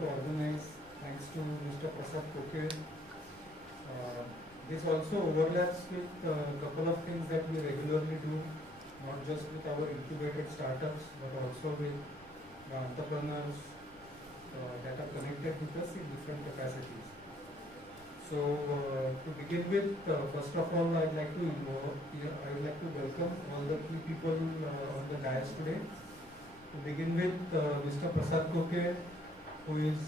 to organize, thanks to Mr. Prasad Koke. This also overlaps with a couple of things that we regularly do, not just with our incubated startups, but also with the entrepreneurs that are connected with us in different capacities. So to begin with, first of all, I would like to welcome all the key people on the dais today. To begin with, Mr. Prasad Koke, who is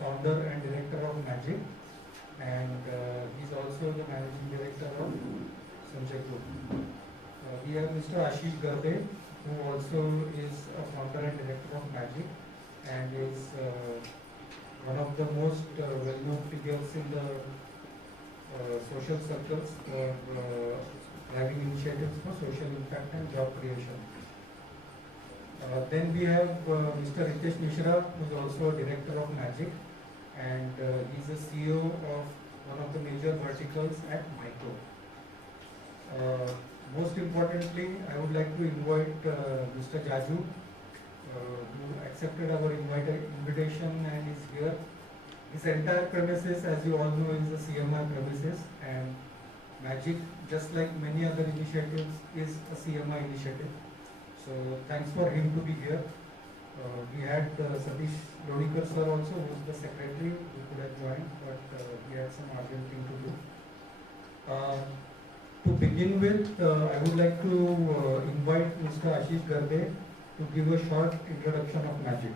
founder and director of Magic, and he is also the managing director of Sanjay Group. We have Mr. Ashish Garbe, who also is a founder and director of Magic, and is one of the most well-known figures in the social circles for driving initiatives for social impact and job creation. Then we have Mr. Ritesh Mishra, who is also a director of Magic, and he is the CEO of one of the major verticals at Micro. Most importantly, I would like to invite Mr. Jaju, who accepted our invitation and is here. This entire premises, as you all know, is the CMI premises, and Magic, just like many other initiatives, is a CMI initiative. So thanks for him to be here. We had Satish Lodikar sir also, who is the secretary, who could have joined, but he had some urgent thing to do. To begin with, I would like to invite Mr. Ashish Garbe to give a short introduction of Magic.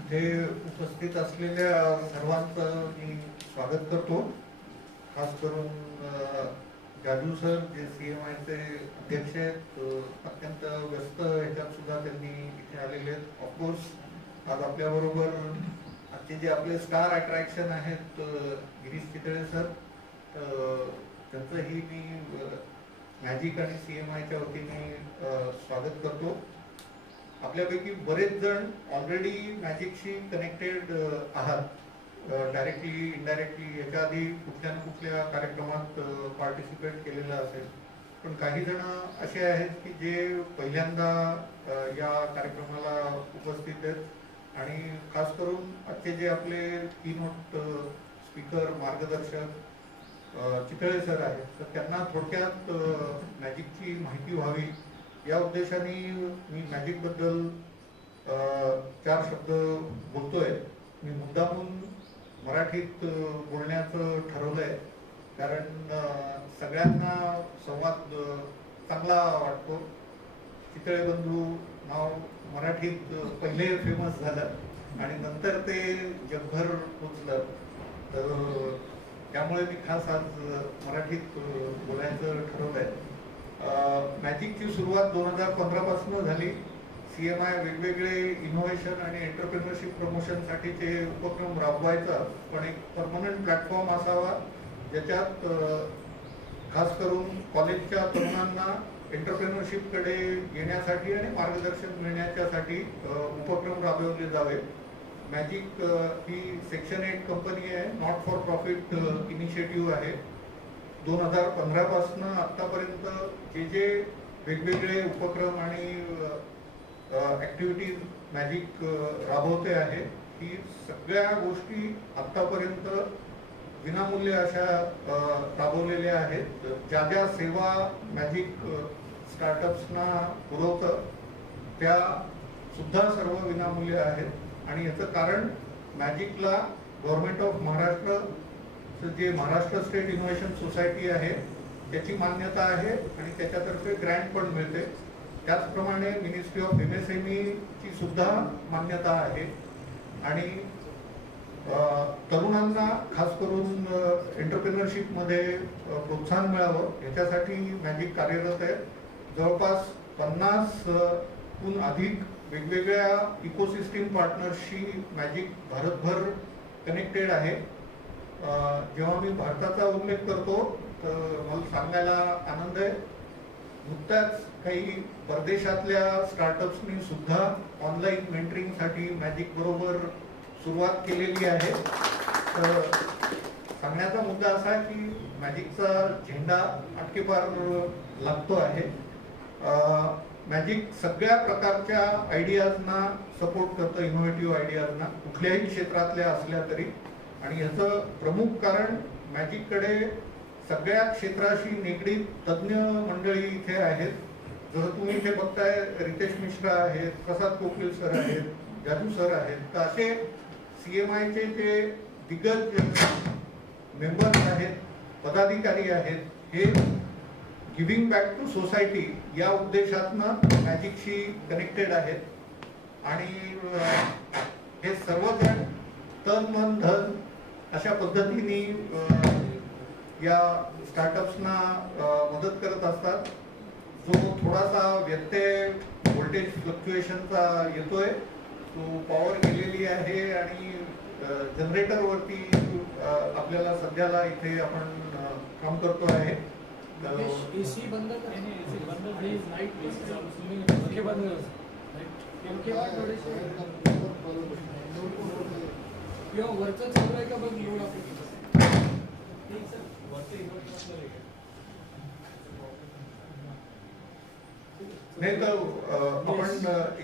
इथे उपस्थित असलेल्या सर्वांचं मी स्वागत करतो. खास करून Jaju sir, जे CMIचे अध्यक्ष आहेत, अत्यंत व्यस्त ह्याच्यात सुद्धा त्यांनी इथे आलेले आहेत. ऑफकोर्स आज आपल्याबरोबर आजचे जे आपले स्टार अट्रॅक्शन आहेत, गिरीश चितळे सर, त्यांचंही मी मॅजिक आणि CMIच्या वतीने स्वागत करतो. आपल्यापैकी बरेच जण ऑलरेडी मॅजिकशी कनेक्टेड आहात, डायरेक्टली इनडायरेक्टली, याच्या आधी कुठल्या ना कुठल्या कार्यक्रमात पार्टिसिपेट केलेलं असेल. पण काही जण असे आहेत की जे पहिल्यांदा या कार्यक्रमाला उपस्थित आहेत, आणि खास करून आजचे जे आपले कीनोट स्पीकर, मार्गदर्शक चितळे सर आहेत, तर त्यांना थोडक्यात मॅजिकची माहिती व्हावी या उद्देशाने मी मॅजिकबद्दल 4 शब्द बोलतोय. मी मुद्दामून मराठीत बोलण्याचं ठरवलंय, कारण सगळ्यांना संवाद चांगला वाटतो. चितळे बंधू नाव मराठीत पहिले फेमस झालं आणि नंतर ते जगभर पोचलं, तर त्यामुळे मी खास आज मराठीत बोलायचं ठरवलंय. मॅजिकची सुरुवात 2015 पासून झाली. CMI वेगवेगळे इनोव्हेशन आणि एंटरप्रेन्योरशिप प्रमोशनसाठीचे उपक्रम राबवायचा, पण एक परमनंट प्लॅटफॉर्म असावा ज्याच्यात खास करून कॉलेजच्या तरुणांना एंटरप्रेन्योरशिपकडे येण्यासाठी आणि मार्गदर्शन मिळण्याच्यासाठी उपक्रम राबवले जावे. मॅजिक ही सेक्शन 8 कंपनी आहे, नॉट फॉर प्रॉफिट इनिशिएटिव्ह आहे. 2015 पासून आतापर्यंत जे वेगवेगळे उपक्रम आणि ऍक्टिव्हिटीज मॅजिक राबवते आहे, ही सगळ्या गोष्टी आतापर्यंत विनामूल्य अशा राबवलेल्या आहेत. ज्या ज्या सेवा मॅजिक स्टार्टअप्सना पुरवतं त्या सुद्धा सर्व विनामूल्य आहेत. आणि याचं कारण मॅजिकला गव्हर्नमेंट ऑफ महाराष्ट्र, जे महाराष्ट्र स्टेट इनोव्हेशन सोसायटी आहे, त्याची मान्यता आहे आणि त्याच्यातर्फे ग्रँट पण मिळते. त्याचप्रमाणे मिनिस्ट्री ऑफ MSME सुद्धा मान्यता आहे. आणि तरुणांना खास करून एंटरप्रेन्योरशिपमध्ये प्रोत्साहन मिळावं याच्यासाठी मॅजिक कार्यरत आहे. जवळपास 50हून अधिक वेगवेगळ्या इकोसिस्टीम पार्टनर्सशी मॅजिक भारतभर कनेक्टेड आहे. जेव्हा मी भारताचा उल्लेख करतो तर मला सांगायला आनंद आहे, नुकत्याच काही परदेशातल्या स्टार्टअप्सनी सुद्धा ऑनलाईन मेंटरिंगसाठी मॅजिक बरोबर सुरुवात केलेली आहे. तर सांगण्याचा मुद्दा असा की मॅजिकचा झेंडा आटकेपार लागतो आहे. मॅजिक सगळ्या प्रकारच्या आयडियाजना सपोर्ट करतं, इनोव्हेटिव्ह आयडियाजना, कुठल्याही क्षेत्रातल्या असल्या तरी. आणि ह्याचं प्रमुख कारण मॅजिककडे सगळ्या क्षेत्राशी निगडीत तज्ज्ञ मंडळी इथे आहेत. जसं तुम्ही इथे बघताय, रितेश मिश्रा आहेत, प्रसाद कोकिल सर आहेत, जादू सर आहेत. तर असे CMIचे जे दिग्गज मेंबर्स आहेत, पदाधिकारी आहेत, हे गिव्हिंग बॅक टू सोसायटी या उद्देशातनं मॅजिकशी कनेक्टेड आहेत. आणि हे सर्वजण तन मन धन अशा पद्धतीने या स्टार्टअप्सना मदत करत असतात. जो थोडासा व्यत्यय व्होल्टेज फ्लक्च्युएशनचा येतोय, तो पॉवर गेलेली आहे आणि जनरेटरवरती आपल्याला सध्याला इथे आपण काम करतो आहे. एसी बंद वरचं चालू आहे का बघ लोड नाही तर आपण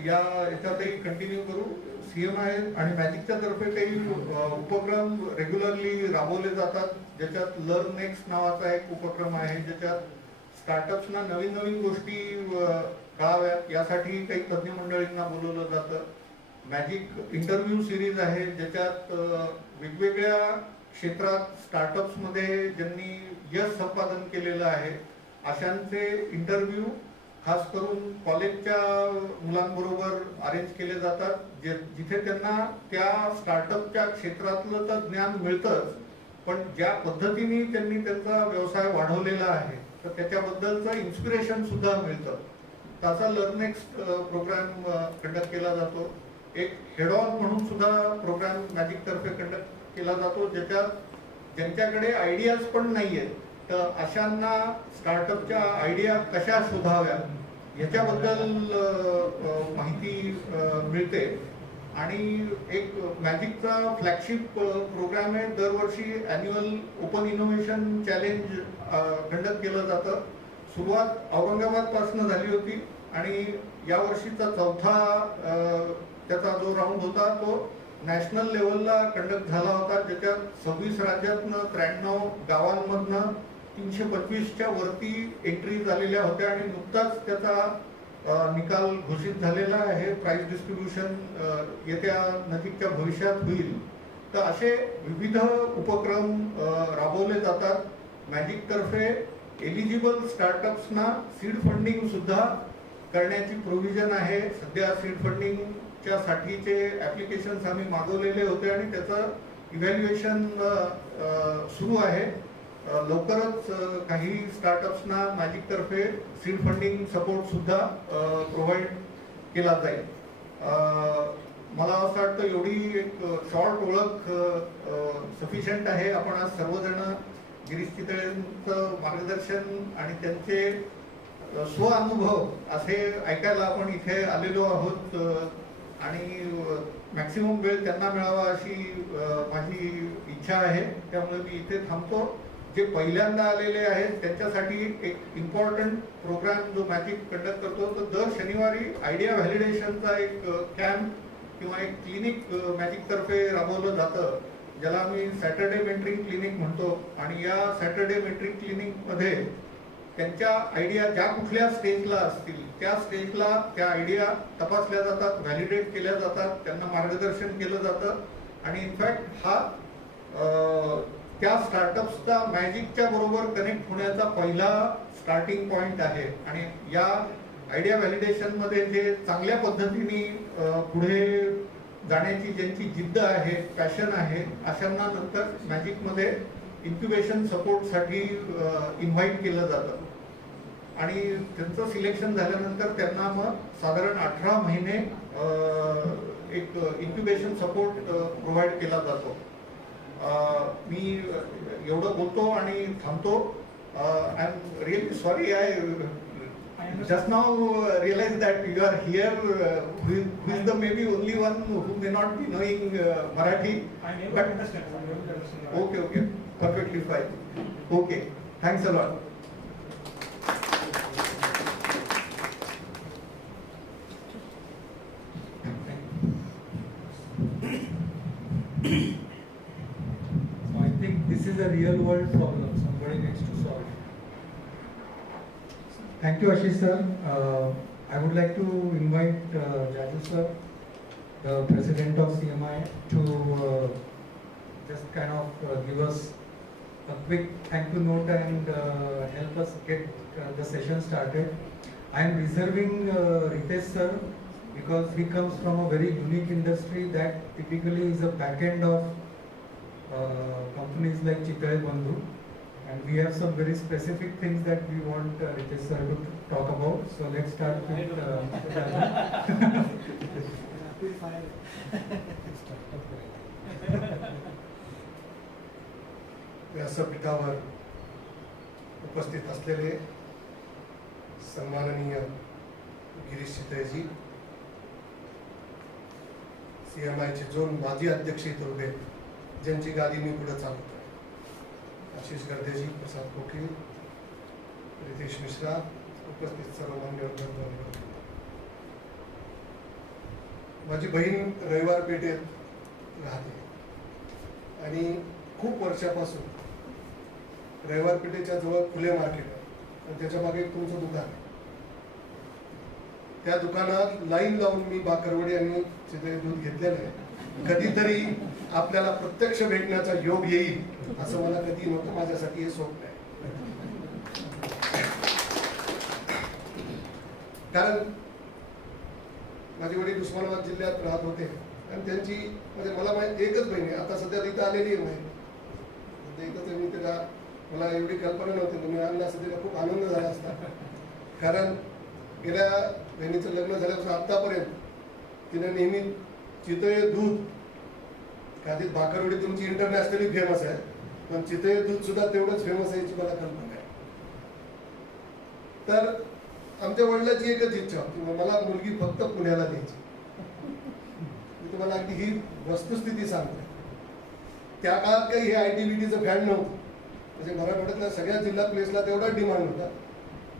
या याच्यातही कंटिन्यू करू. CMI आणि मॅजिकच्या तर्फे काही उपक्रम रेग्युलरली राबवले जातात, ज्याच्यात लर्न नेक्स्ट नावाचा एक उपक्रम आहे, ज्याच्यात स्टार्टअप्सना नवीन नवीन गोष्टी कळाव्यात यासाठी काही तज्ज्ञ मंडळींना बोलवलं जातं. मॅजिक इंटरव्ह्यू सिरीज आहे, ज्याच्यात वेगवेगळ्या क्षेत्रात स्टार्टअप्समध्ये ज्यांनी यश संपादन केलेलं आहे अशांचे इंटरव्ह्यू खास करून कॉलेजच्या मुलांबरोबर अरेंज केले जातात, जिथे त्यांना त्या स्टार्टअपच्या क्षेत्रातलं तर ज्ञान मिळतंच, पण ज्या पद्धतीने त्यांनी त्यांचा व्यवसाय वाढवलेला आहे तर त्याच्याबद्दलचं इन्स्पिरेशन सुद्धा मिळतं. त्याचा लर्न नेक्स्ट प्रोग्राम कंडक्ट केला जातो. एक हेड ऑन म्हणून सुद्धा प्रोग्राम मॅजिक तर्फे कंडक्ट केला जातो, ज्याच्यात ज्यांच्याकडे आयडियाज पण नाहीयेत तर अशांना स्टार्टअपच्या आयडिया कशा शोधाव्या याच्याबद्दल माहिती मिळते. आणि एक मॅजिकचा फ्लॅगशिप प्रोग्राम आहे, दरवर्षी annual open innovation challenge conduct केलं जातं. सुरुवात औरंगाबाद पासून झाली होती आणि यावर्षीचा चौथा त्याचा जो राऊंड होता तो नॅशनल लेवलला कंडक्ट झाला होता, ज्याच्यात 26 राज्यातनं 93 गावांमधनं 325च्या वरती एंट्री झालेल्या होत्या आणि नुकताच त्याचा निकाल घोषित झालेला आहे. प्राइज डिस्ट्रीब्युशन येत्या नजीकच्या भविष्यात होईल. तर असे विविध उपक्रम राबवले जातात. मॅजिक तर्फे एलिजिबल स्टार्टअप्सना सीड फंडिंग सुद्धा करण्याची प्रोव्हिजन आहे. सध्या सीड फंडिंगच्या साठीचे ऍप्लिकेशन्स आम्ही मागवलेले होते आणि त्याचं इव्हॅल्युएशन सुरू आहे. लवकरच काही स्टार्टअप्सना मॅजिक तर्फे सीड फंडिंग सपोर्ट सुद्धा प्रोव्हाइड केला जाईल. मला असं वाटतं एवढी एक शॉर्ट ओळख सफिशियंट आहे. आपण आज सर्वजण गिरीश चितळेंचं मार्गदर्शन आणि त्यांचे स्वअनुभव असे ऐकायला आपण इथे आलेलो आहोत आणि मॅक्सिमम वेळ त्यांना मिळावा अशी माझी इच्छा आहे. त्यामुळे मी इथे थांबतो. जे पहिल्यांदा आलेले आहेत त्यांच्यासाठी एक इम्पॉर्टंट प्रोग्राम जो मॅजिक कंडक्ट करतो, तर दर शनिवारी आयडिया व्हॅलिडेशनचा एक कॅम्प किंवा एक क्लिनिक मॅजिक तर्फे राबवलं जातं, ज्याला आम्ही सॅटर्डे मेंटरिंग क्लिनिक म्हणतो. आणि या सॅटर्डे मेंटरिंग क्लिनिक मध्ये त्यांच्या आयडिया ज्या कुठल्या स्टेजला असतील त्या स्टेजला त्या आयडिया तपासल्या जातात, व्हॅलिडेट केल्या जातात, त्यांना मार्गदर्शन केलं जातं. आणि इनफॅक्ट हा त्या स्टार्टअप्सचा मॅजिकच्या बरोबर कनेक्ट होण्याचा पहिला स्टार्टिंग पॉइंट आहे. आणि या आयडिया व्हॅलिडेशन मध्ये जे चांगल्या पद्धतीने पुढे जाण्याची ज्यांची जिद्द आहे, पॅशन आहे, अशांना नंतर मॅजिकमध्ये इन्क्युबेशन सपोर्टसाठी इन्व्हाइट केलं जातं. आणि त्यांचं सिलेक्शन झाल्यानंतर त्यांना मग साधारण 18 महिने एक इन्क्युबेशन सपोर्ट प्रोव्हाइड केला जातो. मी एवढं बोलतो आणि थांबतो. I am really sorry, just now realized that you are here, who is the maybe only one who may not be knowing Marathi. I'm able But- to understand. I'm able to understand. Okay, okay, perfectly fine. Okay, thanks a lot. So I think this is a real world problem somebody needs to solve. Thank you, Ashish sir. I would like to invite Jaju sir, the president of CMI, to just kind of give us a quick thank you note and help us get the session started. I am reserving Ritesh sir because he comes from a very unique industry that typically is a back end of companies like Chitale Bandhu, and we have some very specific things that we want Ritesh sir to talk about. So let's start with Mr. Jaju. व्यासपीठावर उपस्थित असलेले सन्माननीय गिरीश चितळेजी, सीएमआयचे दोन माजी अध्यक्ष इथे उभे, ज्यांची गादी मी पुढे चालवतोय, आशिष गर्देजी, प्रसाद कोकीळ, रितेश मिश्रा, उपस्थित सर्व मान्यवर. माझी बहीण रविवार पेठेत राहते आणि खूप वर्षापासून रविवार पेठेच्या जवळ फुले मार्केट आहे आणि त्याच्या मागे एक तुमचं दुकान आहे. त्या दुकानात लाईन लावून मी बाकरवडी आणि चितळे दूध घेतलेलं आहे. कधीतरी आपल्याला प्रत्यक्ष भेटण्याचा योग येईल असं मला कधी नव्हतं. माझ्यासाठी हे स्वप्न आहे. कारण माझे वडील उस्मानाबाद जिल्ह्यात राहत होते आणि त्यांची म्हणजे मला माहिती एकच बहीण आहे. आता सध्या तिथं आलेली आहे माहिती एकच आहे. मी तिला मला एवढी कल्पना नव्हती. तुम्ही आणलं असं तिला खूप आनंद झाला असता. कारण गेल्या बहिणीचं लग्न झाल्यापासून आतापर्यंत तिने नेहमी चितळे दूध, कदाचित भाकरवडी तुमची इंटरनॅशनली फेमस आहे, पण चितळे दूध सुद्धा तेवढंच फेमस आहे याची मला कल्पना आहे. तर आमच्या वडिलांची एकच इच्छा होती, मला मुलगी फक्त पुण्याला द्यायची. मी तुम्हाला अगदी ही वस्तुस्थिती सांगते. त्या काळात काही हे ITBTचं फॅन नव्हतं. म्हणजे मराठवाड्यातल्या सगळ्या जिल्हा प्लेसला तेवढा डिमांड होता.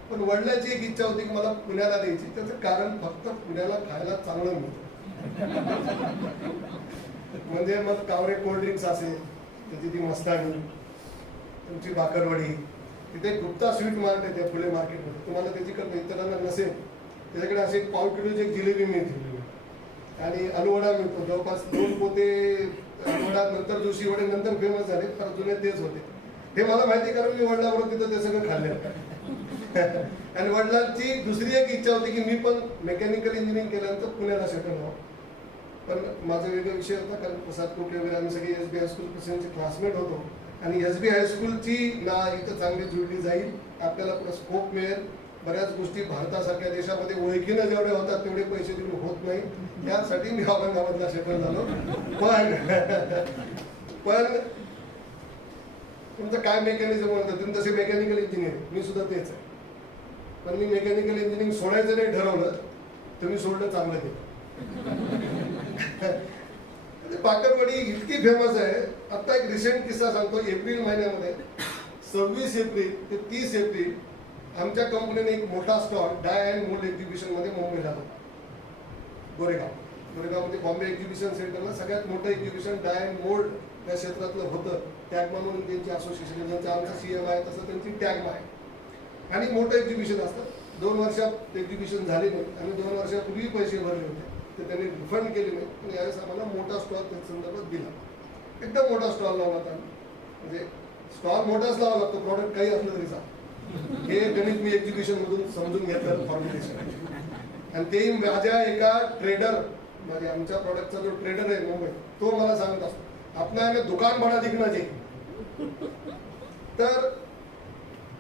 पण वडिलांची एक इच्छा होती की मला पुण्याला द्यायची. त्याचं कारण फक्त पुण्याला खायला चांगलं मिळतं. म्हणजे मग कावरे कोल्ड ड्रिंक्स असेल, त्याची ती मस्तानी, तुमची बाकरवडी, तिथे गुप्ता स्वीट मार्ट आहे त्या फुले मार्केटमध्ये. तुम्हाला त्याची कल्पना इतरांना नसेल, त्याच्याकडे असे 1 किलोची एक जिलेबी मिळते आणि अलवडा मिळतो. जवळपास 2 पोते अलवडा, नंतर जोशी वडे नंतर फेमस झाले, फार जुने तेच होते. हे मला माहिती कारण मी वडिलांबरोबर तिथं ते सगळं खाल्लं. आणि वडिलांची दुसरी एक इच्छा होती की मी पण मेकॅनिकल इंजिनिअरिंग केल्यानंतर पुण्याला सेटल व्हावं. पण माझा वेगळा विषय होता कारण प्रसाद कोटे वगैरे आम्ही सगळे SB हायस्कूल प्रेसिडेंटचे क्लासमेट होतो आणि SB हायस्कूलची ना इथं चांगली जुळली जाईल, आपल्याला पुढे स्कोप मिळेल. बऱ्याच गोष्टी भारतासारख्या देशामध्ये ओळखीनं जेवढे होतात तेवढे पैसे देऊन होत नाही. त्यासाठी मी औरंगाबादला सेटल झालो. पण तुमचं काय मेकॅनिझम होतं, तुम्ही तसे मेकॅनिकल इंजिनियर, मी सुद्धा तेच आहे. पण मी मेकॅनिकल इंजिनिअरिंग सोडायचं नाही ठरवलं, तुम्ही सोडलं चांगलं केलं. बाकरवडी इतकी फेमस आहे. आता एक रिसेंट किस्सा सांगतो. एप्रिल महिन्यामध्ये 26 एप्रिल ते 30 एप्रिल आमच्या कंपनीने एक मोठा stall die and mould exhibition मध्ये मुंबईला होता. गोरेगावमध्ये बॉम्बे एक्झिबिशन सेंटरला सगळ्यात मोठं एक्झिबिशन डाय अँड मोल्ड त्या क्षेत्रातलं होतं. टॅगमा म्हणून त्यांची असोसिएशन, ज्यांचं आमचं CM आहे तसं त्यांची टॅगमा आहे. आणि मोठं एक्झिबिशन असतं. 2 वर्षात एक्झिबिशन झाले नाही. आम्ही 2 वर्षापूर्वी पैसे भरले होते, ते त्यांनी रिफंड केले नाही. पण यावेळेस आम्हाला मोठा स्टॉल त्या संदर्भात दिला. एकदम मोठा स्टॉल लावला होता. म्हणजे स्टॉल मोठाच लावा लागतो, प्रॉडक्ट काही असलं तरी चालतं. हे गणित मी एक्झिबिशन मधून समजून घेतलं फॉर्म्युलेशन. आणि तेही माझ्या एका ट्रेडर, म्हणजे आमच्या प्रॉडक्टचा जो ट्रेडर आहे मुंबई, तो मला सांगत असतो आपला आहे दुकान बडा दिखना चाहिए. तर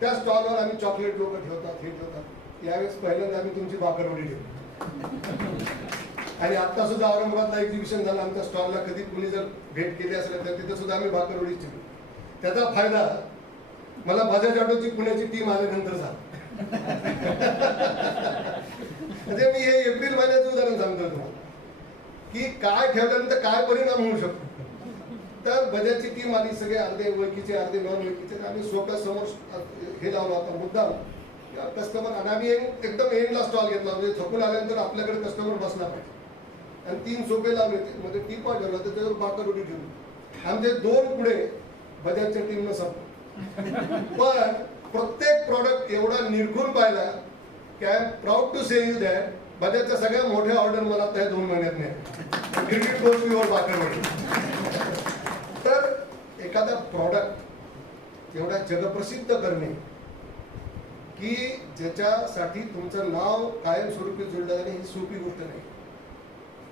त्या स्टॉलवर आम्ही चॉकलेट लोक ठेवतात, हे ठेवतात. यावेळेस पहिल्यांदा आम्ही तुमची बाकरवडी ठेवतो. आणि आता सुद्धा औरंगाबादला एक्झिबिशन झालं आमच्या स्टॉलला. कधी कुणी जर भेट केली असेल तर तिथे सुद्धा आम्ही बाकरवडीच ठेवतो. त्याचा फायदा मला बजाज ऑटोची पुण्याची टीम आल्यानंतर झाला. म्हणजे मी हे एप्रिल महिन्याचं उदाहरण सांगतो तुम्हाला की काय ठेवल्यानंतर काय परिणाम होऊ शकतो. तर बजाजची टीम आली, सगळे अर्धे ओळखीचे अर्धे नॉन ओळखीचे, आम्ही स्वतः समोर हे लावलं होता मुद्दा कस्टमर, आणि आम्ही एकदम एंडला स्टॉल घेतला, म्हणजे थकून आल्यानंतर आपल्याकडे कस्टमर बसला पाहिजे. आणि 3 सोपे लावले होते, मध्ये टी पॉट ठेवला होता, त्याच्यावर बाकरवडी ठेवली. आमचे 2 पुढे बजाजच्या टीमनं संपलं. पण प्रत्येक प्रॉडक्ट एवढा निरखून पाहिला की I am proud to say you that बजाजच्या सगळ्या मोठ्या ऑर्डर मला त्या 2 महिन्यात नाही. Credit goes to your bakarwadi. तर एखादा प्रॉडक्ट एवढा जगप्रसिद्ध करणे की ज्याच्यासाठी तुमचं नाव कायमस्वरूपी जोडलं जाणे ही सोपी गोष्ट नाही.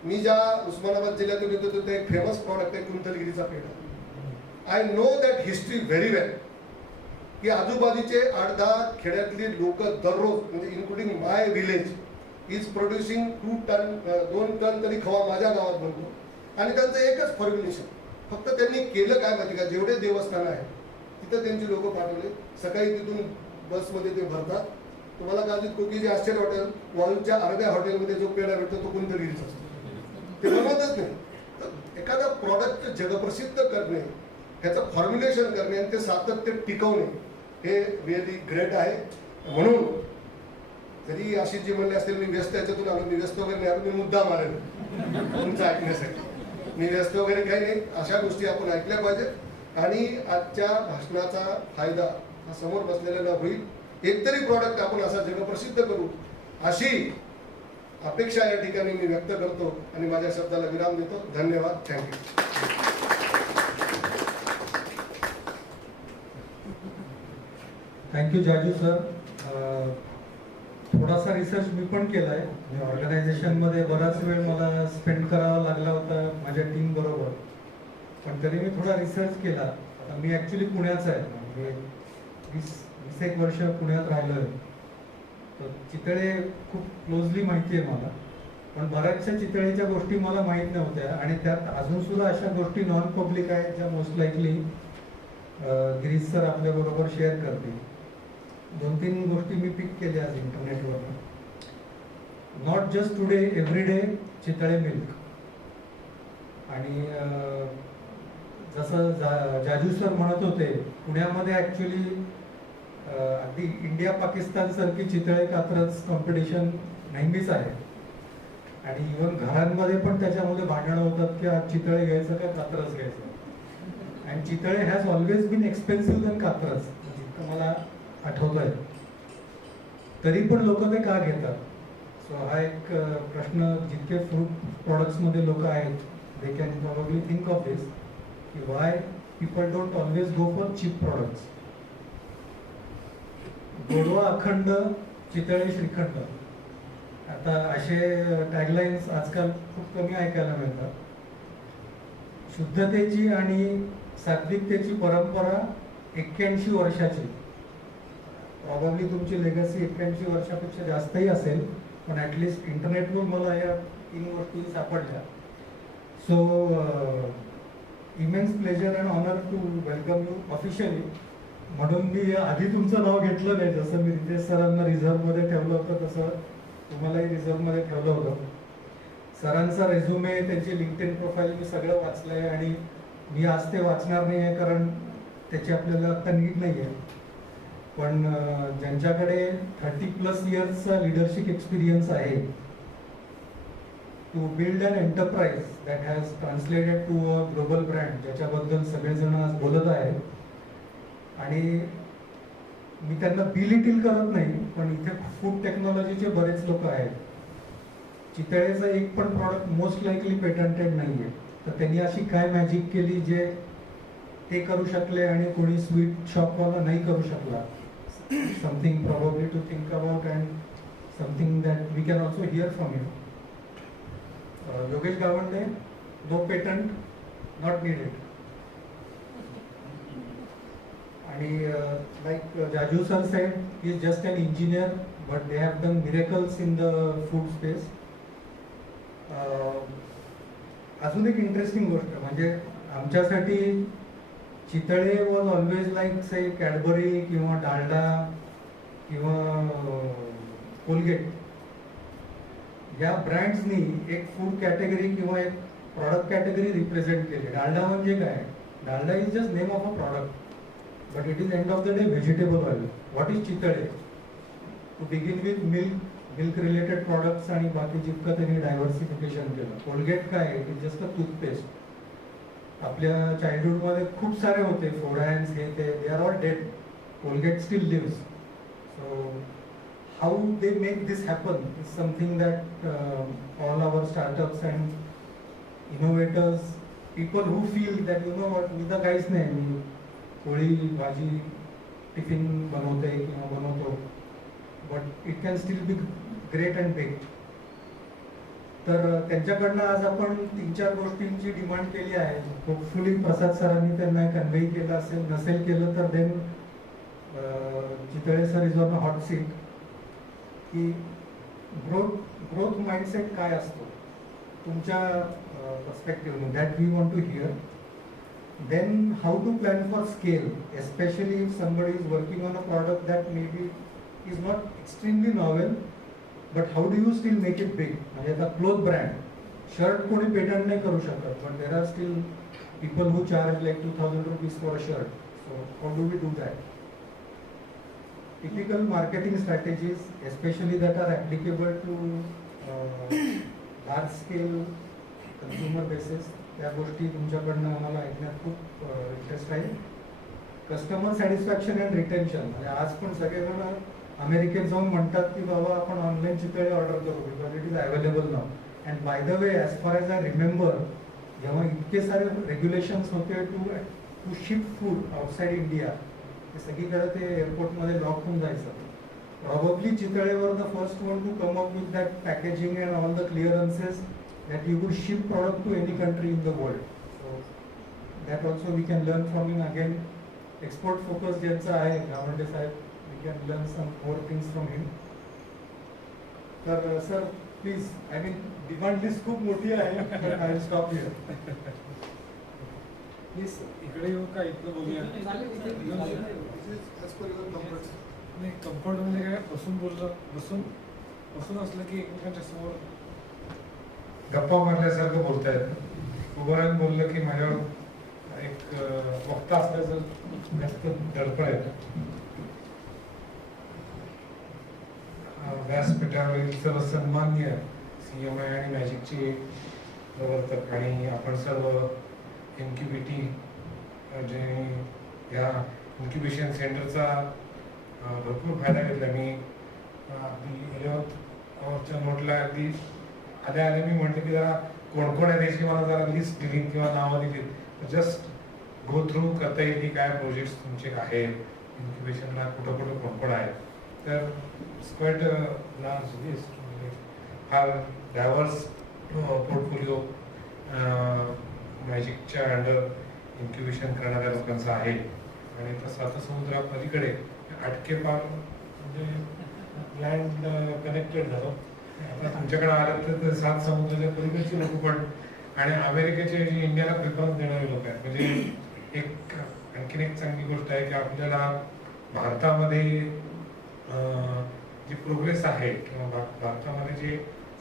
मी ज्या उस्मानाबाद जिल्ह्यातून येतो तो एक फेमस प्रॉडक्ट आहे कुंतलगिरीचा पेढा. I know that history very well की आजूबाजूचे 8-10 खेड्यातली लोक दररोज, म्हणजे including my village is producing 2 ton तरी खवा माझ्या गावात बनतो. आणि त्यांचं एकच फॉर्म्युलेशन, फक्त त्यांनी केलं काय माहिती का, जेवढे देवस्थान आहेत तिथं त्यांची लोक पाठवले, सकाळी तिथून बसमध्ये ते भरतात. तुम्हाला गाजीत कोकीचे आश्चर्य हॉटेल, वाळूच्या अर्ध्या हॉटेलमध्ये जो पेढा भेटतो तो कुंतलगिरीचा असतो, ते बनवतच नाही. तर एखादा प्रॉडक्ट जगप्रसिद्ध करणे, ह्याचं फॉर्म्युलेशन करणे आणि ते सातत्य टिकवणे हे रिअली ग्रेट आहे. म्हणून जरी अशी जी म्हणले असतील मी व्यस्त याच्यातून आलो, मी व्यस्त वगैरे नाही आलो, मी मुद्दा मारेल तुमचं ऐकण्यासाठी. मी व्यस्त वगैरे काही नाही, अशा गोष्टी आपण ऐकल्या पाहिजेत. आणि आजच्या भाषणाचा फायदा हा समोर बसलेला होईल. एकतरी प्रॉडक्ट आपण असा जगप्रसिद्ध करू अशी अपेक्षा या ठिकाणी मी व्यक्त करतो आणि माझ्या शब्दाला विराम देतो. धन्यवाद. थँक्यू. Thank you Jaju sir. थोडासा रिसर्च मी पण केला आहे. ऑर्गनायझेशनमध्ये बराच वेळ मला स्पेंड करावा लागला होता माझ्या टीम बरोबर, पण तरी मी थोडा रिसर्च केला. आता मी ॲक्च्युली पुण्याचा आहे, म्हणजे 20-21 वर्ष पुण्यात राहिलो आहे. तर चितळे खूप क्लोजली माहिती आहे मला, पण बऱ्याचशा चितळेच्या गोष्टी मला माहीत नव्हत्या. आणि त्यात अजून सुद्धा अशा गोष्टी नॉन पब्लिक आहेत ज्या मोस्ट लाईकली गिरीश सर आपल्याबरोबर शेअर करतील. 2-3 गोष्टी मी पिक केल्या आज इंटरनेटवर. Not just today, every day Chitale milk. आणि जसं जाजू सर म्हणत होते, पुण्यामध्ये ॲक्च्युली अगदी इंडिया पाकिस्तान सारखी चितळे कात्रज कॉम्पिटिशन नेहमीच आहे. आणि इव्हन घरांमध्ये पण त्याच्यामध्ये भांडणं होतात की आज चितळे घ्यायचं का कात्रज घ्यायचं. आणि Chitale has always been expensive than Katraj, जितकं मला आठवत आहे. तरी पण लोक ते का घेतात. सो हा एक प्रश्न जितके फ्रूट प्रॉडक्ट्समध्ये लोक आहेत, they can probably think of this की why people don't always go for cheap products. गोडवा अखंड, चितळे श्रीखंड, आता असे टॅगलाईन्स आजकाल खूप कमी ऐकायला मिळतात. शुद्धतेची आणि सात्विकतेची परंपरा 81 वर्षाची. प्रॉब्ली तुमची लेगसी 81 वर्षापेक्षा जास्तही असेल, पण ॲटलिस्ट इंटरनेटवर मला या 3 गोष्टी सापडल्या. So immense pleasure and honour to welcome you officially. म्हणून मी आधी तुमचं नाव घेतलं नाही, जसं मी रितेश सरांना रिझर्वमध्ये ठेवलं होतं तसं तुम्हालाही रिझर्वमध्ये ठेवलं होतं. सरांचा रेझ्युमे, त्यांची लिंक्डइन प्रोफाईल मी सगळं वाचलं आहे. आणि मी आज ते वाचणार नाही आहे कारण त्याची आपल्याला आत्ता नीड नाही आहे. पण ज्यांच्याकडे 30+ इयर्सचा लिडरशिप एक्सपिरियन्स आहे, to build an enterprise that has translated to a global brand, ज्याच्याबद्दल सगळेजण आज बोलत आहेत. आणि मी त्यांना बिलिटिल करत नाही, पण इथे फूड टेक्नॉलॉजीचे बरेच लोक आहेत. चितळेचं एक पण प्रॉडक्ट मोस्ट लाईकली पेटंटेड नाही आहे. तर त्यांनी अशी काय मॅजिक केली जे ते करू शकले आणि कोणी स्वीट शॉपवाला नाही करू शकला. Something probably to think about and something that we can also hear from you. Yogesh Gawande, no patent, not needed. आणि like Jaju sir said, he is just an engineer but they have done miracles in the food space. अजून एक interesting गोष्ट म्हणजे आमच्यासाठी Chitale was always like say Cadbury किंवा डालडा किंवा Colgate या ब्रँड्सनी एक फूड कॅटेगरी किंवा एक प्रॉडक्ट कॅटेगरी रिप्रेझेंट केली. डालडा म्हणजे काय? Dalda is just name of a product, but it is end of the day vegetable oil. What is Chitale? To begin with milk related products आणि बाकी जितकं त्यांनी डायव्हर्सिफिकेशन केलं. कोलगेट काय? It is just a toothpaste. आपल्या चाइल्डहुडमध्ये खूप सारे होते फोडॅन्स हे ते, they are all dead. Colgate still lives. So how they make this happen is something that all our startups and innovators, people who feel that you know what, मी तर काहीच नाही, मी पोळी भाजी टिफिन बनवते किंवा बनवतो, but it can still be great and big. तर त्यांच्याकडनं आज आपण 3-4 गोष्टींची डिमांड केली आहे. होपफुली प्रसाद सरांनी त्यांना कन्व्हे केलं असेल, नसेल केलं तर then Chitale sir is on a hot seat. की ग्रोथ माइंडसेट काय असतो तुमच्या पर्स्पेक्टिव्हने, that we want to hear. Then how to plan for scale, especially if somebody is working on a product that maybe is not extremely novel, but how do you still make it big. म्हणजे आता cloth brand, shirt कोणी patent नाही करू शकत, but there are still people who charge like 2000 rupees for a shirt. So how do we do that? Typical marketing strategies, especially that are applicable to large scale consumer basis, त्या गोष्टी तुमच्याकडनं आम्हाला ऐकण्यात खूप interest आहे. Customer satisfaction and retention, म्हणजे आज पण सगळेजण अमेरिकेत जाऊन म्हणतात की बाबा आपण ऑनलाईन चितळे ऑर्डर करू because it is available now. And by the way, as far as I remember, जेव्हा इतके सारे रेग्युलेशन्स होते to ship food outside India, ते सगळीकडे ते एअरपोर्टमध्ये लॉक होऊन जायचं. प्रॉबब्ली चितळे वर the first one to come up with that packaging and all the clearances that you could ship product to any country in the world. So that also we can learn from him. Again, export focus ज्यांचा आहे गावंडे साहेब, we can learn some more things from him. तर sir please, I mean demand list खूप मोठी आहे, but I will stop here. Please इकडे येऊ का? इथलं बोलूया. नाही, कम्फर्ट म्हणजे काय, बसून बोललं, बसून असलं की एकमेकांच्या समोर गप्पा मारल्यासारखं बोलतायत. उभं राहून बोललं की माझ्यावर एक वक्ता असल्याचं जास्त दडपण आहे. व्यासपीठावरील सर्व सन्मान्य CMI आणि मॅजिकचे प्रवर्तक आणि आपण सर्व इन्क्युबेटी जे या इन्क्युबेशन सेंटरचा भरपूर फायदा घेतला. मी अगदी 11th आवरच्या नोटला अगदी आल्या मी म्हटलं की जरा कोण कोण आहे त्याची मला जरा लिस्ट दिली किंवा नावं दिली, जस्ट गो थ्रू करता येईल की काय प्रोजेक्ट्स तुमचे आहेत इन्क्युबेशनला, कुठं कुठं कोण कोण आहे. तर स्क्वेट लार्ज लिस्ट, फार डायव्हर्स पोर्टफोलिओ मॅजिकच्या अंडर इन्क्युबेशन करणाऱ्या लोकांचा आहे. आणि तसं आता समुद्रापलीकडे अटकेपार म्हणजे लँड कनेक्टेड झालं. आता तुमच्याकडे आलं तर 7 समुद्राच्या पलीकडची लोक पण आणि अमेरिकेचे जे इंडियाला प्रिफरन्स देणारे लोक आहेत. म्हणजे एक आणखीन एक चांगली गोष्ट आहे की आपल्याला भारतामध्ये जी प्रोग्रेस आहे किंवा भारतामध्ये जे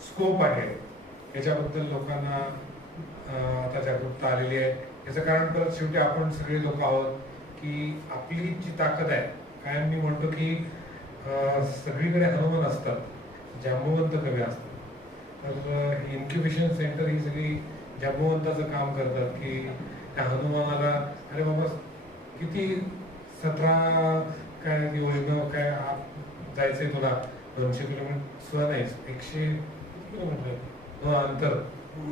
स्कोप आहे याच्याबद्दल लोकांना आता जागरूकता आलेली आहे. याचं कारण परत शेवटी आपण सगळे लोक आहोत की आपली जी ताकद आहे, काय मी म्हणतो की सगळीकडे हनुमान असतात, जांबुवंत कमी असतात. तर इन्क्युबेशन सेंटर ही सगळी जांबुवंताचं काम करतात की त्या हनुमानाला अरे बाबा किती 17 काय योजना काय जायचंय तुला 200 किलोमीटर सुद्धा नाही, 100 किलोमीटर अंतर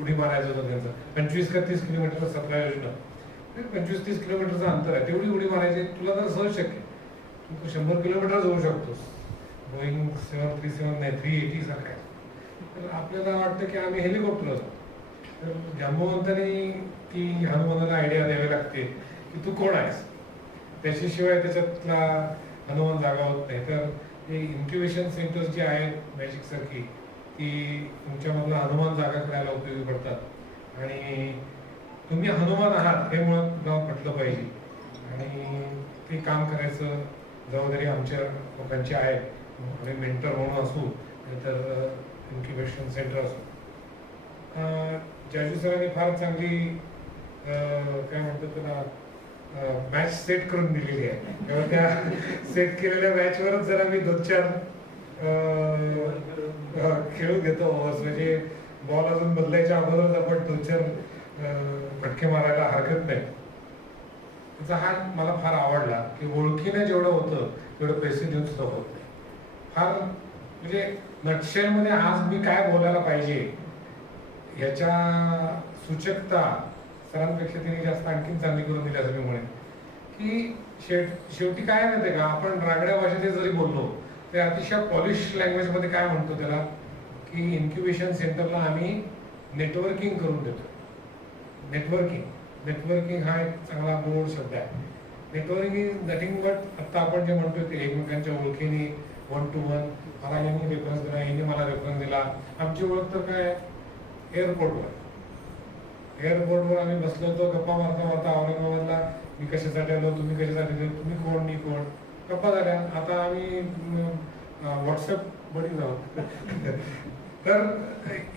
उडी मारायचं होतं त्यांचं. 25 का 30 किलोमीटर 17 योजना, 25-30 किलोमीटरचं अंतर आहे, तेवढी उडी मारायची तुला तर सहज शक्य. तू 100 किलोमीटर जाऊ शकतोस. बोईंग 737 नाही 380 सारखं आहे. तर आपल्याला वाटतं की आम्ही हेलिकॉप्टर जातो. तर जांबुवंतांनी ती हनुमानाला आयडिया द्यावी लागते की तू कोण आहेस, त्याच्याशिवाय त्याच्यातला हनुमान जागा होत नाही. तर हे इन्क्युबेशन सेंटर्स जे आहेत मॅजिक सारखी, ती तुमच्यामधला हनुमान जागा करायला उपयोगी पडतात. आणि तुम्ही हनुमान आहात हे मुळात तुला पटलं पाहिजे आणि ते काम करायचं जबाबदारी आमच्या लोकांची आहे. आम्ही मेंटर म्हणून असू नाहीतर इन्क्युबेशन सेंटर असू. जाजू सरांनी फार चांगली काय म्हणतात त्याला मॅच सेट करून दिलेली आहे. तेव्हा त्या सेट केलेल्या मॅचवरच जरा मी 2-4 खेळू घेतो ओव्हर्स. म्हणजे बॉल अजून बदलायच्या अगोदरच आपण 2-4 फटके मारायला हरकत नाही. त्याचा हा मला फार आवडला की ओळखीने जेवढं होतं तेवढं पैसे देऊन सुद्धा होत नाही. फार म्हणजे नटशेलमध्ये आज मी काय बोलायला पाहिजे याच्या सूचकता सरांपेक्षा तिने जास्त आणखीन चांगली करून दिली असं मी म्हणेन. की शेवटी काय माहितीये का, आपण रागड्या भाषेत जरी बोललो ते अतिशय पॉलिश लँग्वेजमध्ये काय म्हणतो त्याला की इन्क्युबेशन सेंटरला आम्ही नेटवर्किंग करून देतो. नेटवर्किंग हा एक चांगला गोड शब्द आहे. नेटवर्किंग इज नथिंग बट आता आपण जे म्हणतो ते एकमेकांच्या ओळखीने 1 to 1 मला यांनी रेफरन्स दिला, यांनी मला रेफरन्स दिला. आमची ओळख तर काय एअरपोर्टवर आम्ही बसलो होतो गप्पा मारता औरंगाबादला मी कशासाठी आलो, तुम्ही कशासाठी आलो, तुम्ही कोण, मी कोण, गप्पा झाल्या. आता आम्ही व्हॉट्सअप बडीज आहोत. तर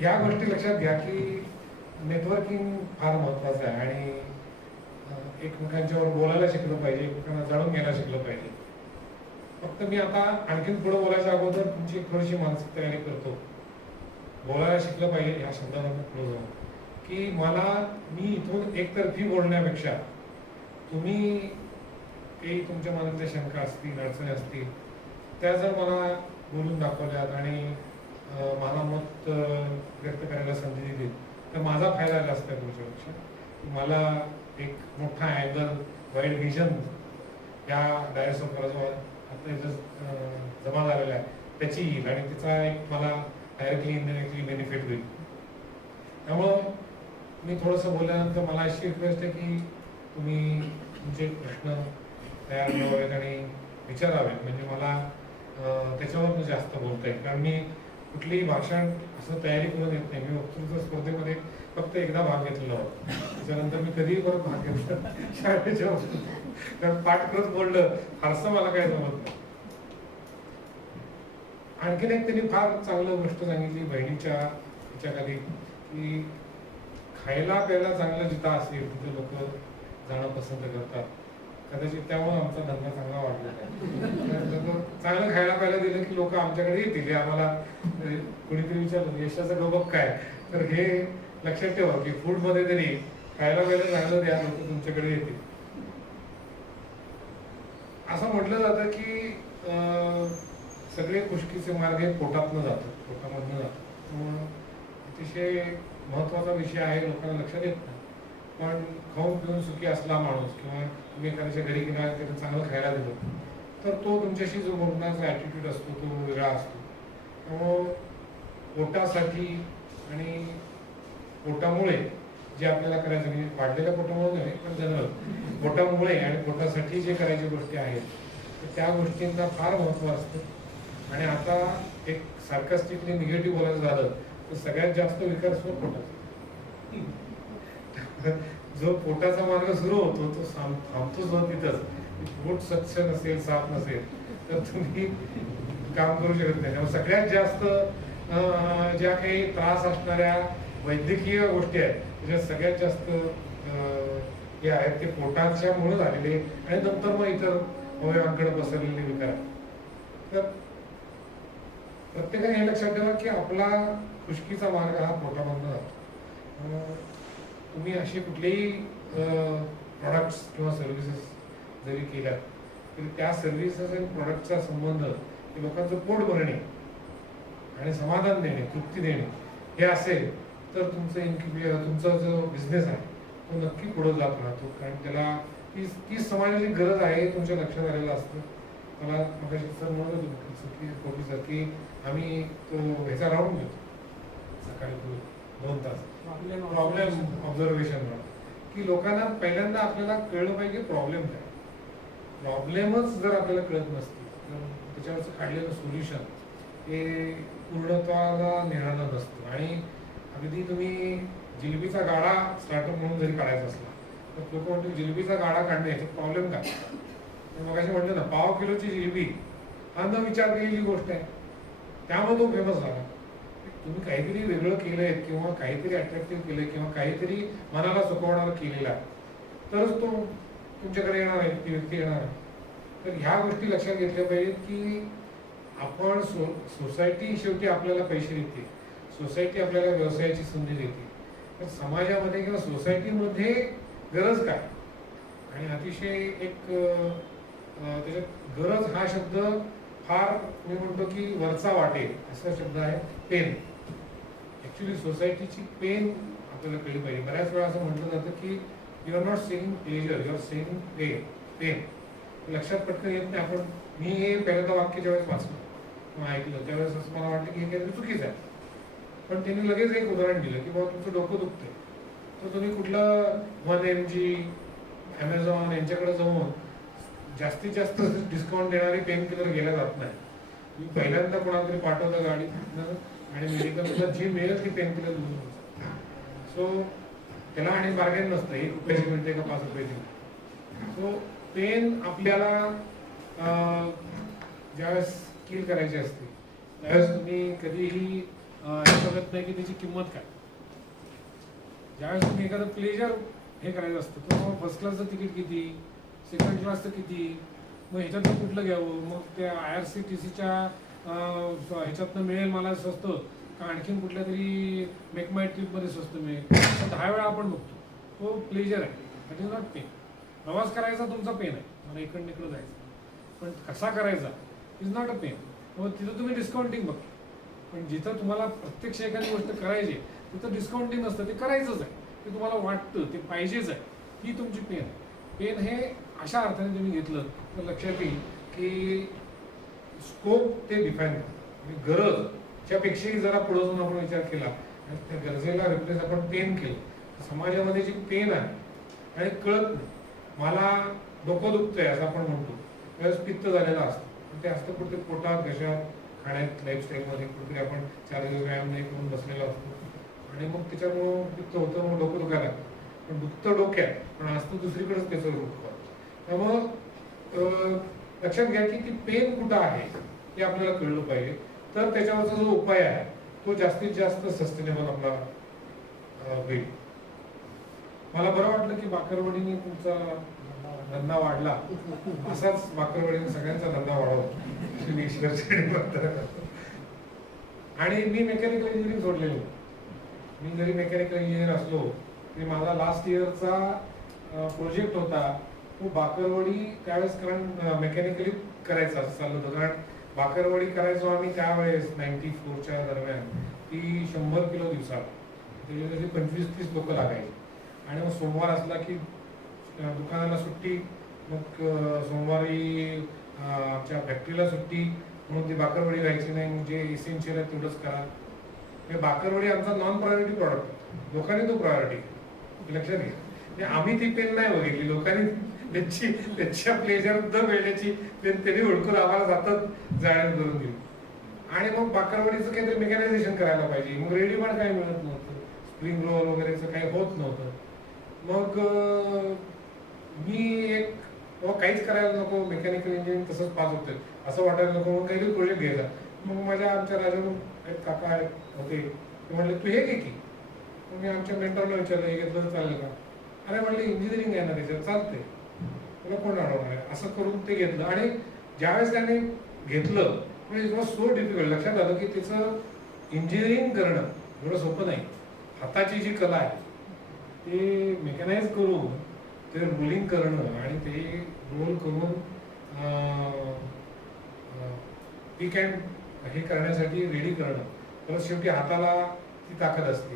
या गोष्टी लक्षात घ्या की नेटवर्किंग फार महत्वाचं आहे आणि एकमेकांच्यावर बोलायला शिकलं पाहिजे, एकमेकांना जाणून घ्यायला शिकलं पाहिजे. फक्त मी आता आणखीन पुढे बोलायच्या अगोदर तुमची थोडीशी मानसिक तयारी करतो. बोलायला शिकलं पाहिजे ह्या शब्दांना पुढे जाऊन की मी इथून एकतर्फी बोलण्यापेक्षा तुम्ही काही तुमच्या मनातल्या शंका असतील, अडचणी असतील त्या जर मला बोलून दाखवल्यात आणि मला मत व्यक्त करायला संधी दिली तर माझा फायदा जास्त आहे तुमच्यापेक्षा. मला एक मोठा अँगल, वाईड विजन या डायरेक्टसमोर जो आता इथं जमा झालेला आहे त्याची येईल आणि त्याचा एक मला डायरेक्टली इनडायरेक्टली बेनिफिट होईल. त्यामुळं मी थोडंसं बोलल्यानंतर मला अशी रिक्वेस्ट आहे की तुम्ही तुमचे प्रश्न तयार करावेत आणि विचारावेत. म्हणजे मला त्याच्यावर जास्त बोलता येईल. कारण मी कुठलीही भाषण असं तयारी करून येत नाही. मी वक्तृत्व स्पर्धेमध्ये फक्त एकदा भाग घेतलेला होता. त्याच्यानंतर मी कधीही परत भाग घेतला शाळेच्या कारण पाठ करत बोललं फारसं मला काय जमत नाही. आणखीन एक त्यांनी फार चांगलं गोष्ट सांगितली बहिणीच्या ह्याच्याखाली की खायला प्यायला चांगलं जिथं असेल तिथे लोक जाणं पसंत करतात. कदाचित त्यामुळे आमचा धंदा चांगला वाढलेला आहे. चांगलं खायला प्यायला दिलं की लोक आमच्याकडे येतील. आम्हाला कुणीतरी विचारलं यशाचं गबक काय, तर हे लक्षात ठेवा की फूड मध्ये तरी खायला प्यायला चांगलं द्या, लोक तुमच्याकडे येतील. असं म्हटलं जातं की सगळे खुशकीचे मार्ग हे पोटातनं जातात, पोटामधनं जातात. अतिशय महत्वाचा विषय आहे, लोकांना लक्षात येत नाही. पण खाऊन पिऊन सुखी असला माणूस किंवा तुम्ही एखाद्याच्या घरी गेला त्याला चांगलं खायला दिलं तर तो तुमच्याशी जो बोलण्याचा ॲटिट्यूड असतो तो वेगळा असतो. त्यामुळं पोटासाठी आणि पोटामुळे जे आपल्याला करायचं म्हणजे वाढलेल्या पोटामुळे नाही पण जनरल पोटामुळे आणि पोटासाठी जे करायच्या गोष्टी आहेत तर त्या गोष्टींना फार महत्त्व असतं. आणि आता एक सार्कास्टिकली निगेटिव्ह बोलायचं झालं तर सगळ्यात जास्त विकार असतो पोटाचा. जो पोटाचा मार्ग सुरू होतो तो थांबतो जो तिथंच. पोट स्वच्छ नसेल, साफ नसेल तर तुम्ही काम करू शकत नाही. त्यामुळे सगळ्यात जास्त ज्या काही त्रास असणाऱ्या वैद्यकीय गोष्टी आहेत त्याच्यात सगळ्यात जास्त जे आहेत ते पोटाच्या मुळे झालेले आणि नंतर मग इतर अवयवांकडे पसरलेले विकार. तर प्रत्येकाने हे लक्षात ठेवा की आपला खुशकीचा मार्ग हा पोटामधून जातो. तुम्ही अशी कुठलेही प्रॉडक्ट्स किंवा सर्व्हिसेस जरी केल्या तरी त्या सर्व्हिसेस आणि प्रॉडक्टचा संबंध हे लोकांचं पोट भरणे आणि समाधान देणे, तृप्ती देणे हे असेल तर तुमचा जो बिझनेस आहे तो नक्की पुढे जात राहतो. कारण त्याला ती समाजाची गरज आहे तुमच्या लक्षात आलेलं असतं. मला मगाशी सर म्हणत होतो सर की आम्ही तो ह्याचा राऊंड घेतो सकाळी 2 तास प्रॉब्लेम ऑब्झर्वेशन की लोकांना पहिल्यांदा आपल्याला कळलं पाहिजे प्रॉब्लेम काय. प्रॉब्लेमच जर आपल्याला कळत नसतील तर त्याच्यावरचं काढलेलं सोल्युशन हे पूर्णत्वाला नेणारं नसतं. आणि अगदी तुम्ही जिलेबीचा गाडा स्टार्टअप म्हणून जरी काढायचा असला तर लोक म्हणतील जिलेबीचा गाडा काढणे याच्यात प्रॉब्लेम काय. मग अशी म्हटलं ना, पाव किलोची जिलेबी हा न विचार केलेली गोष्ट आहे, त्यामुळे तो फेमस झाला. तुम्ही काहीतरी वेगळं केलंय किंवा काहीतरी अट्रॅक्टिव्ह केलंय किंवा काहीतरी मनाला सुकवणारं केलेलं आहे, तरच तो तुमच्याकडे येणार आहे, ती व्यक्ती येणार आहे. तर ह्या गोष्टी लक्षात घेतल्या पाहिजेत की आपण सोसायटी शेवटी आपल्याला पैसे देते, सोसायटी आपल्याला व्यवसायाची संधी देते. तर समाजामध्ये किंवा सोसायटीमध्ये गरज काय, आणि अतिशय एक त्याच्यात गरज हा शब्द फार मी म्हणतो की वरचा वाटेल असा शब्द आहे, पेन. ऍक्च्युली सोसायटीची पेन आपल्याला कळली पाहिजे. बऱ्याच वेळा असं म्हटलं जातं की you are not saying pleasure, you are saying pain. लक्षात पटकन येत नाही. आपण मी हे पहिल्यांदा वाक्य ज्यावेळेस वाचलं किंवा ऐकलं त्यावेळेस असं मला वाटतं की हे काहीतरी चुकीचं आहे. पण त्यांनी लगेच एक उदाहरण दिलं की बाबा तुमचं डोकं दुखतंय, तर तुम्ही कुठलं 1mg ॲमेझॉन यांच्याकडे जाऊन जास्तीत जास्त डिस्काउंट देणारी पेन किलर गेल्या जात नाही. मी पहिल्यांदा कोणाला तरी पाठवतं गाडीत आणि मेडिकलला जी मिळेल ती पेन किलर घेऊन. सो त्याला आणि बार्गेन नसतं, 1 रुपयाची मिळते का 5 रुपयाची मिळते. सो पेन आपल्याला ज्यावेळेस किल करायची असते त्यावेळेस तुम्ही कधीही हे बघत नाही की त्याची किंमत काय. ज्यावेळेस तुम्ही एखादं प्लेजर हे करायचं असतं तर मग फर्स्ट क्लासचं तिकीट किती, सेकंड क्लासचं किती, मग ह्याच्यातनं कुठलं घ्यावं, मग त्या IRCTCच्या ह्याच्यातनं मिळेल मला स्वस्त का आणखीन कुठल्या तरी मेक माय ट्रिपमध्ये स्वस्त मिळेल. 10 वेळा आपण बघतो. तो प्लेजर आहे, दॅट इज नॉट पेन. प्रवास करायचा तुमचा पेन आहे, मला इकडं इकडं जायचं, पण कसा करायचा इज नॉट अ पेन. मग तिथं तुम्ही डिस्काउंटिंग बघता. पण जिथं तुम्हाला प्रत्यक्ष एखादी गोष्ट करायची तिथं डिस्काउंटिंग नसतं, ते करायचंच आहे, ते तुम्हाला वाटतं ते पाहिजेच आहे, ही तुमची पेन आहे. पेन हे अशा अर्थाने तुम्ही घेतलं तर लक्षात येईल की स्कोप ते डिफाईन करतं. गरजच्या पेक्षाही जरा पुढे जाऊन आपण विचार केला आणि त्या गरजेला रिप्लेस आपण पेन केलं. समाजामध्ये जी पेन आहे आणि कळत नाही, मला डोकं दुखतंय असं आपण म्हणतो, त्यावेळेस पित्त झालेलं असतं. ते असतं कुठे पोटात, घशात, खाण्यात, लाईफस्टाईलमध्ये कुठेतरी आपण 4 दिवस व्यायाम नाही करून बसलेलो असतो आणि मग त्याच्यामुळं पित्त होतं, मग डोकं दुखायला लागतं. पण दुखतं डोक्यात, पण असतं दुसरीकडेच त्याचं दुःख. त्यामुळं लक्षात घ्या की ती पेन कुठं आहे हे आपल्याला कळलं पाहिजे. तर त्याच्यावरचा जो उपाय आहे तो जास्तीत जास्त सस्टेनेबल आपला होईल. मला बरं वाटलं की बाकरवडीने तुमचा धंदा वाढला, असाच बाकरवडीने सगळ्यांचा धंदा वाढवला. आणि मी मेकॅनिकल इंजिनिअरिंग सोडलेलो. मी जरी मेकॅनिकल इंजिनियर असलो तरी माझा लास्ट इयरचा प्रोजेक्ट होता तो बाकरवडी त्यावेळेस, कारण मेकॅनिकली करायचा असं चाललं होतं. कारण बाकरवडी करायचो आम्ही त्यावेळेस 94च्या दरम्यान, ती 100 किलो दिवसाला, त्याच्यासाठी 25-30 लोक लागायची. आणि मग सोमवार असला की दुकानाला सुट्टी, मग सोमवारी आमच्या फॅक्टरीला सुट्टी, म्हणून ती बाकरवडी व्हायची नाही. जे इसेन्शियल आहे तेवढंच करा. म्हणजे बाकरवडी आमचा नॉन प्रायोरिटी प्रॉडक्ट, लोकांनी तो प्रायोरिटी लक्षात घ्या. आम्ही ती पेन नाही बघितली, लोकांनी त्याच्या प्लेजर द वेळेची पेन त्यांनी ओळखून आम्हाला जातात जाण्यात करून दिली. आणि मग बाकरवडीचं काहीतरी मेकॅनायझेशन करायला पाहिजे. मग रेडीमेड काही मिळत नव्हतं, स्प्रिंग रोल वगैरेचं काही होत नव्हतं. मग मी एक काहीच करायला नको, मेकॅनिकल इंजिनिअरिंग तसंच पास होतं असं वाटायला नको, म्हणून काहीतरी प्रोजेक्ट घ्यायचा. मग आमच्या राजाकडून एक काका होते, ते म्हणले तू हे घे की. मग मी आमच्या मेंटरला विचारलं हे घेतलं तर चालेल का. अरे म्हणले इंजिनिअरिंग आहे ना त्याच्यात, चालते, तुला कोण अडवणार आहे. असं करून ते घेतलं. आणि ज्यावेळेस त्याने घेतलं म्हणजे इट वॉज सो डिफिकल्ट. लक्षात आलं की त्याचं इंजिनिअरिंग करणं एवढं सोपं नाही. हाताची जी कला आहे ते मेकॅनाइज करून ते रोलिंग करणं आणि ते रोल करून पीक अँड हे करण्यासाठी रेडी करणं. परत शेवटी हाताला ती ताकद असते,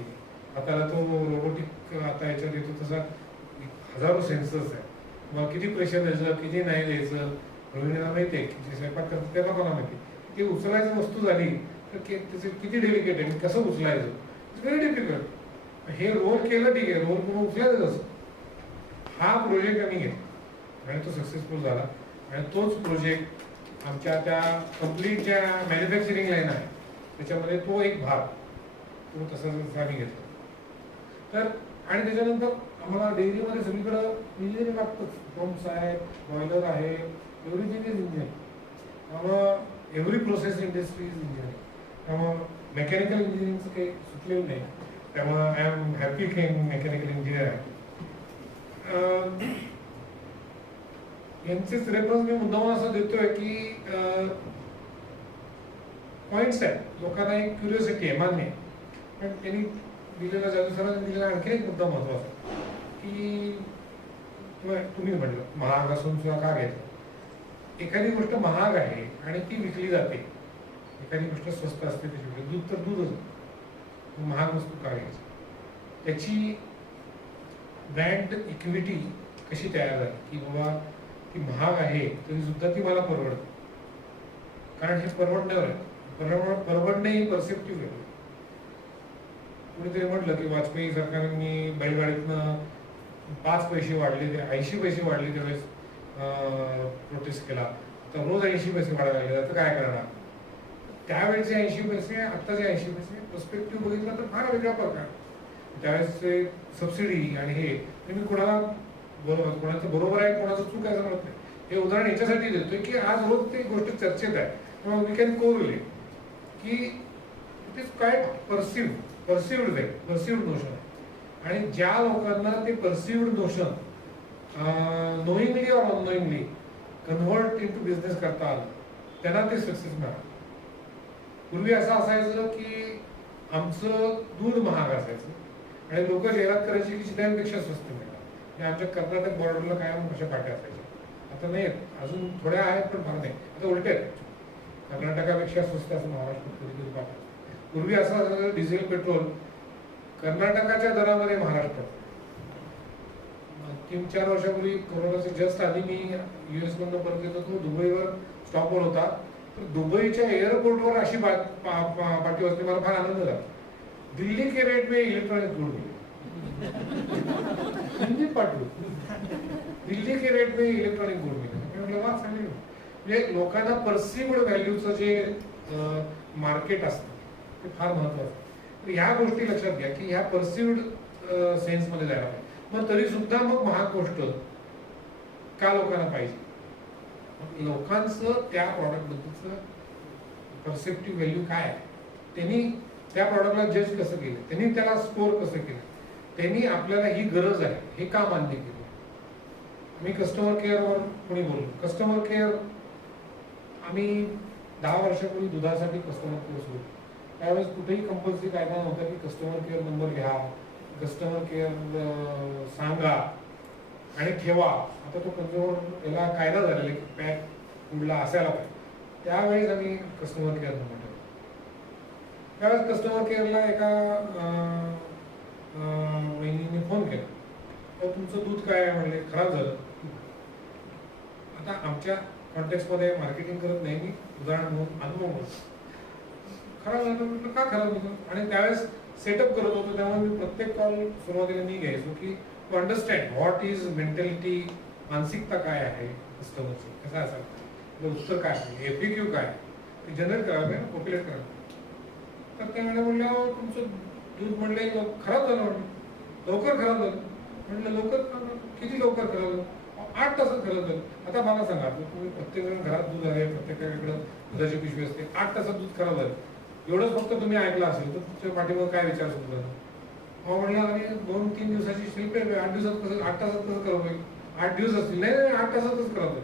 हाताला तो रोबोटिक आता याच्यात येतो तसा 1000 सेन्सर्स आहे. मग किती प्रेशर द्यायचं, किती नाही द्यायचं, रोहिणीला माहिती आहे, किती स्वयंपाक करतात त्याला कोणा माहिती. ती उचलायची वस्तू झाली तर त्याचे किती डेलिकेट आहे, कसं उचलायचं, इट्स व्हेरी डिफिकल्ट. हे रोल केलं ठीक आहे, रोल करून उचलायचं कसं. हा प्रोजेक्ट आम्ही घेतला आणि तो सक्सेसफुल झाला. आणि तोच प्रोजेक्ट आमच्या त्या कम्प्लीट ज्या मॅन्युफॅक्चरिंग लाईन आहे त्याच्यामध्ये तो एक भाग तो तसा आम्ही घेतला. तर आणि त्याच्यानंतर आम्हाला डेअरीमध्ये सगळीकडं इंजिनिअरिंग लागतंच. पंप्स आहेत, बॉयलर आहे, एव्हरीथिंग इज इंजिनिअरिंग. त्यामुळं every process industry is engineering. त्यामुळं मेकॅनिकल इंजिनिअरिंगचं काही सुटलेलं नाही. त्यामुळं आय एम हॅपी की मेकॅनिकल इंजिनियर आहे. यांचेच रेफरन्स मी मुद्दाम असं देतोय की पॉईंट्स आहेत, लोकांना एक क्युरिओसिटी आहे, मान्य आहे. पण त्यांनी दिलेला जादू सरांनी दिलेला आणखी एक मुद्दा महत्वाचा की तुम्ही म्हटलं महाग असून सुद्धा का घ्यायचं. एखादी गोष्ट महाग आहे आणि ती विकली जाते, एखादी गोष्ट स्वस्त असते त्याची दूध तर दूधच, महाग वस्तू का घ्यायची. त्याची ब्रँड इक्विटी कशी तयार झाली की बाबा ती महाग आहे तरी सुद्धा ती मला परवडते, कारण हे परवडण्यावर आहे. परवडणे ही परसेप्टिव्ह आहे. कुणीतरी म्हटलं की वाजपेयी सरकारने बैलगाडीतनं 5 पैसे वाढले, ते 80 पैसे वाढले, त्यावेळेस प्रोटेस्ट केला. तर रोज 80 पैसे वाढायला लागले, तर काय करणार. त्यावेळेचे 80 पैसे, आत्ताचे 80 पैसे पर्स्पेक्टिव्ह बघितलं तर फार वेगळा प्रकार. त्यावेळेस सबसिडी आणि हे मी कोणाचं बरोबर आहे कोणाचं चूक आहे असं म्हणत नाही. हे उदाहरण याच्यासाठी देतोय की आज रोज ती गोष्ट चर्चेत आहे. त्यामुळे वी कॅन कोरिलेट की इट इज काय परसिव्ड नोशन आहे. आणि ज्या लोकांना ते परसिव्ड नोशन नोईंगली और unknowingly convert in to business करता आलं त्यांना ते सक्सेस मिळालं. पूर्वी असं असायचं की आमचं दूध महाग असायचं आणि लोक जाहिरात करायची की चिल्ड्रांपेक्षा स्वस्त मिळतात. आमच्या कर्नाटक बॉर्डरला कायम अशा पाट्या असायच्या. आता नाही, अजून थोड्या आहेत पण फार नाही. आता उलटे आहेत, कर्नाटकापेक्षा स्वस्त असं महाराष्ट्रात कधी कधी पाठवतात. पूर्वी असं असायचं डिझेल पेट्रोल कर्नाटकाच्या दरामध्ये महाराष्ट्रात. 3-4 वर्षापूर्वी कोरोनाच्या जस्ट आधी मी US मधून परत येत होतो, दुबईवर स्टॉपवर होता. तर दुबईच्या एअरपोर्टवर अशी पाठी वाजली, मला फार आनंद झाला. दिल्ली के रेट में इलेक्ट्रॉनिक गुड मिले, हिंदी पाठवू, दिल्ली के रेट में इलेक्ट्रॉनिक गुड मिले. म्हणजे लोकांना परसिव्ड व्हॅल्यूचं जे मार्केट असतं ते फार महत्वाचं. तर ह्या गोष्टी लक्षात घ्या की ह्या परसिव्ड सेन्समध्ये जायला पाहिजे. मग तरी सुद्धा मग महाग गोष्ट का लोकांना पाहिजे. लोकांचं त्या प्रॉडक्टबद्दलचं परसेप्टिव्ह व्हॅल्यू काय आहे, त्यांनी त्या प्रॉडक्टला जज कसं केलं, त्यांनी त्याला स्कोर कसं केलं, त्यांनी आपल्याला ही गरज आहे हे का मान्य केलं. मी कस्टमर केअरवर कोणी बोललो, कस्टमर केअर आम्ही 10 वर्षापूर्वी दुधासाठी कस्टमर केअर सुरू. त्यावेळेस कुठेही कंपल्सरी कायदा नव्हता की कस्टमर केअर नंबर घ्या, कस्टमर केअर सांगा आणि ठेवा. आता तो कंझ्युमर याला कायदा झालेला की पॅक कुठला असायला पाहिजे. त्यावेळेस आम्ही कस्टमर केअर नंबर ठेवला. त्यावेळेस कस्टमर केअरला एका वहिनीने फोन केला, तर तुमचं दूध काय आहे म्हणले, खराब झालं. आता आमच्या कॉन्टेक्स्टमध्ये मार्केटिंग करत नाही मी, उदाहरण म्हणून अनुभव म्हणून. खराब झालं म्हटलं, का खराब होतं. आणि त्यावेळेस सेटअप करत होतो, त्यामुळे मी प्रत्येक कॉल सुरुवातीला मी घ्यायचो की to understand what is mentality, मानसिकता काय आहे कस्टमरची, कसं असायला, उत्तर काय आहे, FAQ काय आहे, जनरेट करावे, पॉप्युलेट करावे. तर त्या मॅडम म्हणल्या, तुमचं दूध म्हणले खराब झालं, म्हणलं लवकर खराब झालं. म्हटलं लवकर किती लवकर खराब झालं, 8 तासात खराब झालं. आता मला सांगा, तुम्ही प्रत्येक जण घरात दूध आहे, प्रत्येकाकडं दुधाची पिशवी असते, 8 तासात दूध खराब झालं, एवढंच फक्त तुम्ही ऐकलं असेल तर तुमच्या पाठीवर काय विचार सुरू झाला. म्हणलं आणि 2-3 दिवसाची शिल्प आहे, 8 दिवसात कसं, 8 तासात कसं खराब होईल, 8 दिवस असतील. नाही 8 तासातच खराब होईल.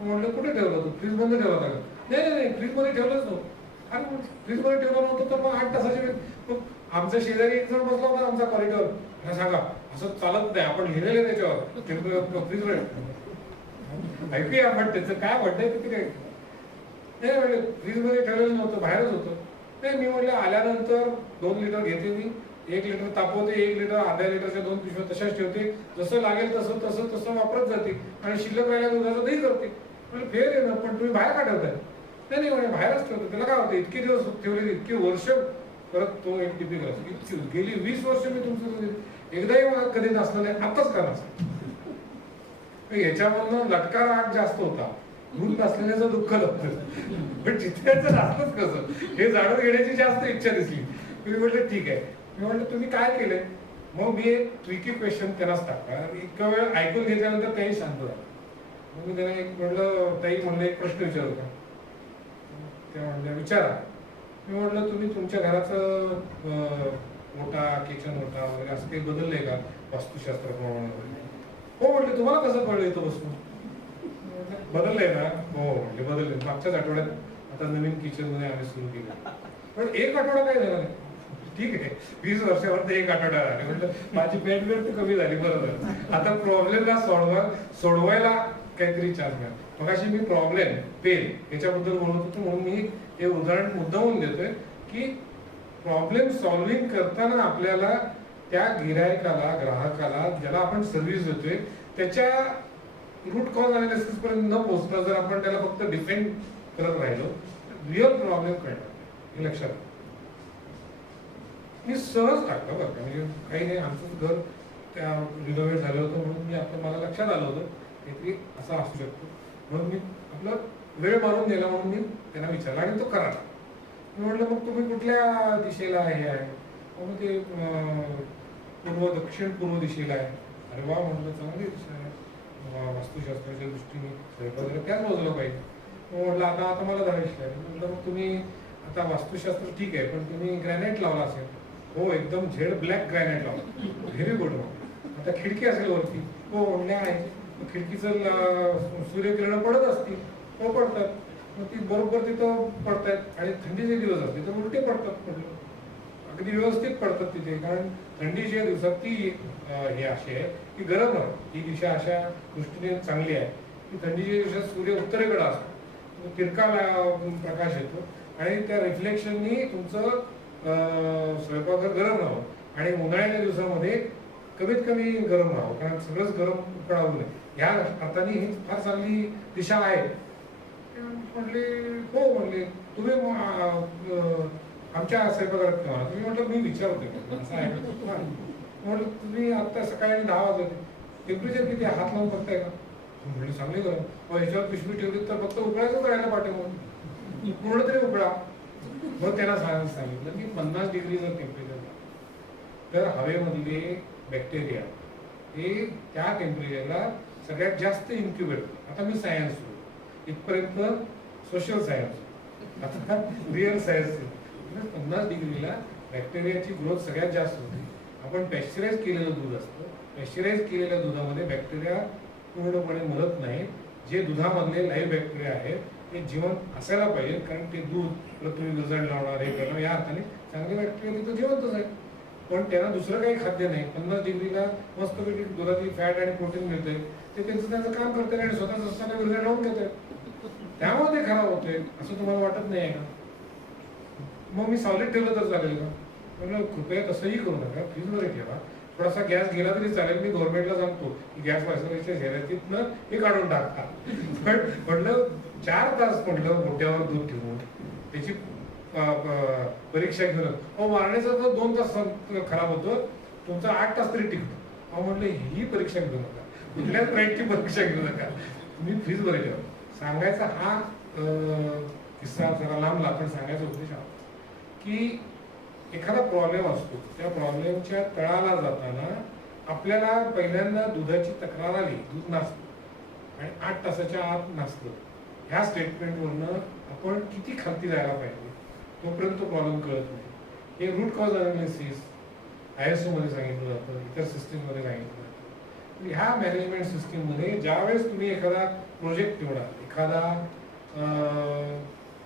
म्हणलं कुठे ठेवलं तू, फ्रीजमध्ये ठेवला होता का. नाही फ्रीजमध्ये ठेवलंच नव्हतं. अरे फ्रीजमध्ये ठेवलं नव्हतं तर मग 8 तासाची. आमच्या शेजारी एक जण बसला होता आमचा कॉरिडॉर, सांगा असं चालत नाही, आपण लिहिलेलं त्याच्यावर फ्रीजमध्ये ऐकूया, पण त्याचं काय म्हणणं किती काय. नाही म्हणले फ्रीजमध्ये ठेवलेलं नव्हतं, बाहेरच होतं. नाही मी म्हणलं आल्यानंतर 2 लिटर घेते मी, 1 लिटर तापवते, 1 लिटर अर्ध्या लिटरच्या 2 पिशव्या तशाच ठेवते, जसं लागेल तसं तसं तसं वापरत जाते आणि शिल्लक राहिल्या दुधाचं दही करते. म्हणजे फेर आहे ना, पण तुम्ही बाहेर का ठेवताय. नाही म्हणे बाहेरच ठेवतो. त्याला काय होतं, इतके दिवस ठेवले, इतके वर्ष, परत तो एक टिपी करायचा, इतकी गेली 20 वर्ष मी तुमचं एकदाही कधी नसलं नाही, आताच का नसतं. याच्यामधनं लटका राग जास्त होता, दूध नसलेल्याचं दुःख लागतं. पण चित्र्याचं असतंच कसं हे जाणून घेण्याची जास्त इच्छा दिसली. तुम्ही म्हटलं ठीक आहे. मी म्हटलं तुम्ही काय केलंय. मग मी एक ट्रिकी क्वेश्चन त्यांनाच टाकला. इतका वेळ ऐकून घेतल्यानंतर त्याही शांत झाला. मग मी त्यांना एक म्हटलं, ताई म्हणलं एक प्रश्न विचारू का? ते म्हणले विचारा. मी म्हटलं तुम्ही तुमच्या घराचं ओटा, किचन ओटा वगैरे असं काही बदललंय का वास्तुशास्त्राप्रमाणे वगैरे? हो म्हटले, तुम्हाला कसं कळलं इथं बसून? बदललंय ना? हो म्हणजे बदलले. मागच्याच आठवड्यात आता नवीन किचन मध्ये आम्ही सुरू केलं. पण एक आठवडा काय झाला नाही. ठीक आहे, 20 वर्षावर तर एक आठवडा झाला. म्हटलं माझी पेट तर कमी झाली, बरोबर. आता प्रॉब्लेमला सोडवायला काहीतरी चान्स मिळाला. मग अशी मी प्रॉब्लेम पेन याच्याबद्दल बोलत होतो, म्हणून मी हे उदाहरण मुद्दामून देतोय की प्रॉब्लेम सॉल्व्हिंग करताना आपल्याला त्या गिरायकाला, ग्राहकाला ज्याला आपण सर्व्हिस देतोय त्याच्या रूट कॉज अनालिसिस पर्यंत न पोहोचता जर आपण त्याला फक्त डिफेंड करत राहिलो, रिअल प्रॉब्लेम कळणार हे लक्षात. मी सहज टाकलं बरं का, म्हणजे काही नाही. आमचं घर त्या रिनोव्हेट झालं होतं म्हणून मी आपलं मला लक्षात आलं होतं काहीतरी असं असू शकतो, म्हणून मी आपलं वेळ मारून दिला म्हणून मी त्यांना विचारला आणि तो करा. मी म्हटलं मग तुम्ही कुठल्या दिशेला हे आहे? मग ते दक्षिण पूर्व दिशेला आहे. अरे वा म्हटलं, चांगली दिशा आहे. वास्तुशास्त्राच्या दृष्टीने स्वयंपाक त्याच बाजूला पाहिजे. मग म्हटलं आता मला जायचं आहे. म्हटलं मग तुम्ही आता वास्तुशास्त्र ठीक आहे, पण तुम्ही ग्रॅनाईट लावला असेल? हो, एकदम झेड ब्लॅक ग्रॅनाईट लावला. Very good. मग आता खिडकी असेल वरती? हो म्हणल्या आहे. खिडकीचं सूर्यकिरण पडत असतील? हो पडतात. मग ती बरोबर तिथं पडतायत आणि थंडीचे दिवस असते तर उलटे पडतात. म्हटलं अगदी व्यवस्थित पडतात तिथे, कारण थंडीच्या दिवसात ती हे अशी आहे की गरम आहे. ही दिशा अशा दृष्टीने चांगली आहे की थंडीच्या दिवसात सूर्य उत्तरेकडे असतो, तिरका प्रकाश येतो आणि त्या रिफ्लेक्शननी तुमचं स्वयंपाकघर गरम राहावं आणि उन्हाळ्याच्या दिवसामध्ये कमीत कमी गरम राहावं, कारण सगळंच गरम उकळावं नये. ह्या अर्थाने ही फार चांगली दिशा आहे. म्हणले हो म्हणले, तुम्ही आमच्या स्वयंपाकघरात केव्हा? तुम्ही म्हटलं मी विचारते असं आहे. म्हटलं तुम्ही आता सकाळी 10 वाजले, टेम्परेचर किती हात लावून बघताय का? म्हटलं चांगली गरम. ह्याच्यावर पिशवी ठेवली तर फक्त उकळायचंच राहिला पाठीमागून, पूर्ण तरी उकळा. मग त्याला सांगितलं की 50 डिग्री जर टेम्परेचर तर हवेमधले बॅक्टेरिया हे त्या टेम्परेचरला सगळ्यात जास्त इन्क्युबेट. आता मी सायन्स इथपर्यंत सोशल सायन्स, आता रिअल सायन्स. 50 डिग्रीला बॅक्टेरियाची ग्रोथ सगळ्यात जास्त होती. आपण पॅश्चराइज केलेलं दूध असतं, पॅश्चराइज केलेल्या दुधामध्ये बॅक्टेरिया पूर्णपणे मरत नाही. जे दुधामधले लाईव्ह बॅक्टेरिया आहेत ते जिवंत असायला पाहिजे, कारण ते दूध तुम्ही विरजण लावणार हे करणं या अर्थाने चांगले बॅक्टेरिया तिथं जिवंतच आहे. पण त्यांना दुसरं काही खाद्य नाही. 50 डिग्रीला मस्तपैकी दुधातली फॅट आणि प्रोटीन मिळते, ते त्यांचं काम करते आणि स्वतःच असताना विरजण लावून घेते, त्यामुळे ते खराब होते. असं तुम्हाला वाटत नाही आहे का? मग मी सावलीत ठेवलं तर चालेल का? म्हटलं कृपया तसंही करू नका, फ्रीजमध्ये ठेवा. थोडासा गॅस गेला तरी चालेल, मी गव्हर्नमेंटला सांगतो की गॅस वाचवण्याच्या जाहिरातीतनं हे काढून टाकता. पण म्हटलं 4 तास म्हटलं मोठ्यावर दूध ठेवून त्याची परीक्षा घेऊन, अहो मारण्याचा तर 2 तास खराब होतो, तुमचा 8 तास तरी टिकतो. अहो म्हटलं ही परीक्षा घेऊ नका, कुठल्याच ब्रँडची परीक्षा घेऊ नका, तुम्ही फ्रीजमध्ये ठेवा. सांगायचा हा किस्सा जरा लांबला, पण सांगायचा उद्देश हा की एखादा प्रॉब्लेम असतो, त्या प्रॉब्लेमच्या तळाला जाताना आपल्याला पहिल्यांदा दुधाची तक्रार आली, दूध नासतं आणि 8 तासाच्या आत नासतं, ह्या स्टेटमेंटवरनं आपण किती खालती जायला पाहिजे तोपर्यंत प्रॉब्लेम कळत नाही. हे रूट कॉज अनालिसिस ISO मध्ये सांगितलं जातं, इतर सिस्टीममध्ये सांगितलं जातं. ह्या मॅनेजमेंट सिस्टीममध्ये ज्यावेळेस तुम्ही एखादा प्रोजेक्ट निवडाल, एखादा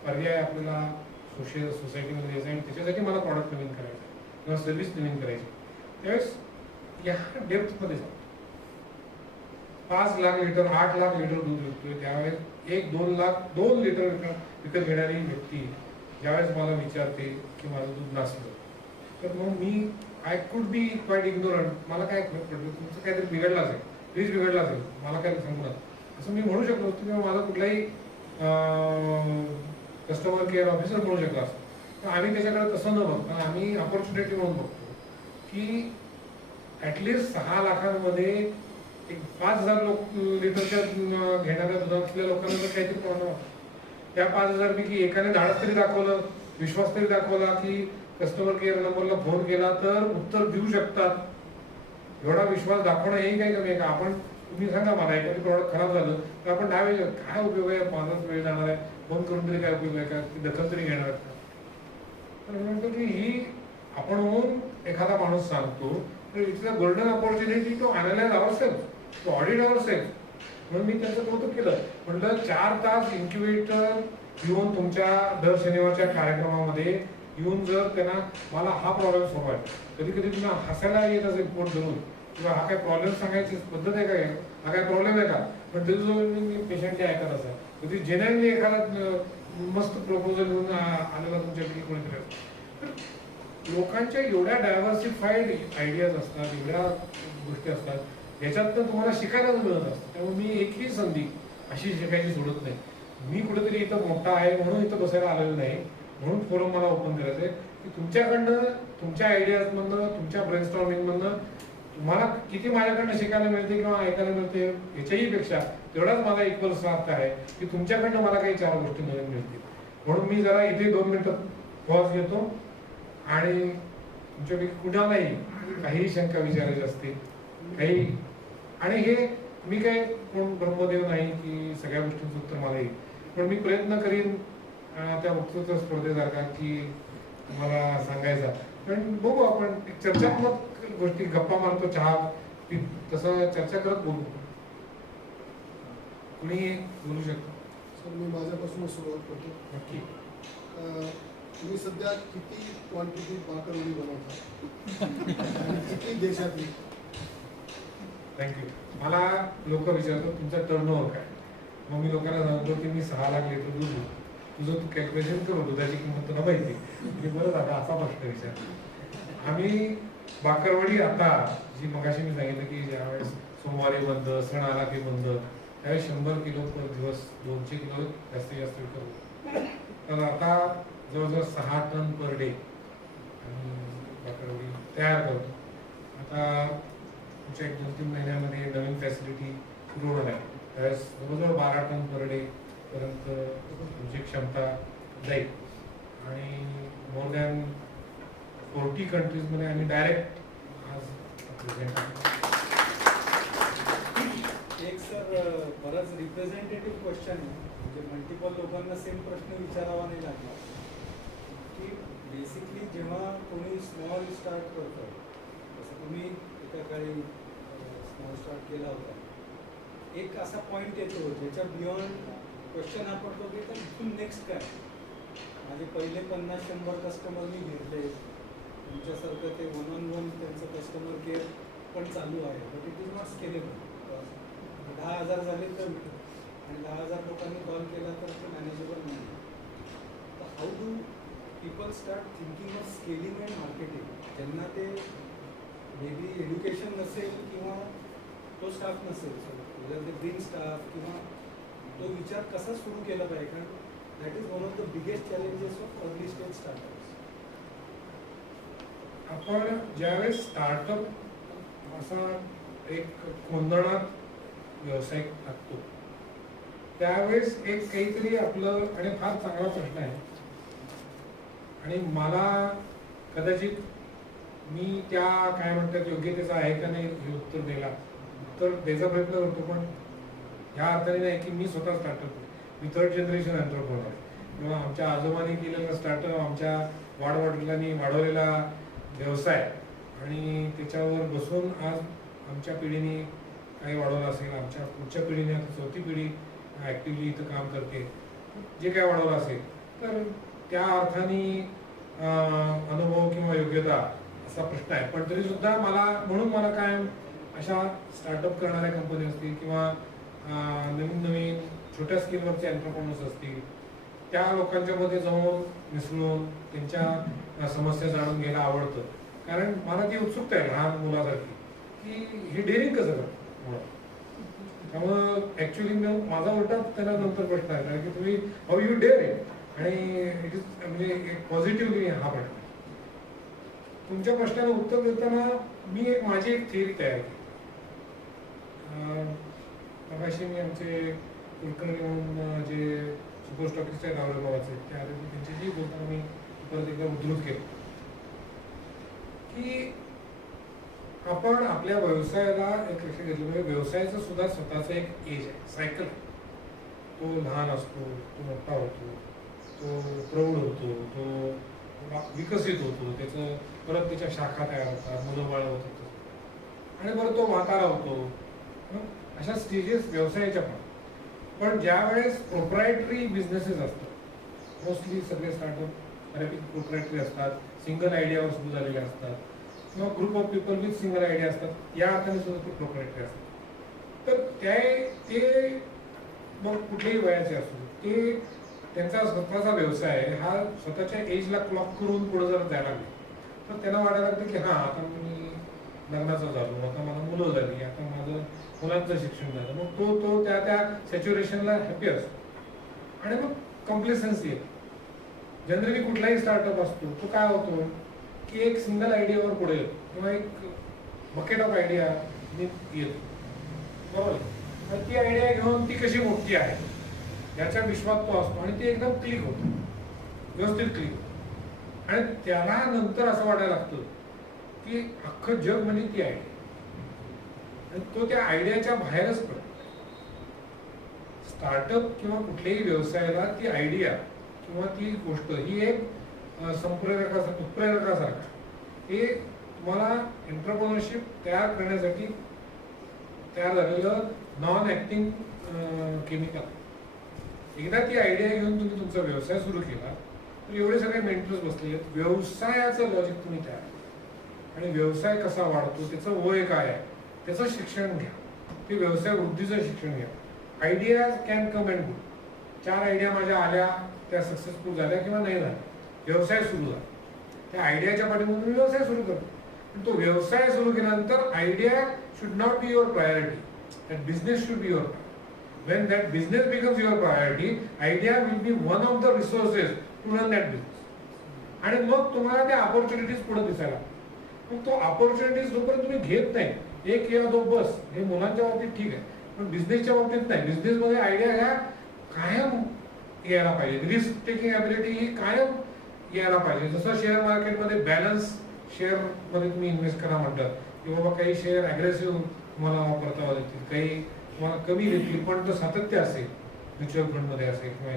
पर्याय आपल्याला सोसायटीमध्ये द्यायचा आणि त्याच्यासाठी मला प्रॉडक्ट नवीन करायचं किंवा सर्व्हिस नवीन करायची, त्यावेळेस या डेप्थमध्ये जा. 5 लाख लिटर 8 लाख लिटर दूध विकतोय, त्यावेळेस 2 लिटर विकत घेणारी व्यक्ती ज्यावेळेस मला विचारते की माझं दूध नासलं, तर मग मी I could be quiet ignorant. मला काय फरक पडलं, तुमचं काहीतरी बिघडलं असेल, फ्रीज बिघडला असेल, मला काय सांगू नका असं मी म्हणू शकलो होतो, किंवा माझा कुठलाही कस्टमर केअर ऑफिसर म्हणू शकला असतो. पण आम्ही त्याच्याकडे तसं न बघता आम्ही ऑपॉर्च्युनिटी म्हणून बघतो की ॲटलिस्ट 6 लाखांमध्ये एक 5,000 लिटरच्या घेणाऱ्या दुधातल्या लोकांना जर काहीतरी प्रॉब्लेम असतो, त्या 5,000 पैकी एकाने धाडस तरी दाखवलं, विश्वास तरी दाखवला की कस्टमर केअर नंबरला फोन केला तर उत्तर देऊ शकतात, एवढा विश्वास दाखवणं हे काही कमी आहे का? आपण तुम्ही सांगा मला एखादी प्रॉडक्ट खराब झालं तर आपण डावे काय उपयोग आहे, माझाच वेळ जाणार आहे, फोन करून तरी काय उपयोग आहे का, ती दखल तरी घेणार आहेत का? तर मी म्हणतो की ही आपण होऊन एखादा माणूस सांगतो तर it's a golden opportunity to analyse our self, to audit our self. म्हणून मी त्यांचं कौतुक केलं. म्हटलं 4 तास इन्क्युबेटर येऊन तुमच्या दर शनिवारच्या कार्यक्रमामध्ये येऊन जर त्यांना मला हा प्रॉब्लेम सॉल्व्ह आहे, कधी कधी तुम्हाला हसायला येत असेल पोट धरून किंवा हा काय प्रॉब्लेम सांगायची पद्धत आहे का, हा काय प्रॉब्लेम आहे का, पण त्याच्याजवळ मी पेशंटने ऐकत असा कधी जेन्युइनली एखादा मस्त प्रपोजल घेऊन आलेला तुमच्याकडे कोणीतरी असतं. तर लोकांच्या एवढ्या डायव्हर्सिफाईड आयडियाज असतात, एवढ्या गोष्टी असतात याच्यातनं तुम्हाला शिकायलाच मिळत असतं. त्यामुळे मी एकही संधी अशी शिकायची सोडत नाही. मी कुठेतरी इथं मोठा आहे म्हणून इथं बसायला आलेलो नाही, म्हणून फोरम मला ओपन करायचं आहे की तुमच्याकडनं, तुमच्या आयडियाजमधनं, तुमच्या ब्रेनस्टॉर्मिंगमधनं तुम्हाला किती माझ्याकडनं शिकायला मिळते किंवा ऐकायला मिळते याच्याही पेक्षा तेवढाच माझा इक्वल स्वार्थ आहे की तुमच्याकडनं मला काही 4 गोष्टी नवीन मिळतील. म्हणून मी जरा इथे 2 मिनिटं पॉज घेतो आणि तुमच्यापैकी कुणालाही काही शंका विचारायची असतील काही, आणि हे मी काय कोण ब्रह्मदेव नाही की सगळ्या गोष्टींचं उत्तर मला येईल, पण मी प्रयत्न करीन त्या वक्तृत्व स्पर्धेसारखा की तुम्हाला सांगायचा. पण बघू आपण चर्चात्मक गोष्टी, गप्पा मारतो चहा तसं चर्चा करत बोलू. कुणी बोलू शकतो? सर मी माझ्यापासून सुरुवात करतो. नक्की. तुम्ही सध्या किती क्वांटिटी बाकरवडी बनवता आणि किती देशातली? थँक्यू. मला लोक विचारतात तुमचा टर्नओव्हर काय, मग मी लोकांना सांगतो की मी 6 लाख लिटर दूध देतो. तुझं तू कॅल्क्युलेशन करू, दुधाची किंमत तुला माहिती. मी बरं झालं असा प्रश्न विचार. आम्ही बाकरवडी आता जी मगाशी मी सांगितलं की ज्यावेळेस सोमवारी बंद, सण आला की बंद, त्यावेळेस 100 किलो पर दिवस, 200 किलो जास्तीत जास्त विकतो. तर आता जवळजवळ 6 टन पर डे आम्ही बाकरवडी तयार करतो. आता पुढच्या 1-2-3 महिन्यामध्ये नवीन फॅसिलिटी सुरू होणार आहे, त्यावेळेस जवळजवळ 12 टन पर डे पर्यंत तुमची क्षमता जाईल आणि मोर दॅन 40 कंट्रीजमध्ये आम्ही डायरेक्ट आज एक सर बराच रिप्रेझेंटेटिव्ह क्वेश्चन आहे, म्हणजे मल्टिपल लोकांना सेम प्रश्न विचारावा नाही लागला की बेसिकली जेव्हा कोणी स्मॉल स्टार्ट करतं, जसं तुम्ही एका काळी स्मॉल स्टार्ट केला होता, एक असा पॉईंट येतो ज्याच्या बियॉन्ड क्वेश्चन हा पडतो की तर इथून नेक्स्ट काय. माझे पहिले 50-100 कस्टमर मी घेतले, तुमच्यासारखं ते 1-on-1 त्यांचं कस्टमर केअर पण चालू आहे, but it is not scalable. 10,000 झाले तर आणि 10,000 लोकांनी कॉल केला तर ते मॅनेजेबल नाही. तर how do people start thinking of scaling and marketing, ज्यांना ते मे बी एज्युकेशन नसेल किंवा तो स्टाफ नसेल, जर ते ब्रिंग स्टाफ किंवा तो विचार कसा सुरू केला पाहिजे, कारण that is one of the biggest challenges of early stage startups. आपण ज्यावेळेस स्टार्टअप असा एक कोंदणात व्यवसाय टाकतो त्यावेळेस एक काहीतरी आपलं, आणि फार चांगला प्रश्न आहे आणि मला कदाचित मी त्या काय म्हणतात योग्यतेचा आहे का नाही हे उत्तर द्यायचा प्रयत्न करतो, पण ह्या अर्थाने नाही की मी स्वतः स्टार्टअप, मी 3rd जनरेशन एंटरप्रेन्योर किंवा आमच्या आजोबांनी केलेला स्टार्टअप, आमच्या वाडवडिलांनी वाढवलेला व्यवसाय आणि त्याच्यावर बसून आज आमच्या पिढीने काही वाढवलं असेल, आमच्या पुढच्या पिढीने आता 4थी पिढी ॲक्टिव्हली इथं काम करते, जे काय वाढवलं असेल, तर त्या अर्थाने अनुभव किंवा योग्यता असा प्रश्न आहे. पण तरीसुद्धा म्हणून मला काय अशा स्टार्टअप करणाऱ्या कंपनी असतील किंवा नवीन छोट्या स्किलवरचे एंटरप्रेन्योर्स असतील, त्या लोकांच्या मध्ये जाऊन मिसळून त्यांच्या समस्या जाणून घ्यायला आवडतं. कारण मला ती उत्सुकता आहे लहान मुलासारखी की हे डेअरिंग कसं करतं मुळात. त्यामुळं ॲक्च्युली माझा उलटा त्याला नंतर प्रश्न आहे कारण की तुम्ही हाऊ यू डेअर आहे, आणि इट इज म्हणजे एक पॉझिटिव्हली हा प्रश्न. तुमच्या प्रश्नाला उत्तर देताना मी माझी एक थिअरी तयार केली. मगाशी मी आमचे कुलकर्णी म्हणून जे सुपर स्टॉकिस्ट आहेत औरंगाबादचे, त्या त्यांच्याशी बोलताना मी परत एकदा उद्धृत केलं की आपण आपल्या व्यवसायाला एक लक्षात घेतलं पाहिजे, व्यवसायाचं सुद्धा स्वतःचं एक एज आहे, सायकल. तो लहान असतो, तो मोठा होतो, तो प्रौढ होतो, तो विकसित होतो, त्याचं परत त्याच्या शाखा तयार होतात, मुलं बाळ होतात आणि परत तो म्हातारा होतो. अशा स्टेजेस व्यवसायाच्या पण ज्या वेळेस प्रोप्रायटरी बिझनेसेस असतात, मोस्टली सगळे स्टार्टअप बऱ्यापैकी प्रोप्रायटरी असतात, सिंगल आयडियावर सुरू झालेले असतात किंवा group of people with single idea असतात, या अर्थाने सुद्धा ते प्रोप्रायटरी असतात. तर ते मग कुठल्याही वयाचे असो, ते त्यांचा स्वतःचा व्यवसाय आहे, हा स्वतःच्या एजला क्लॉक करून पुढे जर जायला लागले तर त्यांना वाटायला लागतं की हां आता मी लग्नाचं झालो, आता मला मुलं झाली, आता माझं मुलांचं शिक्षण झालं, मग तो त्या सॅच्युरेशनला हॅपी असतो आणि मग कॉम्प्लेसन्सी येते. जनरली कुठलाही स्टार्टअप असतो तो काय होतो की एक सिंगल आयडियावर पुढे येतो किंवा एक बकेट ऑफ आयडिया येतो, बरोबर. तर ती आयडिया घेऊन ती कशी मोठी आहे याच्या विश्वास तो असतो आणि ते एकदम क्लिक होतं, व्यवस्थित क्लिक होतं आणि त्याला नंतर असं वाटायला लागतं की अख्खं जग म्हणजे ती आयडिया आणि तो त्या आयडियाच्या बाहेरच पडतो. स्टार्टअप किंवा कुठल्याही व्यवसायाला ती आयडिया किंवा ती गोष्ट ही एक उत्प्रेरकासारखा, हे तुम्हाला एंटरप्रेन्योरशिप तयार करण्यासाठी तयार झालेलं नॉन ऍक्टिंग केमिकल. एकदा ती आयडिया घेऊन तुम्ही तुमचा व्यवसाय सुरू केला तर एवढे सगळे मेंटर्स बसलेले आहेत, व्यवसायाचं लॉजिक तुम्ही तयार आणि व्यवसाय कसा वाढतो, त्याचं वय काय आहे, त्याचं शिक्षण घ्या, ते व्यवसाय वृद्धीचं शिक्षण घ्या. Ideas can come and go. 4 idea माझ्या आल्या, त्या सक्सेसफुल झाल्या किंवा नाही झाल्या, व्यवसाय सुरू झाला, त्या आयडियाच्या पाठीमागून मी व्यवसाय सुरू करतो. पण तो व्यवसाय सुरू केल्यानंतर idea should not be your priority, that business should be your priority. When that business becomes your priority, idea will be one of the resources to run that business. आणि मग तुम्हाला त्या ऑपॉर्च्युनिटीज पुढे दिसायला, मग तो ऑपॉर्च्युनिटीज जोपर्यंत तुम्ही घेत नाही, एक या दो बस, हे मुलांच्या बाबतीत ठीक आहे, पण बिझनेसच्या बाबतीत नाही. बिझनेसमध्ये आयडिया ह्या कायम यायला पाहिजे, रिस्क टेकिंग ॲबिलिटी ही कायम यायला पाहिजे. जसं शेअर मार्केटमध्ये बॅलन्स शेअरमध्ये तुम्ही इन्व्हेस्ट करा म्हणतात की बाबा काही शेअर ॲग्रेसिव्ह तुम्हाला वापरता देतील, काही तुम्हाला कमी देतील, पण जर सातत्य असेल म्युच्युअल फंडमध्ये असेल किंवा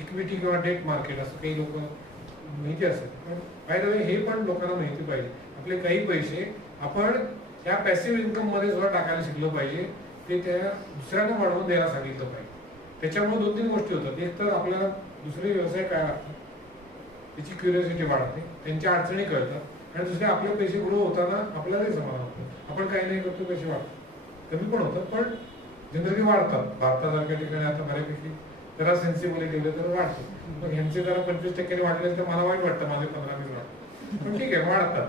इक्विटी किंवा डेट मार्केट असं काही लोक माहिती असेल. पण बाय द वे हे पण लोकांना माहिती पाहिजे, आपले काही पैसे आपण त्या पॅसिव्ह इन्कममध्ये सुद्धा टाकायला शिकलो पाहिजे, ते त्या दुसऱ्यांना वाढवून द्यायला सांगितलं पाहिजे. त्याच्यामुळे 2-3 गोष्टी होतात. एक तर आपल्याला दुसरे व्यवसाय काय वाटतात त्याची क्युरिओसिटी वाढते, त्यांच्या अडचणी कळतात आणि दुसरे आपले पैसे ग्रो होताना आपल्यालाही समाधान होतं. आपण काही नाही करतो, पैसे वाढतात, कमी पण होतं पण जनरली वाढतात. भारतासारख्या ठिकाणी आता बऱ्यापैकी जरा सेन्सिबली ठेवले तर वाढते. पण ह्यांचे जरा 25% वाढले तर मला वाईट वाटतं, माझे 15-20 वाटतं, पण ठीक आहे वाढतात.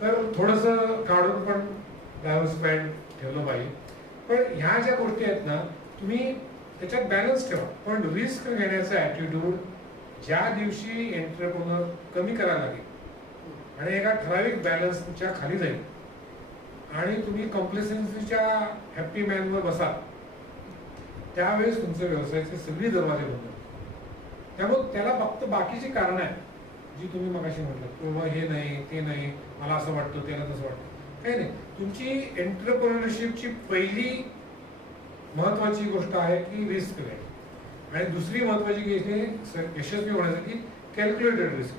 तर थोडंसं काढून पण डायव्हर्सिफाईड ठेवलं पाहिजे. पण ह्या ज्या गोष्टी आहेत ना, तुम्ही त्याच्यात बॅलन्स ठेवा, पण रिस्क घेण्याचा ॲटिट्यूड ज्या दिवशी एंटरप्रेन्योर कमी करायला लागेल आणि एका ठराविक बॅलन्सच्या खाली जाईल आणि तुम्ही कॉम्प्लेसन्सीच्या हॅपी मॅनवर बसाल, त्यावेळेस तुमच्या व्यवसायाचे सगळे दरवाजे बंद होतात. त्यामुळे त्याला फक्त बाकीची कारणं आहेत जी तुम्ही मगाशी म्हटलं, किंवा हे नाही ते नाही, मला असं वाटतं त्याला तसं वाटतं, काही नाही. तुमची एंटरप्रेन्योरशिपची पहिली महत्वाची गोष्ट आहे की रिस्क घ्यायची आणि दुसरी महत्वाची गोष्ट यशस्वी होण्यासाठी कॅल्क्युलेटेड रिस्क.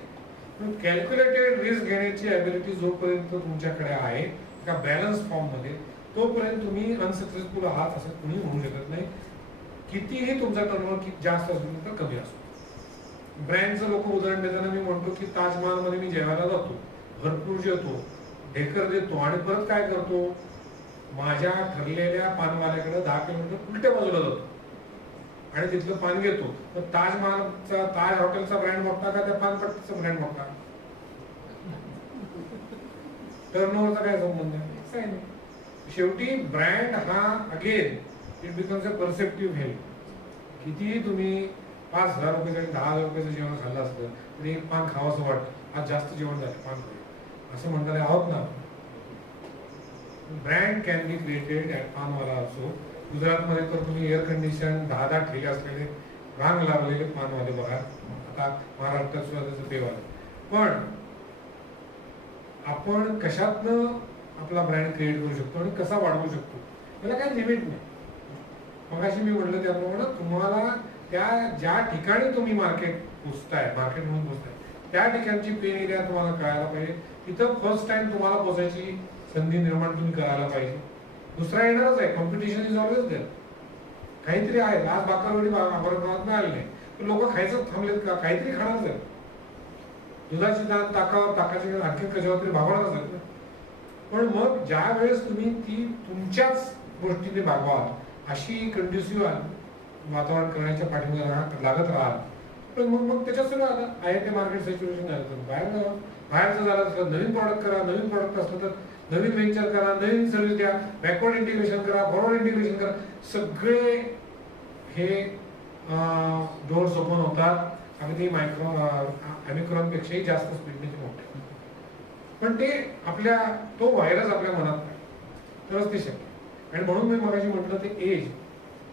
कॅल्क्युलेटेड रिस्क घेण्याची ॲबिलिटी जोपर्यंत तुमच्याकडे आहे एका बॅलन्स फॉर्ममध्ये, तोपर्यंत तुम्ही अनसक्सेसफुल आहात असं कुणी म्हणू शकत नाही. कितीही तुमचा टर्नओव्हर जास्त असो तर कमी असो. ब्रँडचं लोक उदाहरण देताना मी म्हणतो की ताजमहालमध्ये मी जेवायला जातो, भरपूर जेवतो, ढेकर देतो आणि परत काय करतो, माझ्या ठरलेल्या पानवाल्याकडे 10 किलोमीटर उलट्या बाजूला जातो आणि तिथलं पान घेतो. तर ताजमहालचा, ताज हॉटेलचा ब्रँड मोठा का त्या पानपट्टीचा ब्रँड मोठा? टर्नओव्हरचा काय संबंध आहे? शेवटी ब्रँड हा again it becomes a perceptive value. कितीही तुम्ही 5,000 रुपये 10,000 रुपयाचं जेवण खाल्लं असतं तरी एक पान खावंसं वाटतं, आज जास्त जेवण झालं पान खाऊ असं म्हणणारे आहोत ना. Brand can be created at पानवाला असो. गुजरातमध्ये तर तुम्ही एअर कंडिशन 10 ठेले असलेले रांग लावलेले पानवाले बघा, आता महाराष्ट्रात सुद्धा त्याचं पेव आलं. पण आपण कशातनं आपला ब्रँड क्रिएट करू शकतो आणि कसा वाढवू शकतो, त्याला काही लिमिट नाही. मगाशी मी म्हटलं त्याप्रमाणे तुम्हाला त्या ज्या ठिकाणी तुम्ही मार्केट म्हणून पोचताय त्या ठिकाणची पेन एरिया तुम्हाला कळायला पाहिजे. तिथं फर्स्ट टाइम तुम्हाला पोचायची संधी निर्माण तुम्ही करायला पाहिजे. दुसरा येणारच आहे, कॉम्पिटिशन इज ऑलवेज देअर. काहीतरी आहे, आज बाकरवडी प्रमाणात मिळाली नाही तर लोक खायचं थांबलेत का, काहीतरी खाणार आहे. दुधाची दान ताकावर, ताकाची दान आणखी कशावर तरी भागवणारच आहेत ना. पण मग ज्या वेळेस तुम्ही ती तुमच्याच गोष्टीने भागवाल अशी कंड्युसिव्ह वातावरण करण्याच्या पाठीमागे लागत राहाल पण मग त्याच्यात सगळं आलं. आहे ते मार्केट सॅच्युरेशन झालं तर बाहेरचं झालं असलं नवीन प्रॉडक्ट करा, नवीन प्रॉडक्ट असलं तर नवीन व्हेंचर करा, नवीन सर्व्हिस द्या, बॅकवर्ड इंटिग्रेशन करा, फॉरवर्ड इंटिग्रेशन करा. सगळे हे डोअर्स ओपन होतात. अगदी अमिक्रॉनपेक्षाही जास्त स्पीडने मोठे. पण ते तो व्हायरस आपल्या मनात नाही तरच ते शक्य. आणि म्हणून मी मगाशी म्हटलं ते एज,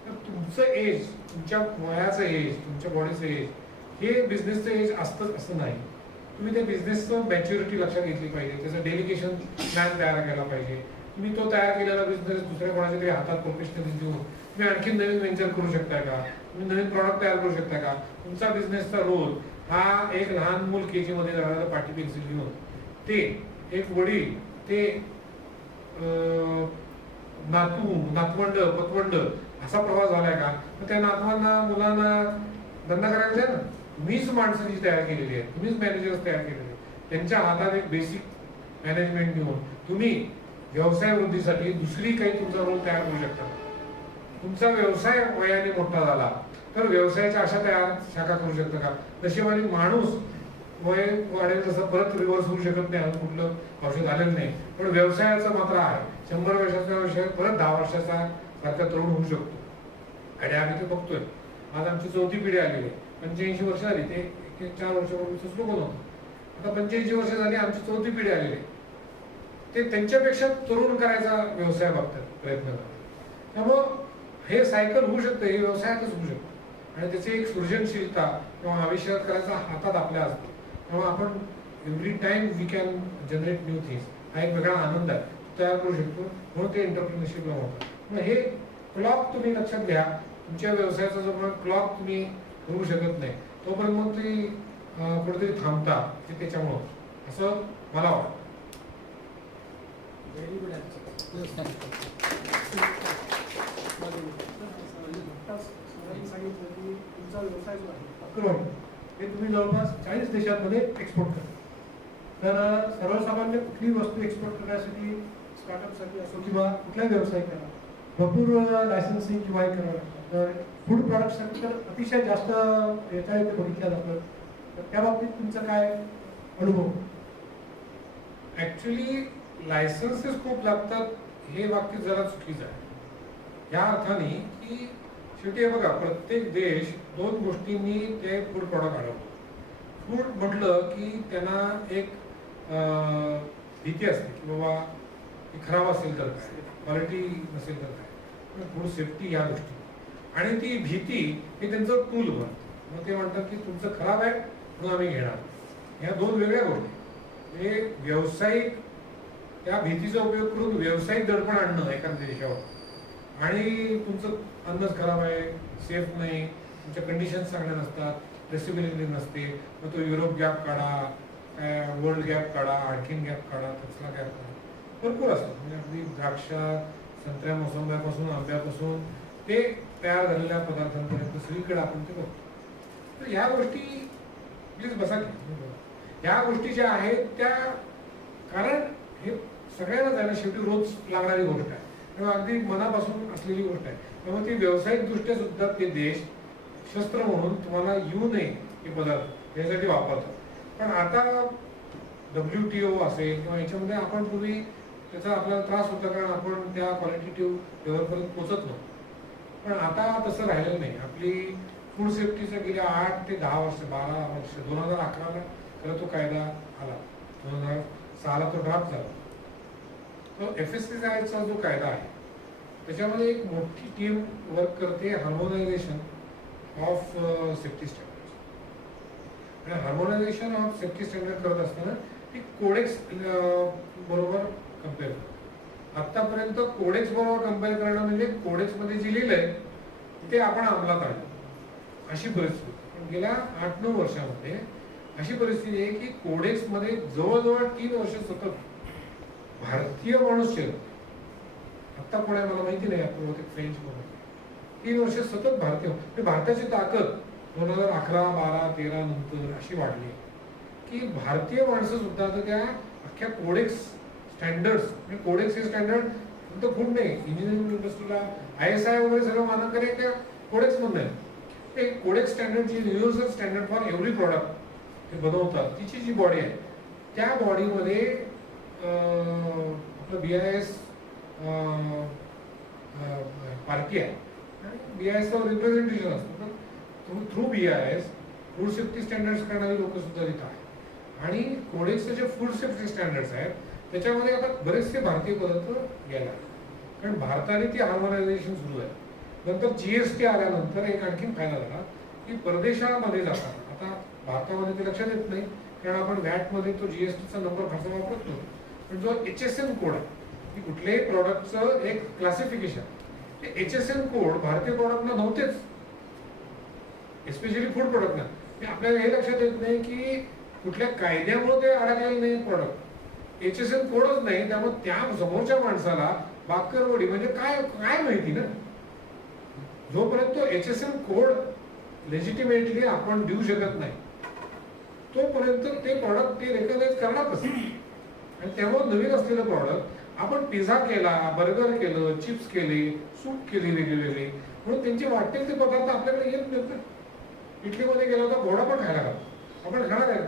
तर तुमचं एज, तुमच्या वयाचं एज, तुमच्या बॉडीचं एज हे बिझनेसचं एज असतंच असं नाही. तुम्ही त्या बिझनेसचं मॅच्युरिटी लक्षात घेतली पाहिजे, त्याचं डेलिगेशन प्लॅन तयार केला पाहिजे. तुम्ही तो तयार केलेला बिझनेस दुसऱ्या कोणाच्या तरी हातात प्रोफेशनली देऊन तुम्ही आणखी नवीन व्हेंचर करू शकताय का, तुम्ही नवीन प्रॉडक्ट तयार करू शकता का. तुमचा बिझनेसचा रोल हा एक लहान मूल केजी मध्ये जाणारा पाटी पेन्सिल घेऊन ते एक वडील ते नातवंड पतवंड असा प्रवास झालाय का. तर त्या नातवांना मुलांना धंदा करायला द्या ना. तुम्हीच माणसाची तयार केलेली आहे, तुम्हीच मॅनेजर्स तयार केलेले आहेत. त्यांच्या हातात एक बेसिक मॅनेजमेंट घेऊन तुम्ही व्यवसाय वृद्धीसाठी दुसरी काही तुमचा रोल तयार करू शकता. तुमचा व्यवसाय वयाने मोठा झाला तर व्यवसायाच्या अशा तयार शाखा करू शकता का. नशिबाने माणूस वय वाढेल तसं परत रिव्हर्स होऊ शकत नाही, अजून कुठलं औषध आलेलं नाही. पण व्यवसायाचं मात्र आहे. 100 वर्षाचा व्यवसाय परत 10 वर्षाचा सारखा तरुण होऊ शकतो. आणि आम्ही ते बघतोय. आज आमची 4थी पिढी आलेली आहे. 85 वर्ष झाली, ते 4 वर्षापूर्वीच लोक नव्हतं. आता 85 वर्ष झाली, आमची 4थी पिढी आलेली आहे. ते त्यांच्यापेक्षा तरुण करायचा व्यवसाय बघतात, प्रयत्न करतात. त्यामुळं हे सायकल होऊ शकतं, हे व्यवसायातच होऊ शकतं. आणि त्याची एक सृजनशीलता किंवा आविष्कार करायचा हातात आपल्या असतो. तेव्हा आपण every time we can generate new things, हा एक वेगळा आनंद आहे, तयार करू शकतो. म्हणून ते एंटरप्रिनरशिपला होतं. मग हे क्लॉक तुम्ही लक्षात घ्या. तुमच्या व्यवसायाचा जोपर्यंत क्लॉक तुम्ही होऊ शकत नाही तोपर्यंत मग ती कुठेतरी थांबता, ते त्याच्यामुळं असं मला वाटतं. व्हेरी गुड सांगितलं की तुमचा व्यवसाय जो आहे हे तुम्ही जवळपास 40 देशांमध्ये एक्सपोर्ट करता. तर सर्वसामान्य कुठलीही वस्तू एक्सपोर्ट करण्यासाठी स्टार्टअपसाठी असो किंवा कुठलाही व्यवसाय करा भरपूर लायसन्सिंग किंवा हे करावं लागतं. तर फूड प्रॉडक्टसाठी तर अतिशय जास्त याच्या इथे बघितलं जातं. तर त्या बाबतीत तुमचा काय अनुभव. ऍक्च्युली लायसन्सेस खूप लागतात हे वाक्य जरा चुकीचं आहे. या अर्थाने की शेवटी बघा, प्रत्येक देश 2 गोष्टींनी ते फूड प्रॉडक्ट अडवतो. फूड म्हटलं की त्यांना एक भीती असते की बाबा खराब असेल तर काय, क्वालिटी नसेल तर काय, फूड सेफ्टी या गोष्टी. आणि ती भीती हे त्यांचं टूल बनतं. मग ते म्हणतात की तुमचं खराब आहे म्हणून आम्ही घेणार. ह्या 2 वेगळ्या गोष्टी. हे व्यावसायिक त्या भीतीचा उपयोग करून व्यावसायिक दडपण आणणं एखाद्या देशावर आणि तुमचं अन्नच खराब आहे, सेफ नाही, तुमच्या कंडिशन्स चांगल्या नसतात, ट्रेसिबिलिटी नसते, मग तो युरोप गॅप काढा, वर्ल्ड गॅप काढा, आणखीन गॅप काढा, कचरा गॅप काढा, भरपूर असतात. म्हणजे अगदी द्राक्ष, संत्र्या, मोसंब्यापासून आंब्यापासून ते तयार झालेल्या पदार्थांपर्यंत सगळीकडे आपण ते बघतो. तर ह्या गोष्टी प्लीज बसा की, ह्या गोष्टी ज्या आहेत त्या, कारण हे सगळ्यांना जाणं शेवटी रोज लागणारी गोष्ट आहे किंवा अगदी मनापासून असलेली गोष्ट आहे. त्यामुळे ती व्यावसायिकदृष्ट्या सुद्धा ते देश शस्त्र म्हणून तुम्हाला येऊ नये हे पदार्थ यासाठी वापरतात. पण आता WTO असेल किंवा याच्यामध्ये आपण पूर्वी त्याचा आपल्याला त्रास होता कारण आपण त्या क्वालिटेटिव्ह लेवलपर्यंत पोहोचत नव्हतो. पण आता तसं राहिलेलं नाही. आपली फूड सेफ्टीचा गेल्या 8 ते 10 वर्ष, 12 वर्ष, 2011ला खरं तो कायदा आला, 2006ला तो ड्राफ्ट झाला. तो FSSAIचा जो कायदा आहे त्याच्यामध्ये एक मोठी टीम वर्क करते हार्मोनायझेशन ऑफ सेफ्टी स्टँडर्ड. आणि हार्मोनायझेशन ऑफ सेफ्टी स्टँडर्ड करत असताना ती कोडेक्स बरोबर कम्पेअर करते. आतापर्यंत कोडेक्स बरोबर कम्पेअर करणं म्हणजे कोडेक्स मध्ये जे लिहिलंय ते आपण अंमलात आणलं अशी परिस्थिती. पण गेल्या 8-9 वर्षामध्ये अशी परिस्थिती आहे की कोडेक्स मध्ये जवळजवळ 3 वर्ष सतत भारतीय माणूस शिरत. आता कोण आहे मला माहिती नाही, आपण बहुतेक फ्रेंच म्हणून 3 वर्ष सतत भारतीय म्हणजे भारताची ताकद 2011, 12, 13 नंतर अशी वाढली की भारतीय माणसं सुद्धा आता त्या अख्ख्या कोडेक्स स्टँडर्ड्स म्हणजे कोडेक्स हे स्टँडर्ड फक्त गुड नाही, इंजिनिअरिंग इंडस्ट्रीला ISI वगैरे सगळं मानांकन आहे त्या कोडेक्स मधून आहे. ते कोडेक्स स्टँडर्ड जी universal standard for every product ते बनवतात तिची जी बॉडी आहे त्या बॉडीमध्ये आपलं BIS पार्टी आहे आणि BISचं रिप्रेझेंटेशन असतं. तर through BIS food safety standards करणारी लोक सुद्धा तिथं आहेत आणि कोडेक्सचे जे फूड सेफ्टी स्टँडर्ड्स आहेत त्याच्यामध्ये आता बरेचसे भारतीय पदार्थ गेला कारण भारताने ती हार्मोनायझेशन सुरू आहे. नंतर GST आल्यानंतर एक आणखीन फायदा झाला की परदेशामध्ये जाताना आता भारतामध्ये ते लक्षात येत नाही कारण आपण व्हॅटमध्ये तो GSTचा नंबर फारसा वापरत नाही, पण जो HSN कोड आहे की कुठल्याही प्रॉडक्टचं एक क्लासिफिकेशन ते HSN कोड भारतीय प्रॉडक्टना नव्हतेच, एस्पेशली फूड प्रोडक्टना. आपल्याला हे लक्षात येत नाही की कुठल्या कायद्यामुळे ते अडकलेले नाही प्रॉडक्ट, HSN कोडच नाही. त्यामुळे त्या समोरच्या माणसाला बाकरवडी म्हणजे काय काय माहिती ना. जोपर्यंत तो HSN कोड लेजिटिमेटली आपण देऊ शकत नाही तोपर्यंत ते प्रॉडक्ट ते रेकग्नाइज करणार कसं. आणि त्यामुळे नवीन असलेलं प्रॉडक्ट आपण पिझ्झा केला, बर्गर केलं, चिप्स केले, सूप केली वेगळी म्हणून त्यांचे वाटेल ते पदार्थ आपल्याकडे येत नाहीत ना. इटलीमध्ये गेला होता घोडा पण खायला घालतो, आपण खाणार आहे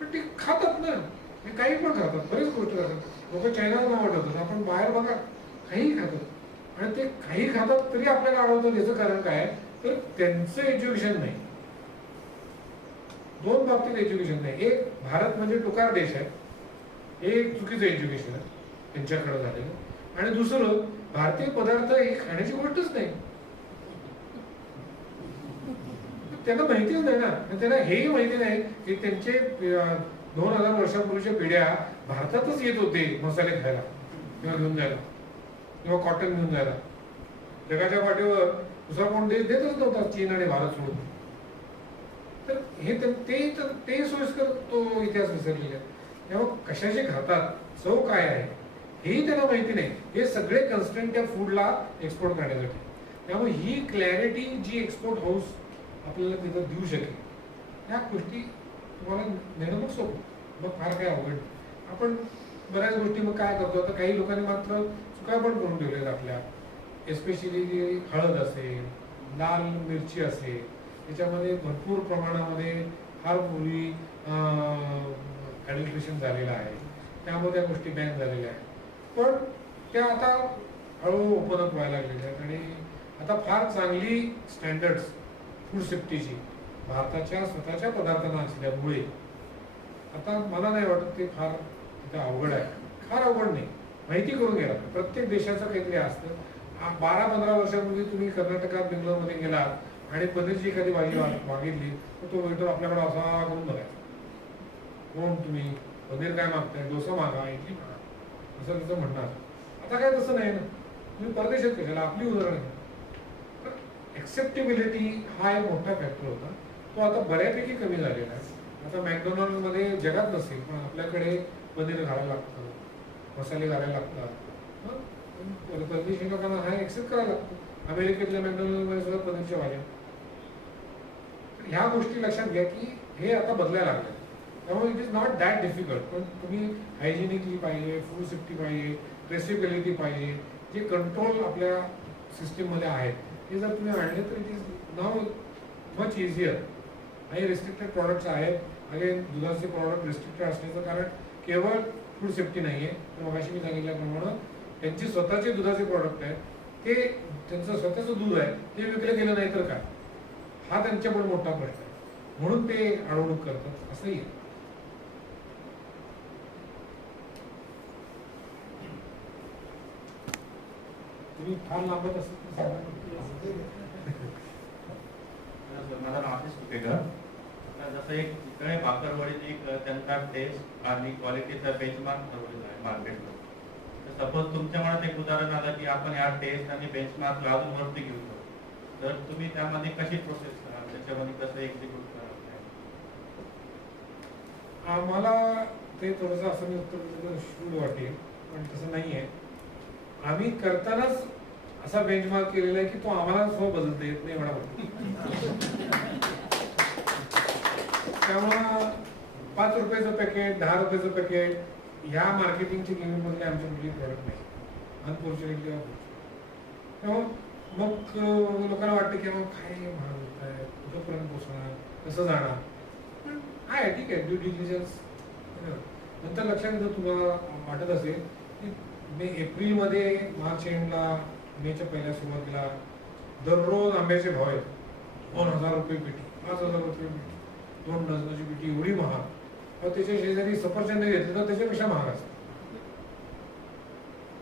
पण ते खातात ना, काही पण खातात, बरीच गोष्टी खातात. लोक चायनाला नाव वाटतात, आपण बाहेर बघा काही खातात आणि ते काही खातात तरी आपल्याला आवडतं. याचं कारण काय तर त्यांचं एज्युकेशन नाही. दोन बाबतीत एज्युकेशन नाही. एक भारत म्हणजे टुकार देश आहे, हे एक चुकीचं एज्युकेशन आहे त्यांच्याकडे झालेलं. आणि दुसरं भारतीय पदार्थ हे खाण्याची गोष्टच नाही, त्यांना माहितीच नाही ना. त्यांना हेही माहिती नाही की त्यांचे 2000 वर्षापूर्वीच्या पिढ्या भारतातच येत होते मसाले खायला किंवा घेऊन जायला किंवा कॉटन घेऊन जायला. जगाच्या पाठीवर दुसरा कोण देश देतच नव्हता चीन आणि भारत सोडून. तर हे ते सोयीस्कर तो इतिहास विसरलेला आहे. तेव्हा कशाचे खातात, चव काय आहे हेही त्यांना माहिती नाही. हे सगळे कन्स्टंट त्या फूडला एक्सपोर्ट करण्यासाठी. त्यामुळे ही क्लॅरिटी जी एक्सपोर्ट हाऊस आपल्याला तिथं देऊ शकेल ह्या गोष्टी तुम्हाला नेणं मग सोपं, मग फार काय अवघड. आपण बऱ्याच गोष्टी मग काय करतो आता काही लोकांनी मात्र चुका पण करून ठेवलेल्या आपल्या, एस्पेशली हळद असेल, लाल मिरची असेल, त्याच्यामध्ये भरपूर प्रमाणामध्ये फार पूर्वी ॲडल्ट्रेशन झालेलं आहे, त्यामुळे त्या गोष्टी बॅन झालेल्या आहेत. पण त्या आता हळूहळू ओपन अप व्हायला लागलेल्या आहेत आणि आता फार चांगली स्टँडर्ड्स फूड सेफ्टीची भारताच्या स्वतःच्या पदार्थांना असल्यामुळे आता मला नाही वाटत ते फार अवघड आहे. फार अवघड नाही, माहिती करून घ्या. प्रत्येक देशाचं काहीतरी असतं. 12-15 वर्षापूर्वी तुम्ही कर्नाटकात बेंगलोरमध्ये गेलात आणि पनीरची एखादी भाजी मागितली तर तो वेटर आपल्याकडे असा करून बघायचा, कोण तुम्ही पनीर काय मागताय, डोसा मागा, इडली मागा, असं तिचं म्हणणार. आता काय तसं नाही ना, तुम्ही परदेशात कशाला, आपली उदाहरण आहे. एक्सेप्टेबिलिटी हा एक मोठा फॅक्टर होता, तो आता बऱ्यापैकी कमी झालेला आहे. आता मॅकडोनल्डमध्ये जगात नसेल पण आपल्याकडे पनीर घालायला लागतं, मसाले घालायला लागतात, परदेशी लोकांना हा एक्सेप्ट करायला लागतो. अमेरिकेतल्या मॅकडोनल्डमध्ये सुद्धा पनीरच्या भाज्या. ह्या गोष्टी लक्षात घ्या की हे आता बदलायला लागले. त्यामुळे it is not that difficult. पण तुम्ही हायजिनिकली पाहिजे, फूड सेफ्टी पाहिजे, ट्रेसेबिलिटी पाहिजे, जे कंट्रोल आपल्या सिस्टीममध्ये आहेत ते जर तुम्ही आणले तर it is now much easier. आणि रिस्ट्रिक्टेड प्रॉडक्ट्स आहेत. अगेन दुधाचे प्रॉडक्ट रिस्ट्रिक्टेड असण्याचं कारण केवळ फूड सेफ्टी नाही आहे, तर मगाशी मी सांगितल्याप्रमाणे त्यांचे स्वतःचे दुधाचे प्रॉडक्ट आहेत, ते त्यांचं स्वतःचं दूध आहे ते विकलं गेलं नाही तर काय, हा त्यांच्यापुढे मोठा प्रश्न आहे. म्हणून ते अडवणूक करतात असंही आहे. तुम्ही फार लांबत असेल तर माझं नाव आहे सुपेकर. जसं एक इकडे बाकरवडीत एक त्यांचा टेस्ट आणि क्वालिटीचा बेंचमार्क ठरवलेला आहे मार्केटमध्ये. सपोज तुमच्या मनात एक उदाहरण आलं की आपण ह्या टेस्ट आणि बेंचमार्क लावून वरती घेऊ शकतो, तर तुम्ही त्यामध्ये कशी प्रोसेस कराल, त्याच्यामध्ये कसं एक्झिक्यूट कराल? आम्हाला ते थोडंसं असं मी उत्तर शूड वाटेल, पण तसं नाही आहे. आम्ही करतानाच असा बेंचमार्क केलेला आहे की तो आम्हाला स्व बदलता येत नाही एवढा वाटतं. त्यामुळं 5 रुपयाचं पॅकेट, 10 रुपयाचं पॅकेट ह्या मार्केटिंगची गेममधले आमचे कुठली प्रॉडक्ट नाही, अनफॉर्च्युनेटली. त्यामुळं मग लोकांना वाटतं की मग काय महाग होत आहे, कुठंपर्यंत पोहोचणार, कसं जाणार. पण आहे ठीक आहे, ड्यू डिलिजन्स. नंतर लक्षात येतं, तुम्हाला वाटत असेल की एप्रिलमध्ये मार्च एंडला, मेच्या पहिल्या सुरुवातीला दररोज आंब्याचे भाव आहेत. 2,000 रुपये पेटी, 5,000 रुपये पेटी, 2 डझनाची पेटी एवढी महाग. मग त्याच्या शेजारी सफरचंद घेतले तर त्याच्यापेक्षा महाग असतात.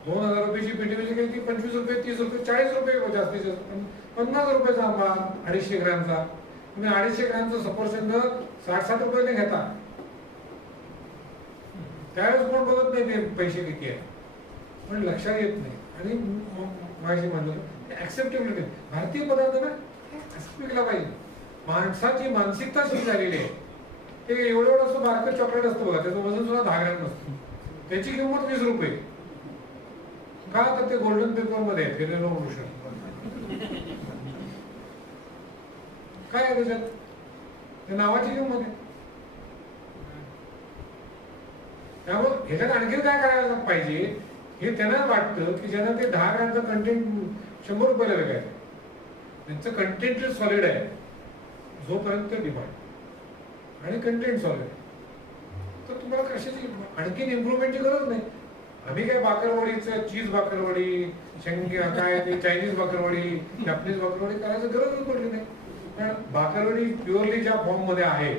2,000 रुपयाची पेटी म्हणजे काही ती 25 रुपये, 30 रुपये, 40 रुपये जास्तीत जास्त. 50 रुपयाचा आंबा 250 ग्रॅमचा, तुम्ही 250 ग्रॅमचा सफरचंद 60-60 रुपयाने घेता. त्यावेळेस कोण बघत नाही ते पैसे किती आहे, पण लक्षात येत नाही. आणि माझी म्हणलं ऍक्सेप्टेबिलिटी, भारतीय पदार्थ ना असं विकला पाहिजे. माणसाची मानसिकता अशी झालेली आहे. ते एवढं असं बारकं चॉकलेट असतं बघा, त्याचं वजन सुद्धा 10 ग्रॅम नसतं, त्याची किंमत 20 रुपये. का तर ते गोल्डन पेपर मध्ये आहे, फेरेरो रोशर. काय आहे त्याच्यात, त्या नावाची किंमत आहे. त्यामुळे ह्याच्यात आणखी काय करायला पाहिजे हे त्यांना वाटतं की ज्यांना ते 10 ग्रॅमचं कंटेंट 100 रुपयाला विकायचं. त्यांचं कंटेंट सॉलिड आहे जोपर्यंत डिमांड आणि कंटेंट सॉलिड आहे, तर तुम्हाला कशाची आणखीन इम्प्रुव्हमेंटची गरज नाही. आम्ही काय बाकरवडीचं, चीज बाकरवडी, काय ते चायनीज बाकरवडी, जॅपनीज बाकरवडी करायचं गरजच पडली नाही. पण बाकरवडी प्युअरली ज्या फॉर्म मध्ये आहे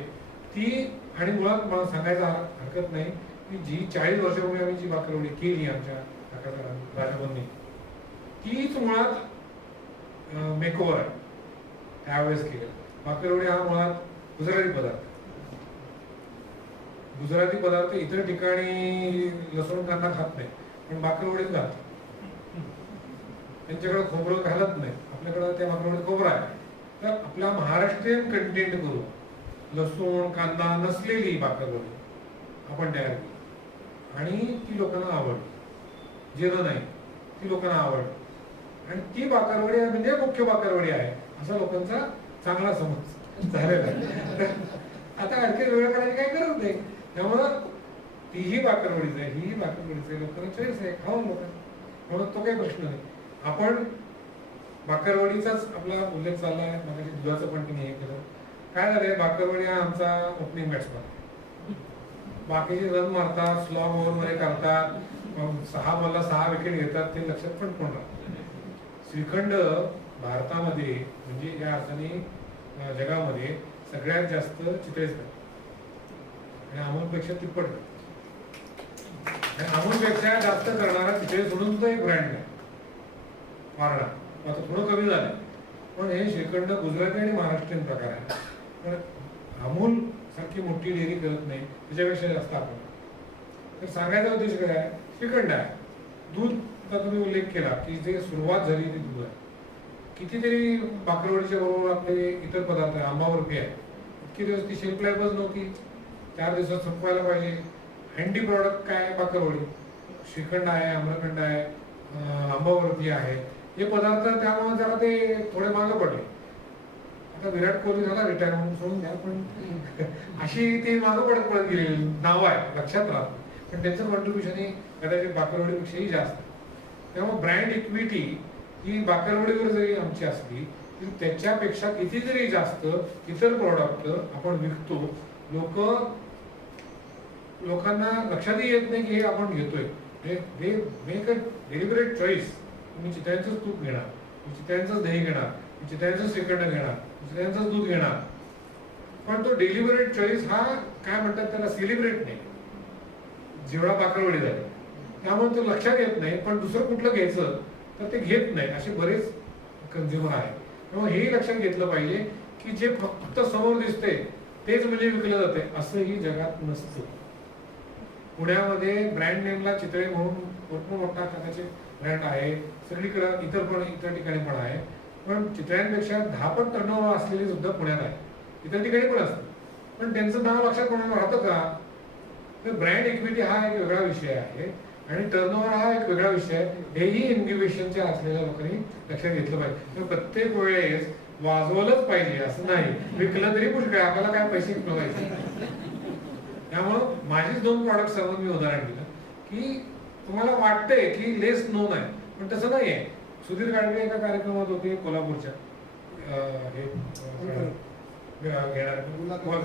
ती, आणि मुळात मला सांगायला हरकत नाही की जी 40 वर्षापूर्वी आम्ही जी बाकरवडी केली आमच्या राजाभाऊंनी, तीच मुळात मेकओव्हर आहे त्यावेळेस केलं. बाकरवडी हा मुळात गुजराती पदार्थ. गुजराती पदार्थ इतर ठिकाणी लसूण कांदा खात नाही, पण बाकरवडीत घालतात. त्यांच्याकडे खोबरं घालत नाही, आपल्याकडे त्या बाकरवडीत खोबरं आहे. तर आपला महाराष्ट्रीयन कंटेंट करून लसूण कांदा नसलेली बाकरवडी आपण तयार केली आणि ती लोकांना आवडली. जिरं नाही, ती लोकांना आवडली. आणि ती बाकरवडी म्हणजे मुख्य बाकरवडी आहे असा लोकांचा चांगला समज झालेला आहे. आता आणखी वेळ करायची काही गरज नाही. त्यामुळं तीही बाकरवडीच आहे, ही बाकरवडीच आहे, लोकांना चॉईस आहे, खाऊन लोकांना. म्हणून तो काही प्रश्न नाही. आपण बाकरवडीचाच आपला उल्लेख चालला आहे, मग दुधाचं पण तुम्ही हे केलं. काय झालंय, बाकरवडी हा आमचा ओपनिंग बॅट्समन. बाकीचे रन मारतात, स्लॉग ओव्हर मध्ये करतात, 6 बॉलला 6 विकेट घेतात, ते लक्षात पण कोण राहतं. श्रीखंड भारतामध्ये म्हणजे या अर्थाने जगामध्ये सगळ्यात जास्त चितळेच करतात आणि अमूलपेक्षा तिप्पट करतात. आणि अमूलपेक्षा जास्त करणारा चितळे सोडून सुद्धा एक ब्रँड आहे वारणा. आता थोडं कमी झालं, पण हे श्रीखंड गुजराती आणि महाराष्ट्रीयन प्रकार आहे. पण अमूल सारखी मोठी डेअरी करत नाही, त्याच्यापेक्षा जास्त आपण. तर सांगायचा उद्देश काय आहे, श्रीखंड आहे. दूधचा तुम्ही उल्लेख केला की जे सुरुवात झाली ती दूध आहे. कितीतरी बाकरवडीच्या बरोबर आपले इतर पदार्थ आहे, आंबा बर्फी आहे. इतके दिवस ती शेल्फ लाईफच नव्हती, 4 दिवसात संपवायला पाहिजे. हँडी प्रॉडक्ट काय, बाकरवडी. श्रीखंड आहे, आम्रखंड आहे, आंबा बर्फी आहे. हे पदार्थ त्यामुळे जरा ते थोडे मागे पडले. आता विराट कोहली झाला रिटायर म्हणून सोडून द्या, पण अशी ते मागे पडत गेलेली नाव आहे, लक्षात राहत. पण त्यांचं कॉन्ट्रीब्युशन हे कदाचित बाकरवडीपेक्षाही जास्त. त्यामुळे ब्रँड इक्विटी ही बाकरवडीवर जरी आमची असली तरी त्याच्यापेक्षा किती जरी जास्त इतर प्रॉडक्ट आपण विकतो. लोकांना लक्षातही येत नाही की हे आपण घेतोय. They make a deliberate choice. तुम्ही चितळ्यांचंच तूप घेणार, चितळ्यांचंच दही घेणार, चितळ्यांचंच श्रीखंड घेणार, चितळ्यांचंच दूध घेणार. पण तो डेलिबरेट चॉईस हा काय म्हणतात त्याला, सेलिब्रेट नाही. जेवढा बाकरवडी झाली त्यामुळे तो लक्षात येत नाही, पण दुसरं कुठलं घ्यायचं तर ते घेत नाही. असे बरेच कन्झ्युमर आहेत. त्यामुळे हेही लक्षात घेतलं पाहिजे की जे फक्त समोर दिसते तेच म्हणजे विकलं जाते असंही जगात नसतं. पुण्यामध्ये ब्रँड नेमला चितळे म्हणून भरपूर मोठा कदाचित ब्रँड आहे, सगळीकडे इतर ठिकाणी पण आहे, पण चितळ्यांपेक्षा 10 पट टर्नओव्हर असलेली सुद्धा पुण्यात आहे, इतर ठिकाणी पण असतं, पण त्यांचं नाव लक्षात कोणाला राहतं का? तर ब्रँड इक्विटी हा एक वेगळा विषय आहे आणि टर्नओव्हर हा एक वेगळा विषय आहे. हेही इन्क्युबेशनच्या असलेल्या लोकांनी लक्षात घेतलं पाहिजे. तर प्रत्येक वेळेस वाजवलंच पाहिजे असं नाही, विकलं तरी पुष्कळ, आपल्याला काय पैसे मिळवायचे. त्यामुळं माझीच 2 प्रॉडक्ट सर्व मी उदाहरण दिलं की तुम्हाला वाटतंय की लेस नोन आहे, पण तसं नाही आहे. सुधीर गाडगे एका कार्यक्रमात होते कोल्हापूरच्या,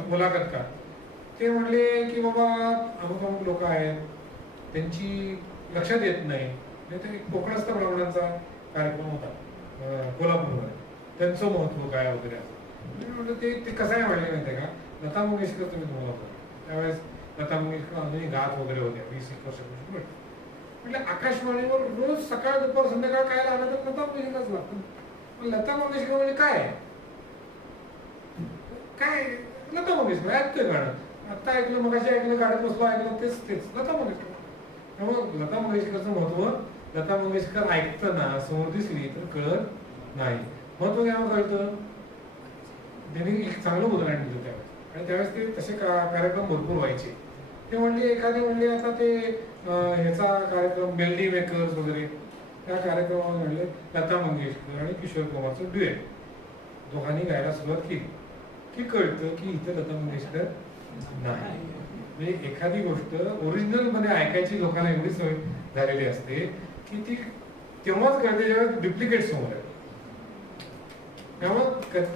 मुलाखतकार, ते म्हणले की बाबा अमुक लोक आहेत, त्यांची लक्षात येत नाही. ते कोकणस्थ ब्राह्मणांचा कार्यक्रम होता कोल्हापूरमध्ये, त्यांचं महत्व काय वगैरे असं. म्हटलं ते कसं आहे म्हणले माहिती आहे का, लता मंगेशकर तुम्ही तुम्हाला होता त्यावेळेस, लता मंगेशकर अजूनही गात वगैरे होत्या 20-21 वर्षापूर्वी. म्हणजे आकाशवाणीवर रोज सकाळ दुपार संध्याकाळ काय लागलं तर लता मंगेशकरच लागतं. लता मंगेशकर म्हणजे काय लता मंगेशकर ऐकतोय गाणं, आता ऐकलं, मगाशी ऐकलं, गाडीत बसलो ऐकलं, तेच लता मंगेशकर. त्यामुळे लता मंगेशकरचं महत्व, लता मंगेशकर ऐकताना समोर दिसली तर कळत नाही, महत्व केव्हा कळतं? त्यांनी एक चांगलं उदाहरण दिलं त्यावेळेस, आणि त्यावेळेस ते तसे कार्यक्रम भरपूर व्हायचे. ते म्हणले, एखादे म्हणले आता ते ह्याचा कार्यक्रम मेलडी मेकर्स वगैरे, त्या कार्यक्रमात म्हणले लता मंगेशकर आणि किशोर कुमारचं ड्युएट दोघांनी गायला सुरुवात केली की कळतं की इथं लता मंगेशकर नाही. म्हणजे एखादी गोष्ट ओरिजिनल मध्ये ऐकायची लोकांना एवढी सवय झालेली असते की ती तेव्हाच कळते जेव्हा डुप्लिकेट समोर आहे. त्यामुळे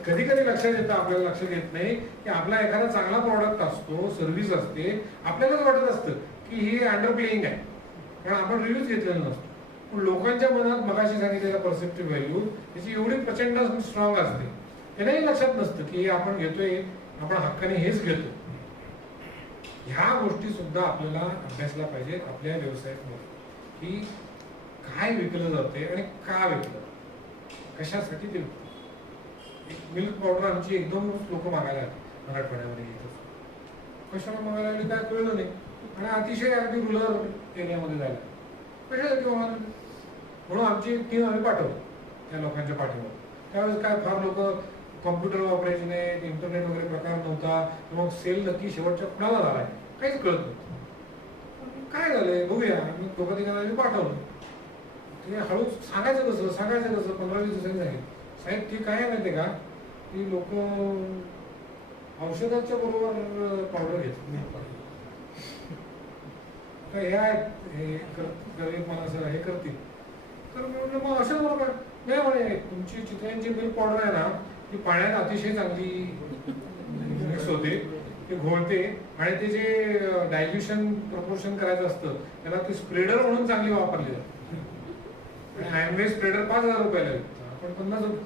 कधी कधी लक्षात येतं, आपल्याला लक्षात येत नाही की आपला एखादा चांगला प्रॉडक्ट असतो, सर्व्हिस असते, आपल्यालाच वाटत असतं की ही अंडर प्लेइंग आहे, कारण आपण रिव्ह्यूज घेतलेला नसतो. पण लोकांच्या मनात मगाशी सांगितलेला परसेप्टिव्ह व्हॅल्यू त्याची एवढी प्रचंड स्ट्रॉंग असते, त्यांनाही लक्षात नसतं की आपण घेतोय, आपण हक्काने हेच घेतो. ह्या गोष्टी सुद्धा आपल्याला अभ्यासला पाहिजेत आपल्या व्यवसायात, की काय विकलं जाते आणि का विकलं, कशासाठी ते विकलं. मिल्क पावडर आमची 1-2 लोक मागायला आली मराठवाड्यामध्ये, कशाला मागायला आली काय कळलं नाही, आणि अतिशय अगदी रुरल एरियामध्ये झालं, कशासाठी मागायला, म्हणून आमची टीम आम्ही पाठवली त्या लोकांच्या पाठीवर. त्यावेळेस काय फार लोक कॉम्प्युटर वापरायचे नाही, इंटरनेट वगैरे प्रकार नव्हता, मग सेल नक्की शेवटच्या कुणाला झालाय काहीच कळत नव्हतं. काय झालंय बघूया, मी दोघं तिघांना पाठवलं. ते हळू सांगायचं कसं 15-20 दिवसांनी सांगितलं, साहेब ती काय माहितीये का, ती लोक औषधाच्या बरोबर पावडर घेतात, हे आहेत हे गरीब माणसं हे करतील. तर मी म्हटलं मग औषध बरोबर नाही म्हणे, तुमची चितळ्यांची मिल्क पावडर आहे ना, ती पाण्यात अतिशय चांगली मिक्स होते, ते घोळते, आणि ते जे डायल्युशन प्रपोर्शन करायचं असतं त्याला ते स्प्रेडर म्हणून चांगली वापरली जाते. आयएमवे स्प्रेडर 5000 रुपयाला विकतो, आपण 50 रुपये.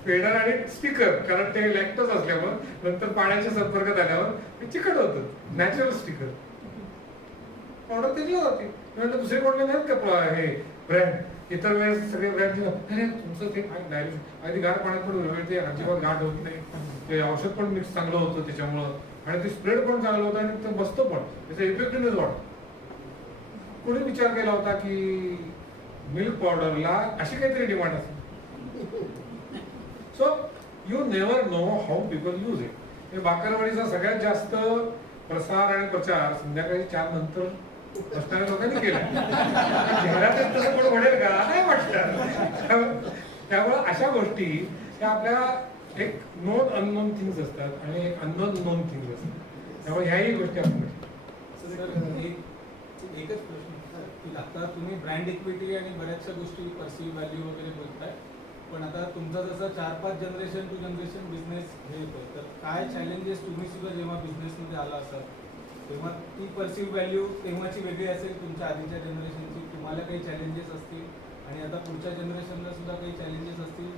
स्प्रेडर आणि स्टिकर, कारण ते लॅक्टोज असल्यावर नंतर पाण्याच्या संपर्कात आल्यावर ते चिकट होतं. नॅचरल स्टिकर पावडर त्याची होती. म्हणजे दुसरे कोणते नाहीत का हे ब्रँड, इतर वेळेस सगळे ब्रँड तुमचं ते डायल्युशन अगदी गार पाण्यात पण ते अजिबात गाठ होत नाही, ते औषध पण मिक्स चांगलं होतं त्याच्यामुळं, आणि ते स्प्रेड पण चांगलं होतं, आणि ते बसतं पण, त्याचा इफेक्टिव्हनेस वाढतो. कोणी विचार केला होता की मिल्क पावडरला अशी काहीतरी डिमांड असते. So you never know how people use it. बाकरवाडीचा सगळ्यात जास्त प्रसार आणि प्रचार संध्याकाळी 4 नंतर बसणाऱ्या लोकांनी केला. शहरातच तसं कोण म्हणेल का, नाही वाटतं. त्यामुळे अशा गोष्टी त्या आपल्या एक नोन अननोन थिंग्स असतात आणि एक अननोन नोन थिंग्स असतात. त्यामुळे ह्याही गोष्टी आपण एकच प्रश्न की आता तुम्ही ब्रँड इक्विटी आणि बऱ्याचशा गोष्टी परसिव्ह व्हॅल्यू वगैरे बोलताय, पण आता तुमचा जसा 4-5 जनरेशन टू जनरेशन बिझनेस हे होतोय, तर काय चॅलेंजेस तुम्ही सुद्धा जेव्हा बिझनेसमध्ये आला असाल तेव्हा ती परसिव्ह व्हॅल्यू तेव्हाची वेगळी असेल, तुमच्या आधीच्या जनरेशनची तुम्हाला काही चॅलेंजेस असतील, आणि आता पुढच्या जनरेशनला सुद्धा काही चॅलेंजेस असतील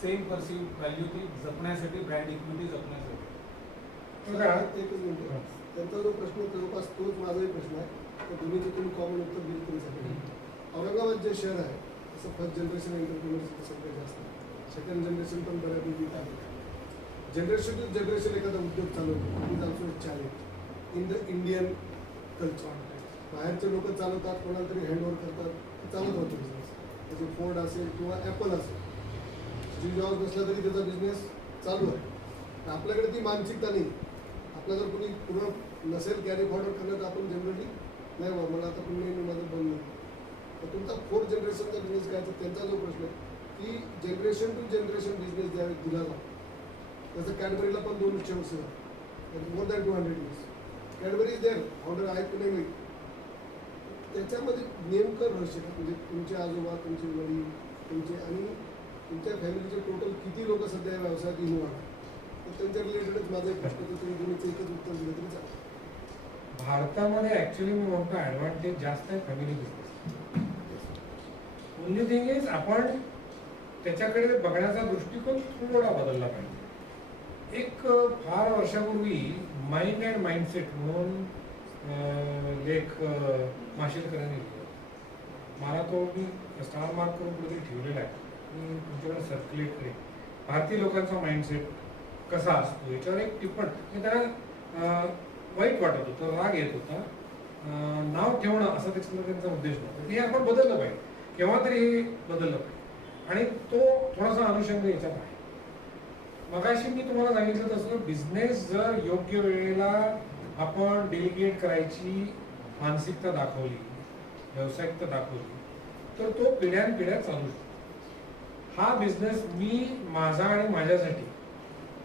सेम परसिव्ह व्हॅल्यू ती जपण्यासाठी, ब्रँड इक्विटी जपण्यासाठी. एकच मिनिट, त्यांचा जो प्रश्न जवळपास तोच माझाही प्रश्न आहे, तर तुम्ही कॉमन उत्तर दिलं तुमच्याकडे. औरंगाबाद जे शहर आहे तसं फर्स्ट जनरेशन एंटरप्रिनर्सचं सगळं जास्त आहे, सेकंड जनरेशन पण बऱ्यापैकी आहे. जनरेशन टू जनरेशन एखादा उद्योग चालवतो is also challenge in the Indian culture. बाहेरचे लोक चालवतात, कोणाला तरी हँडओव्हर करतात, ते चालत होतं बिझनेस. त्याचे फोर्ड असेल किंवा ॲपल असेल, स्टीव जॉब्स नसला तरी त्याचा बिझनेस चालू आहे. तर आपल्याकडे ती मानसिकता नाही. आपला जर कोणी पूर्ण नसेल कॅरी फॉरवर्ड करण्यात, आपण जनरली नाही बा मला आता पुन्हा मी माझं बंद नाही. तर तुमचा 4th जनरेशनचा बिझनेस काय, तर त्यांचा जो प्रश्न आहे की जनरेशन टू जनरेशन बिझनेस ज्यावेळी दिला जातो, त्याचं कॅडबरीला पण 200 वर्ष झालं, more than 200 years. Cadbury is there, order आहेत की नाही माहीत. त्याच्यामध्ये नेमकं रहस्य का, म्हणजे तुमचे आजोबा, तुमचे वडील, तुमचे आणि तुमच्या फॅमिलीचे टोटल किती लोक सध्या या व्यवसायात इन्व्हॉल्व आहेत, तर त्यांच्या रिलेटेडच माझा एक प्रश्न, तर तुम्ही दोन्हीचं एकच उत्तर दिलं तरी चालेल. भारतामध्ये ॲक्च्युली मी म्हणतो ॲडव्हान्टेज जास्त आहे family business. Only thing is आपण त्याच्याकडे बघण्याचा दृष्टिकोन थोडा बदलला पाहिजे. एक फार वर्षापूर्वी माइंड अँड माइंडसेट म्हणून लेख माशेलकरांनी लिहिला. मला तो मी स्टार मार्क करून कुठेतरी ठेवलेला आहे, मी तुमच्याकडे सर्क्युलेट करेन. भारतीय लोकांचा माइंडसेट कसा असतो याच्यावर एक टिप्पण. मी त्याला वाईट वाटत होतं, राग येत होता. नाव ठेवणं असा त्यांचा उद्देश नव्हता. हे आपण बदललं पाहिजे, केव्हा तरी हे बदललं पाहिजे. आणि तो थोडासा अनुषंग याच्यात आहे. मगाशी मी तुम्हाला सांगितलं तसं बिझनेस जर योग्य वेळेला आपण डेलिगेट करायची मानसिकता दाखवली, व्यावसायिकता दाखवली, तर तो पिढ्यानपिढ्या चालू शकतो. हा बिझनेस मी माझा आणि माझ्यासाठी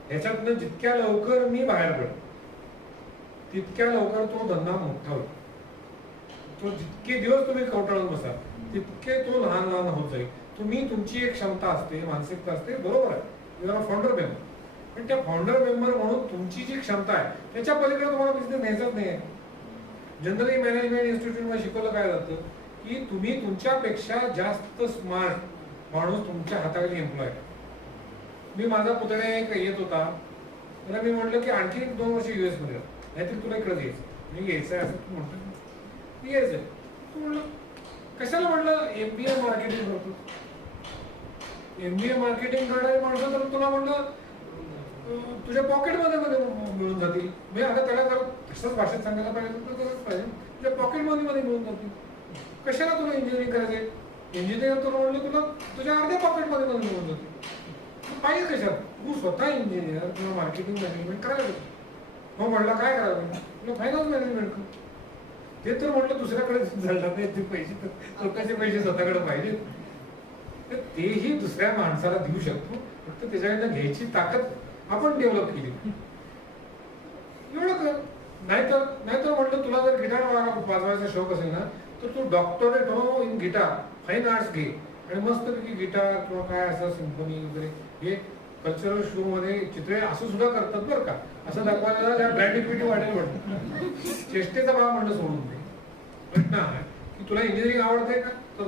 ह्याच्यातनं जितक्या लवकर मी बाहेर पडेल तितक्या लवकर तो धंदा मोठा होईल. तो जितके दिवस तुम्ही कवटाळून बसाल तितके तो लहान लहान होत जाईल. तुम्ही तुमची एक क्षमता असते, मानसिकता असते, बरोबर आहे, you are a founder member. पण त्या फाउंडर मेंबर म्हणून तुमची जी क्षमता आहे त्याच्या पलीकडे तुम्हाला बिझनेस न्यायचाच नाही आहे. जनरली मॅनेजमेंट इन्स्टिट्यूटमध्ये शिकवलं काय जातं की तुम्ही तुमच्यापेक्षा जास्त स्मार्ट माणूस तुमच्या हाताखाली एम्प्लॉय. मी माझा पुतण्या एक येत होता, त्याला मी म्हटलं की आणखी 2 वर्ष US मध्ये नाहीतर तुला इकडे यायचं. मी यायचं आहे असं तू म्हणतो, मी यायचंय. तू म्हणलं कशाला, म्हटलं MBA मार्केटिंग करतो. MBA मार्केटिंग करणारी माणसं तर तुला म्हणलं तुझ्या पॉकेटमध्ये मिळून जातील. म्हणजे आता त्याला जर तसंच भाषेत सांगायला पाहिजे तर तसंच पाहिजे, तुझ्या पॉकेटमध्ये मिळून जातील. कशाला तुला इंजिनिअरिंग करायचंय? इंजिनिअर तुला म्हणलं तुला तुझ्या अर्ध्या पॉकेटमध्ये मिळून जातील. पाहिजे कशात? तू स्वतः इंजिनिअर किंवा मार्केटिंग मॅनेजमेंट करायला पाहिजे. हो म्हटलं काय करायला पाहिजे? फायनान्स मॅनेजमेंट कर. ते तर म्हटलं दुसऱ्याकडे झालं नाही, ते पैसे तर लोकांचे पैसे स्वतःकडे पाहिजेत. तर तेही दुसऱ्या माणसाला देऊ शकतो, फक्त त्याच्याकडनं घ्यायची ताकद आपण डेव्हलप केली. एवढं कर. नाहीतर म्हटलं तुला जर गिटार वाजवायचा शौक असेल ना तर तू डॉक्टरेट हो इन गिटार, फाईन आर्ट्स घे आणि मस्तपैकी गिटार किंवा काय असं सिम्फनी वगैरे हे कल्चरल शो मध्ये चित्रे असं सुद्धा करतात बरं का. असं दाखवायला त्या ब्रँड इक्विटी वाढेल म्हणतात. चेष्टेचा भाव म्हणणं सोडून दे. प्रश्न आहे की तुला इंजिनिअरिंग आवडते का, तर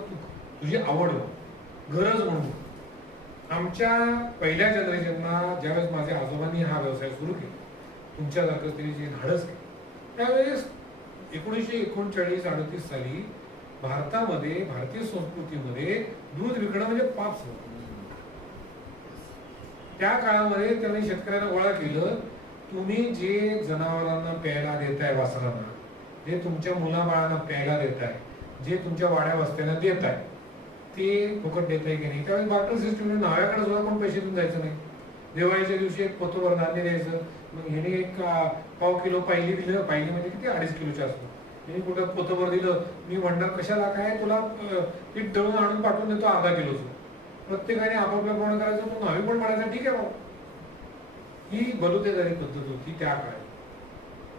तुझी आवड हो, गरज म्हणून. आमच्या पहिल्या जनरेशनला ज्यावेळेस माझ्या आजोबांनी हा व्यवसाय सुरू केला, तुमच्यासारखं तरी जे धाडस केलं, त्यावेळेस 1939-38 साली भारतामध्ये, भारतीय संस्कृतीमध्ये दूध विकणं म्हणजे पाप होतं. त्या काळामध्ये त्यांनी शेतकऱ्यांना गोळा केलं, तुम्ही जे जनावरांना प्यायला देताय, वासरांना, जे तुमच्या मुलाबाळांना प्यायला देताय, जे तुमच्या वाड्या वस्त्यांना देताय, ते फुकट देताय की नाही. त्यावेळेस बार्टर सिस्टम, नाव्याकडे सुद्धा कोण पैसे देऊन जायचं नाही. दिवाळीच्या दिवशी एक पोतभर धान्य द्यायचं, मग ह्याने एक पाव किलो पायली दिलं, पायली म्हणजे किती 2.5 किलोच्या असतो, मी कुठं पोतभर दिलं, मी म्हणणार कशाला, काय तुला पीठ दळून आणून पाठवून देतो 1/2 किलोचं. प्रत्येकाने आपापल्या प्रमाणे करायचं, तो नावी पण म्हणायचं ठीक आहे भाऊ. ही बलुतेदारी पद्धत होती त्या काळात.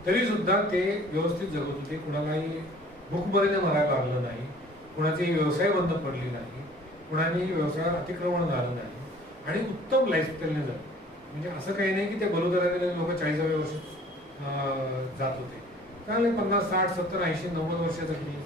तरी सुद्धा ते व्यवस्थित जगत होते. कुणालाही भूकबरीने मरायला लागलं नाही, कुणाचे व्यवसाय बंद पडले नाही, कुणाने व्यवसायात अतिक्रमण झालं नाही आणि उत्तम लाईफस्टाईलने झालं. म्हणजे असं काही नाही की त्या बलुतेदारीने लोक 40व्या वर्षी जात होते. कारण 50, 60, 70, 80, 90 वर्ष जगली.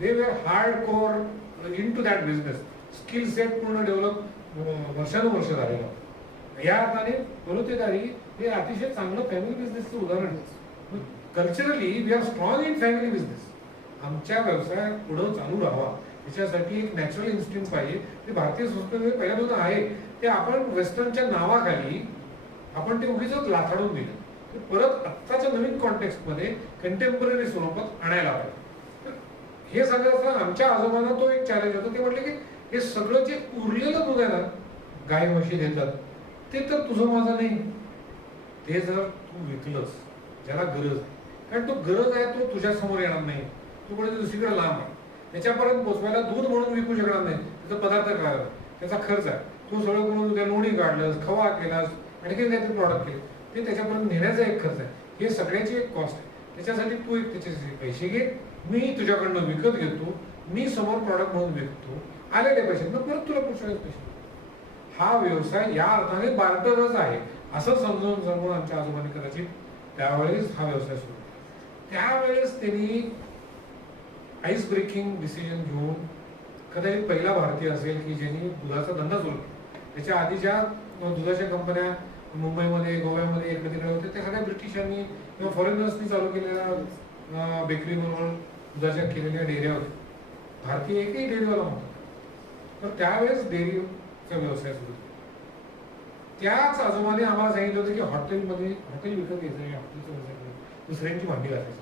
They were hard core into that दॅट बिझनेस. स्किल सेट पूर्ण डेव्हलप वर्षानुवर्ष झालेलं होतं. या अर्थाने बलुतेदारी हे अतिशय चांगलं फॅमिली बिझनेसचं उदाहरण आहे. Culturally we are strong in family business. आमच्या व्यवसाय पुढं चालू राहावा याच्यासाठी एक नॅचरल इन्स्टिंक्ट पाहिजे. ते भारतीय संस्कृतीमध्ये पहिल्यापासून आहे. ते आपण वेस्टर्नच्या नावाखाली आपण ते उगीच लाथाडून दिलं. ते परत आत्ताच्या नवीन कॉन्टेक्स्टमध्ये कंटेम्पररी स्वरूपात आणायला पाहिजे. तर हे सगळं आमच्या आजोबांना तो एक चॅलेंज होता. ते म्हटले की हे सगळं जे उरलेलं दूध आहे ना, गाय म्हशी देतात, ते तर तुझं माझं नाही. ते जर तू विकलंस, ज्याला गरज आहे, कारण तो गरज आहे तो तुझ्या समोर येणार नाही, तो कुठे दुसरीकडे लांब आहे, त्याच्यापर्यंत पोचवायला दूध म्हणून विकू शकणार नाही, त्याचा पदार्थ करायला त्याचा खर्च आहे, तू सगळं करून त्या लोणी काढलंस, खवा केलास, आणखी काहीतरी प्रॉडक्ट केले, ते त्याच्यापर्यंत नेण्याचा एक खर्च आहे. हे सगळ्याची एक कॉस्ट आहे. त्याच्यासाठी तू एक त्याचे पैसे घे, मी तुझ्याकडनं विकत घेतो, मी समोर प्रॉडक्ट म्हणून विकतो, आलेले पैसे मग परत तुला पुढच्या वेळेस पैसे. हा व्यवसाय या अर्थाने बार्टरच आहे असं समजून आमच्या आजोबांनी कदाचित त्यावेळेस हा व्यवसाय सुरू केला. त्यावेळेस त्यांनी आईस ब्रेकिंग डिसिजन घेऊन, कदाचित पहिला भारतीय असेल की ज्यांनी दुधाचा धंदा सुरू केला. त्याच्या आधी ज्या दुधाच्या कंपन्या मुंबईमध्ये, गोव्यामध्ये एकत्रित होते, त्या सगळ्या ब्रिटिशांनी किंवा फॉरेनर्सनी चालू केलेल्या बेकरी बरोबर दुधाच्या केलेल्या डेअऱ्या होत्या. भारतीय एकही डेअरीवाला नव्हता. तर त्यावेळेस डेअरीचा व्यवसाय सुरू केला. त्याच आजोबाने आम्हाला सांगितलं होतं की हॉटेल विकत घ्यायचं, हॉटेलचा व्यवसाय दुसऱ्यांची भांडी घालायची.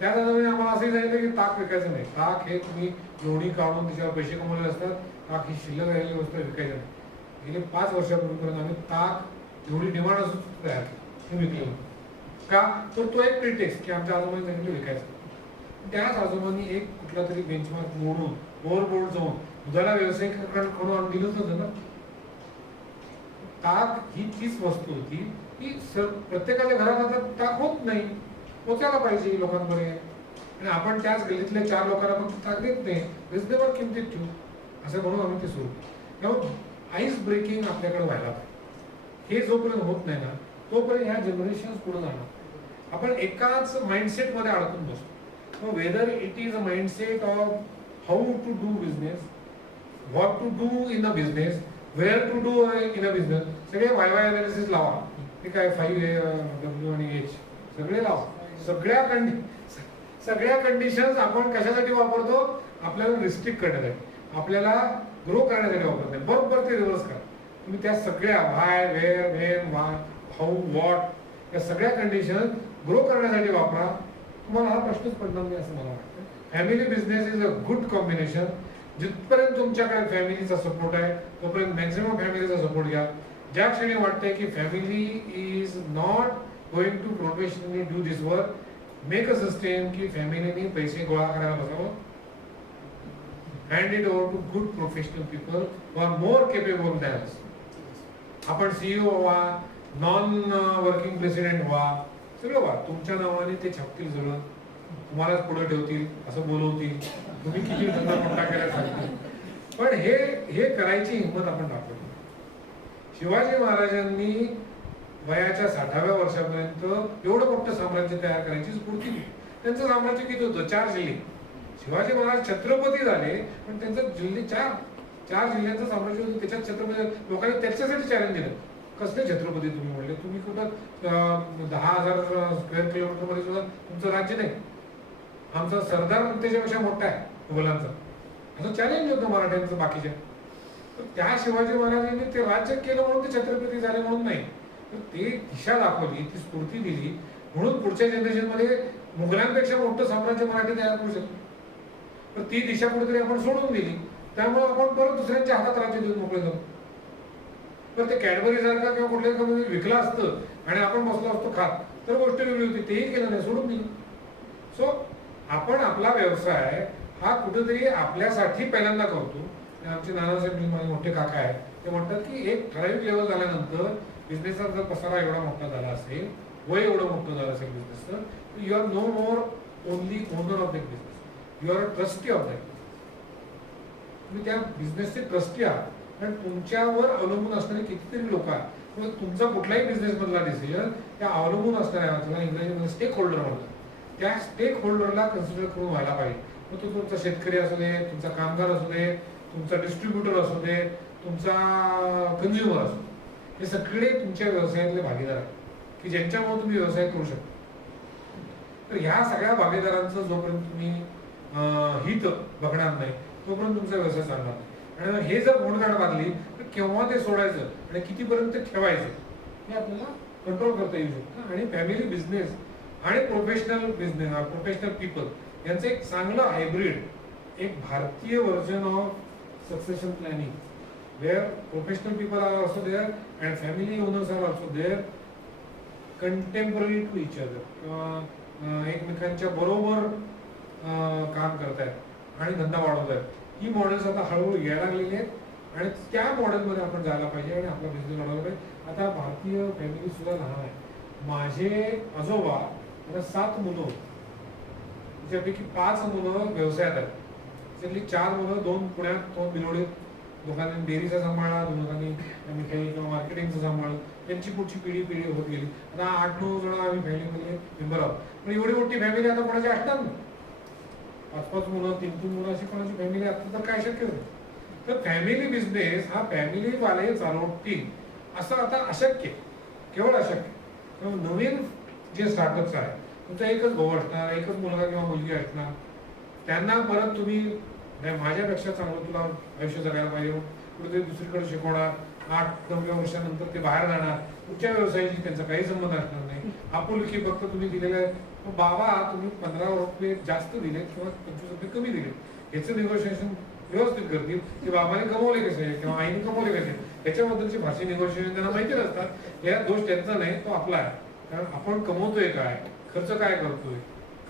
त्याच आजोबाने आम्हाला असंही सांगितलं की ताक विकायचं नाही. ताक हे तुम्ही लोणी काढून त्याच्यावर पैसे कमवलेले असतात, ताक ही शिल्लक राहिलेली वस्तू विकायचं नाही. गेले 5 वर्षापूर्वीपर्यंत आम्ही ताक एवढी डिमांड असून तयार केली, विकलं का? तर तो एक प्रिटेक्स्ट की आमच्या आजोबांनी सांगितलं विकायचं. त्याच आजोबांनी एक कुठला तरी बेंचमार्क मोडून ओव्हरबोर्ड जाऊन दुधाला व्यावसायिकरण करून दिलंच होतं ना. ताक ही तीच वस्तू होती की प्रत्येकाच्या घरात आता ताक होत नाही, पोचायला पाहिजे लोकांपर्यंत, आणि आपण त्याच गल्लीतल्या 4 लोकांना फक्त ताक देत नाही, रिजनेबल किमतीत ठेवू, असं म्हणून आम्ही ते सुरू केलं. त्यामुळे आईस ब्रेकिंग आपल्याकडे व्हायला पाहिजे. हे जोपर्यंत होत नाही ना, तोपर्यंत ह्या जनरेशन पुढे जाणार. आपण एकाच माइंडसेट मध्ये अडकून बसतो. Whether it is a mindset of how to do business, what to do in a business, where to do in a business, सगळे वाय अनालिसिस लावा. ते काय 5W आणि H सगळे लावा. सगळ्या कंडिशन्स आपण कशासाठी वापरतो? आपल्याला रिस्ट्रिक्ट करण्यासाठी, आपल्याला ग्रो करण्यासाठी वापरत नाही. बरोबर ते रिव्हर्स करा. तुम्ही त्या सगळ्या व्हाय, वेअर, व्हेन, हाऊ, व्हॉट या सगळ्या कंडिशन ग्रो करण्यासाठी वापरा. तुम्हाला हा प्रश्नच पडणार नाही असं मला वाटतं. Family business is a good combination. जिथपर्यंत तुमच्याकडे फॅमिलीचा सपोर्ट आहे तोपर्यंत मॅक्झिमम फॅमिलीचा सपोर्ट घ्या. ज्या क्षणी वाटतंय की family is not going to professionally do this work, make a system की फॅमिलीने पैसे गोळा करायला बसावं, hand it over to good professional people who are more capable than us. आपण CEO व्हा, नॉन वर्किंग प्रेसिडेंट व्हा, सगळं व्हा. तुमच्या नावाने ते छापतील सगळं, तुम्हालाच पुढे ठेवतील, असं बोलवतील, तुम्ही किती धंदा मोठा केला सांगतील. पण हे करायची हिंमत आपण दाखवली. शिवाजी महाराजांनी वयाच्या 60व्या वर्षापर्यंत एवढं मोठं साम्राज्य तयार करायची स्फूर्ती दिली. त्यांचं साम्राज्य किती होतं? 4 जिल्हे. शिवाजी महाराज छत्रपती झाले पण त्यांचं जिल्हे 4 जिल्ह्यांचं साम्राज्य होतं. त्याच्यात छत्रपती लोकांनी त्याच्यासाठी चॅलेंज दिलं. कसले छत्रपती तुम्ही म्हणले? तुम्ही कुठं 10,000 स्क्वेअर किलोमीटर मध्ये सुद्धा तुमचं राज्य नाही, आमचा सरदार त्याच्यापेक्षा मोठा आहे मुघलांचा, असं चॅलेंज होतं मराठ्यांचं बाकीच्या. तर त्या शिवाजी महाराजांनी ते राज्य केलं म्हणून ते छत्रपती झाले म्हणून नाही, तर ते दिशा दाखवली, ती स्फूर्ती दिली, म्हणून पुढच्या जनरेशन मध्ये मुघलांपेक्षा मोठं साम्राज्य मराठी तयार करू शकतो. तर ती दिशा कुठेतरी आपण सोडून दिली, त्यामुळे आपण परत दुसऱ्यांच्या हातात राज्य देऊन मोकळे जाऊ. तर ते कॅडबरी सारखा किंवा कुठल्याही कंपनी विकला असतं आणि आपण बसलो असतो खात, तर गोष्ट वेगळी होती. तेही केलं नाही, सोडून दिली. सो आपण आपला व्यवसाय हा कुठेतरी आपल्यासाठी पहिल्यांदा करतो. आमचे नानासाहेब माझे मोठे काका आहेत, ते म्हणतात की एक ठराविक लेवल झाल्यानंतर बिझनेसचा जर पसारा एवढा मोठा झाला असेल, वय एवढं मोठं झालं असेल बिझनेसचं, you are no more only owner of that business, you are a trustee of that. तुम्ही त्या बिझनेसचे ट्रस्टी आहात, कारण तुमच्यावर अवलंबून असणारे कितीतरी लोक आहेत. मग तुमचा कुठलाही बिझनेस मधला डिसिजन त्या अवलंबून असणाऱ्या, त्याला इंग्रजीमध्ये स्टेक होल्डर म्हणतात, त्या स्टेक होल्डरला कन्सिडर करून व्हायला पाहिजे. मग तो तुमचा शेतकरी असू दे, तुमचा कामगार असू दे, तुमचा डिस्ट्रीब्युटर असू दे, तुमचा कन्झ्युमर असू दे, हे सगळे तुमच्या व्यवसायातले भागीदार आहेत की ज्यांच्यामुळे तुम्ही व्यवसाय करू शकता. तर ह्या सगळ्या भागीदारांचं जोपर्यंत तुम्ही हित बघणार नाही तोपर्यंत तुमचा व्यवसाय चालणार नाही. आणि हे जर घोडगाड बांधली तर केव्हा ते सोडायचं आणि कितीपर्यंत ठेवायचं हे आपल्याला कंट्रोल करता येऊ शकतं. आणि फॅमिली बिझनेस आणि प्रोफेशनल बिझनेस, प्रोफेशनल पीपल यांचं एक चांगलं हायब्रिड, एक भारतीय version of succession planning, where professional people are also there and family owners are also there, contemporary to each other, एकमेकांच्या बरोबर काम करतायत आणि धंदा वाढवतायत. ही मॉडेल्स आता हळूहळू यायला लागलेली आहेत आणि त्या मॉडेलमध्ये आपण जायला पाहिजे आणि आपला बिझनेस वाढवला पाहिजे. आता भारतीय फॅमिली सुद्धा लहान आहे. माझे आजोबा, आता 7 मुलं, त्यापैकी 5 मुलं व्यवसायात आहेत. त्यातली 4 मुलं, 2 पुण्यात, 2 बिलोडीत, दोघांनी डेअरीचा सांभाळला, दोघांनी मिठाई किंवा मार्केटिंगचं सांभाळलं. त्यांची पुढची पिढी होत गेली. आता 8-9 जण आम्ही फॅमिलीमध्ये मेंबर आहोत. पण एवढी मोठी फॅमिली आता कोणाची असणार नाही. 5-5 मुलं, 3-3 मुलं अशी कोणाची फॅमिली आता तर काय शक्य नाही. तर फॅमिली बिझनेस हा फॅमिलीवाले चालवतील असं आता अशक्य, केवळ अशक्य. नवीन जे स्टार्टअप्स आहे, तुमचा एकच भाऊ असणार, एकच मुलगा किंवा मुलगी असणार, त्यांना परत तुम्ही माझ्यापेक्षा चांगलं तुला आयुष्य जगायला पाहिजे, कुठेतरी दुसरीकडे शिकवणार, 8-9 वर्षानंतर ते बाहेर जाणार, तुमच्या व्यवसायाशी त्यांचा काही संबंध असणार नाही. आपुलकी फक्त तुम्ही दिलेलं आहे, बाबा तुम्ही 15 रुपये जास्त दिले किंवा 25 रुपये कमी दिले, याचं निगोशिएशन व्यवस्थित करतील की बाबाने कमवले कसे किंवा आईने कमवले कसे, याच्याबद्दलची भाषा निगोशिएशन त्यांना माहिती नसतात. या दोष त्यांचा नाही, तो आपला आहे. कारण आपण कमवतोय काय, खर्च काय करतोय,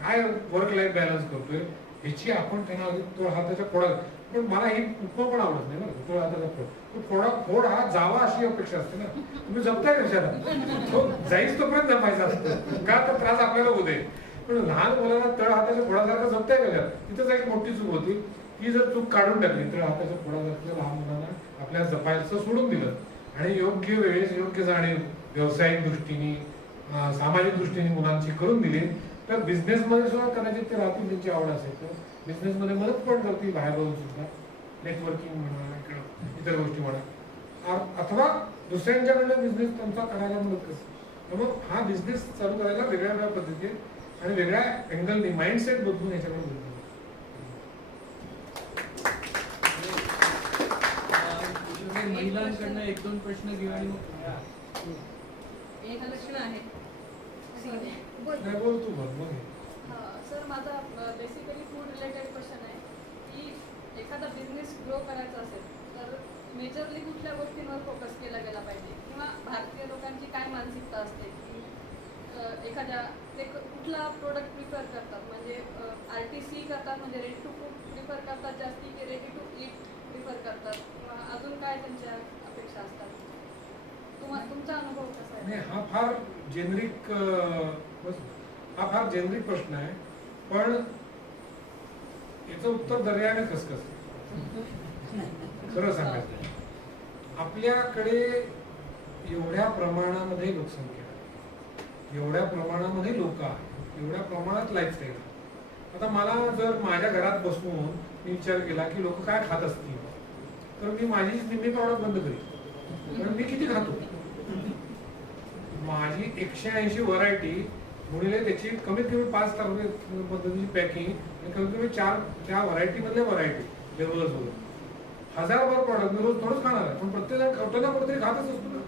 काय वर्क लाईफ बॅलन्स करतोय, ह्याची आपण त्यांना तो हाताच्या फोडात. पण मला ही उपमा पण आवडत नाही ना, तो हाताचा फोड हा जावा अशी अपेक्षा असते ना. तुम्ही जपताय कशाला, तो जाईच तोपर्यंत जपायचा असतो का, तर त्रास आपल्याला होते. पण लहान मुलांना तळ हाताच्या फोडासारखं जपताय कशा, तिथंच एक मोठी चूक होती. ती जर चूक काढून टाकली, तळ हाताच्या फोडासारखं लहान मुलांना आपल्या जपायचं सोडून दिलं आणि योग्य वेळेस योग्य जाणीव व्यावसायिक दृष्टीने, सामाजिक दृष्टीने मुलांची करून दिली, तर बिझनेसमध्ये सुद्धा कदाचित ते राहतील, त्यांची आवड असेल तर बिझनेसमध्ये मदत पण करतील, बाहेर जाऊन सुद्धा नेटवर्किंग म्हणा, इतर गोष्टी म्हणा, अथवा दुसऱ्यांच्याकडनं बिझनेस त्यांचा करायला मदत करते. मग हा बिझनेस चालू करायला वेगळ्या वेगळ्या पद्धतीने आणि वेगळ्या अँगलने माइंडसेट बदलून याच्याकडे महिलांकडनं 1-2 प्रश्न घेऊ आणि एक लक्षण आहे. बोल तू बोल. सर, माझा बेसिकली फूड रिलेटेड क्वेश्चन आहे की एखादा बिझनेस ग्रो करायचा असेल तर मेजरली कुठल्या गोष्टींवर फोकस केला गेला पाहिजे, किंवा भारतीय लोकांची काय मानसिकता असते की एखाद्या ते कुठला प्रोडक्ट प्रिफर करतात, म्हणजे RTC करतात, म्हणजे रेडी टू कुक प्रिफर करतात जास्ती, की रेडी टू ईट प्रिफर करतात, किंवा अजून काय त्यांच्या अपेक्षा असतात? तुमचा अनुभव कसा आहे? नाही, हा फार जेनरिक प्रश्न आहे, पण याचं उत्तर दर्याने खसखस. खरं सांगायचं, आपल्याकडे एवढ्या प्रमाणामध्ये लोकसंख्या आहे, एवढ्या प्रमाणामध्ये लोक आहेत, एवढ्या प्रमाणात लाईफस्टाईल आहे. आता मला जर माझ्या घरात बसून मी विचार केला की लोक काय खात असतील, तर मी माझी निम्मी प्रॉडक्ट बंद करेन. कारण मी किती खातो, माझी 180 व्हरायटी गुणिले त्याची कमीत कमी 5 पद्धतीची पॅकिंग आणि कमीत कमी 4 त्या व्हरायटीमधल्या व्हरायटी लेवल्स वगैरे 1000 प्रॉडक्ट मी रोज थोडंच खाणार आहे, पण प्रत्येक खाताना कुठेतरी खातच असतो ना.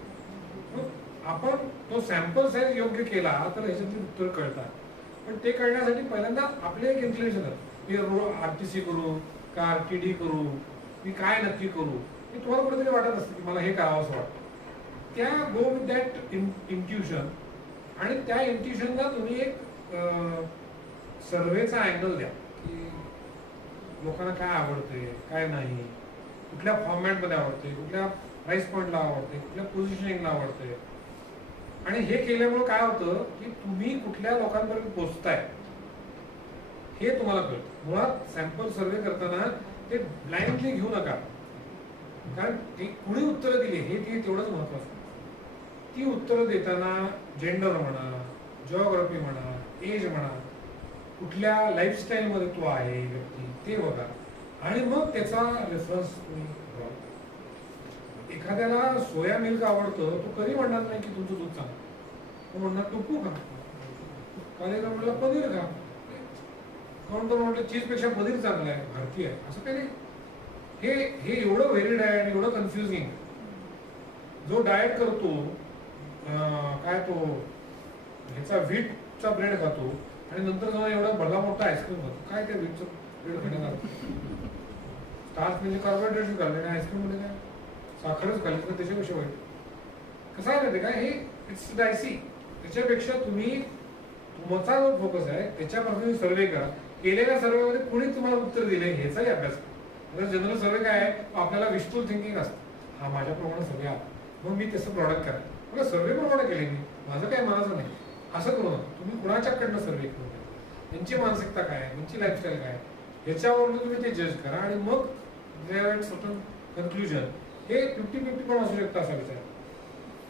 आपण तो सॅम्पल साईज योग्य केला तर ह्याच्यातली उत्तर कळतात. पण ते कळण्यासाठी पहिल्यांदा आपले एक इन्क्लिनेशन आहे, मी RTC करू का RTD करू, मी काय नक्की करू, हे तुम्हाला कुठेतरी वाटत असतं की मला हे करावं असं वाटतं. त्या गो विथ दॅट इंट्युशन, आणि त्या इंट्युशनला तुम्ही एक सर्वेचा अँगल द्या की लोकांना काय आवडते, काय नाही, कुठल्या फॉर्मॅटमध्ये आवडते, कुठल्या प्राइस पॉईंटला आवडते, कुठल्या पोझिशनिंगला आवडते. आणि हे केल्यामुळे काय होतं की तुम्ही कुठल्या लोकांपर्यंत पोहोचताय हे तुम्हाला कळतं. मुळात सॅम्पल सर्वे करताना ते ब्लाइंडली घेऊ नका, कारण ती कुणी उत्तरं दिली हे तेवढंच महत्वाचं. ती उत्तरं देताना जेंडर म्हणा, जिओग्राफी म्हणा, एज म्हणा, कुठल्या लाईफस्टाईलमध्ये तो आहे व्यक्ती ते बघा, आणि मग त्याचा रेफरन्स तुम्ही बघा. एखाद्याला सोया मिल्क आवडतं, तो कधी म्हणणार नाही की तुमचं दूध चांगलं, तो म्हणणार टोफू खा, कालेला म्हणला पनीर खा, कोण तर म्हटलं चीजपेक्षा पनीर चांगलं आहे, भारतीय आहे, असं काही नाही. हे एवढं व्हेरिड आहे आणि एवढं कन्फ्युजिंग. जो डाएट करतो काय तो ह्याचा व्हीटचा ब्रेड खातो आणि नंतर जाऊन एवढा भला मोठा आईस्क्रीम खातो. काय त्या व्हीटचं ब्रेड खाण्याचा स्टार्च म्हणजे कार्बोहायड्रेट घालले आणि आईस्क्रीम मध्ये काय साखरच घालली तर त्याच्यापेक्षा वाईट कसं आहे माहिती काय हे इट्स डायसी. त्याच्यापेक्षा तुम्ही तुमचा जो फोकस आहे त्याच्यापासून सर्वे करा. केलेल्या सर्वेमध्ये कुणी तुम्हाला उत्तर दिले ह्याचाही अभ्यास करा. जनरल सर्वे काय आहे आपल्याला विशफुल थिंकिंग असतं. हा माझ्याप्रमाणे सर्वे आला मग मी तसं प्रॉडक्ट करा. मला सर्वे प्रमाणे केले मी माझं काय मनाचं नाही असं करू नका. तुम्ही कुणाच्याकडनं सर्वे करू नका. त्यांची मानसिकता काय आहे त्यांची लाईफस्टाईल काय आहे याच्यावरून तुम्ही ते जज करा आणि मग सर्टन कन्क्लुजन हे 50-50 पण असू शकतं असा विचार.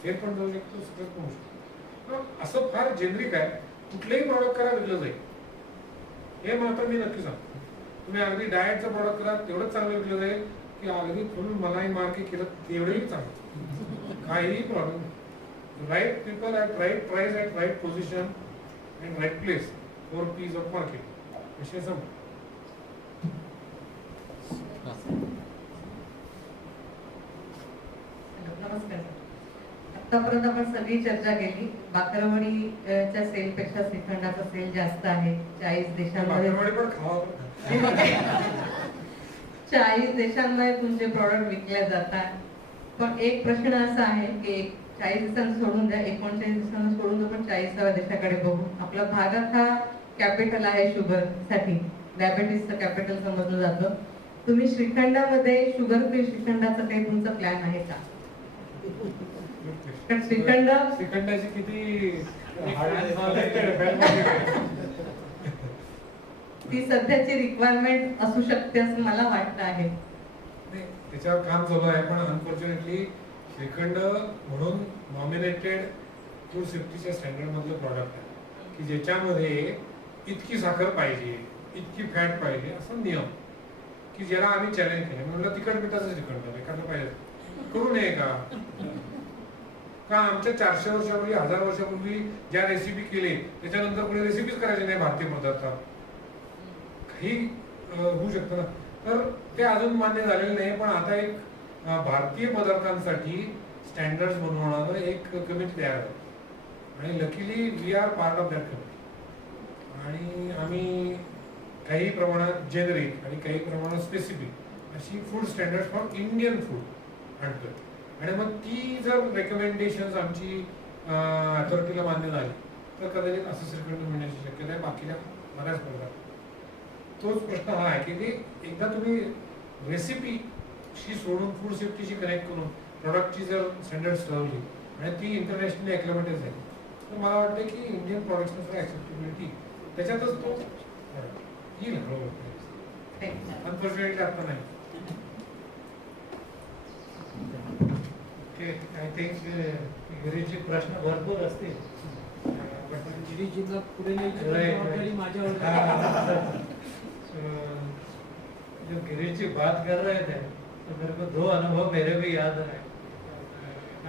फेल पण जाऊ शकतो सक्सेस पण होऊ शकतो. असं फार जेनरिक आहे. कुठलेही प्रॉडक्ट करा विकलं जाईल हे मात्र मी नक्की सांगतो. तुम्ही अगदी डाएटचं प्रॉडक्ट करा तेवढंच चांगलं विकलं जाईल की अगदी फुल मलाई मार्केट केलं तेवढंही चांगलं. काहीही प्रॉब्लेम नाही. Right people at right price at right position and right place for piece of market विषय संपला. नमस्कार. आतापर्यंत आपण सगळी चर्चा केली. बाकरवडीच्या सेल पेक्षा श्रीखंडाचा सेल जास्त आहे. 40 देशांमध्ये पण खावा 40 देशांमध्ये तुमचे प्रॉडक्ट विकले जातात. पण एक प्रश्न असा आहे की 40 देशांना सोडून द्या 39 देशांना सोडून द्या पण 40व्या देशाकडे बघू. आपला भारत हा कॅपिटल आहे शुगर साठी. डायबेटीसचं कॅपिटल समजलं जातं. तुम्ही श्रीखंडामध्ये शुगर फ्री श्रीखंडाचा काही तुमचा प्लॅन आहे का? कारण श्रीखंडाची किती ती सध्याची रिक्वायरमेंट असू शकते असं मला वाटतं आहे. त्याच्यावर काम चालू आहे पण अनफॉर्च्युनेटली श्रीखंड म्हणून नॉमिनेटेड फूड सेफ्टीच्या स्टँडर्ड मधलं प्रॉडक्ट आहे की ज्याच्यामध्ये इतकी साखर पाहिजे इतकी फॅट पाहिजे असा नियम की ज्याला आम्ही चॅलेंज केलं. म्हणलं तिखट मिठाचं श्रीखंड एखादं पाहिजे करू नये का आमच्या 400 वर्षापूर्वी 1000 वर्षापूर्वी ज्या रेसिपी केली त्याच्यानंतर कोणी रेसिपीज करायची नाही भारतीय पदार्थात काही होऊ शकतं ना. तर ते अजून मान्य झालेलं नाही. पण आता एक भारतीय पदार्थांसाठी स्टँडर्ड्स बनवणारं एक कमिटी तयार आहे आणि luckily we are part of that committee. आणि आम्ही काही प्रमाणात जेनरिक आणि काही प्रमाणात स्पेसिफिक अशी food standards for Indian food आणतोय. आणि मग ती जर रेकमेंडेशन्स आमची अथॉरिटीला मान्य झाली तर कदाचित असं श्रीखंड मिळण्याची शक्यता आहे बाकीच्या बऱ्याच प्रकारात. तोच प्रश्न हा आहे की ते एकदा तुम्ही रेसिपीशी सोडून फूड सेफ्टीशी कनेक्ट करून प्रॉडक्टची जर स्टँडर्ड्स ठरवली आणि ती इंटरनॅशनली ॲक्लमेटेड झाली तर मला वाटतं की इंडियन प्रॉडक्ट्सचं ॲक्सेप्टेबिलिटी त्याच्यातच तो येईल हळूहळू. अनफॉर्च्युनेटली आता नाही. आय थिंक गिरीशचे प्रश्न भरपूर असतील. गिरीशजींना पुढे न्यायची जबाबदारी माझ्यावर. जो गिरीश जी बात कर रहे थे तो मेरे को 2 अनुभव मेरे भी याद आए.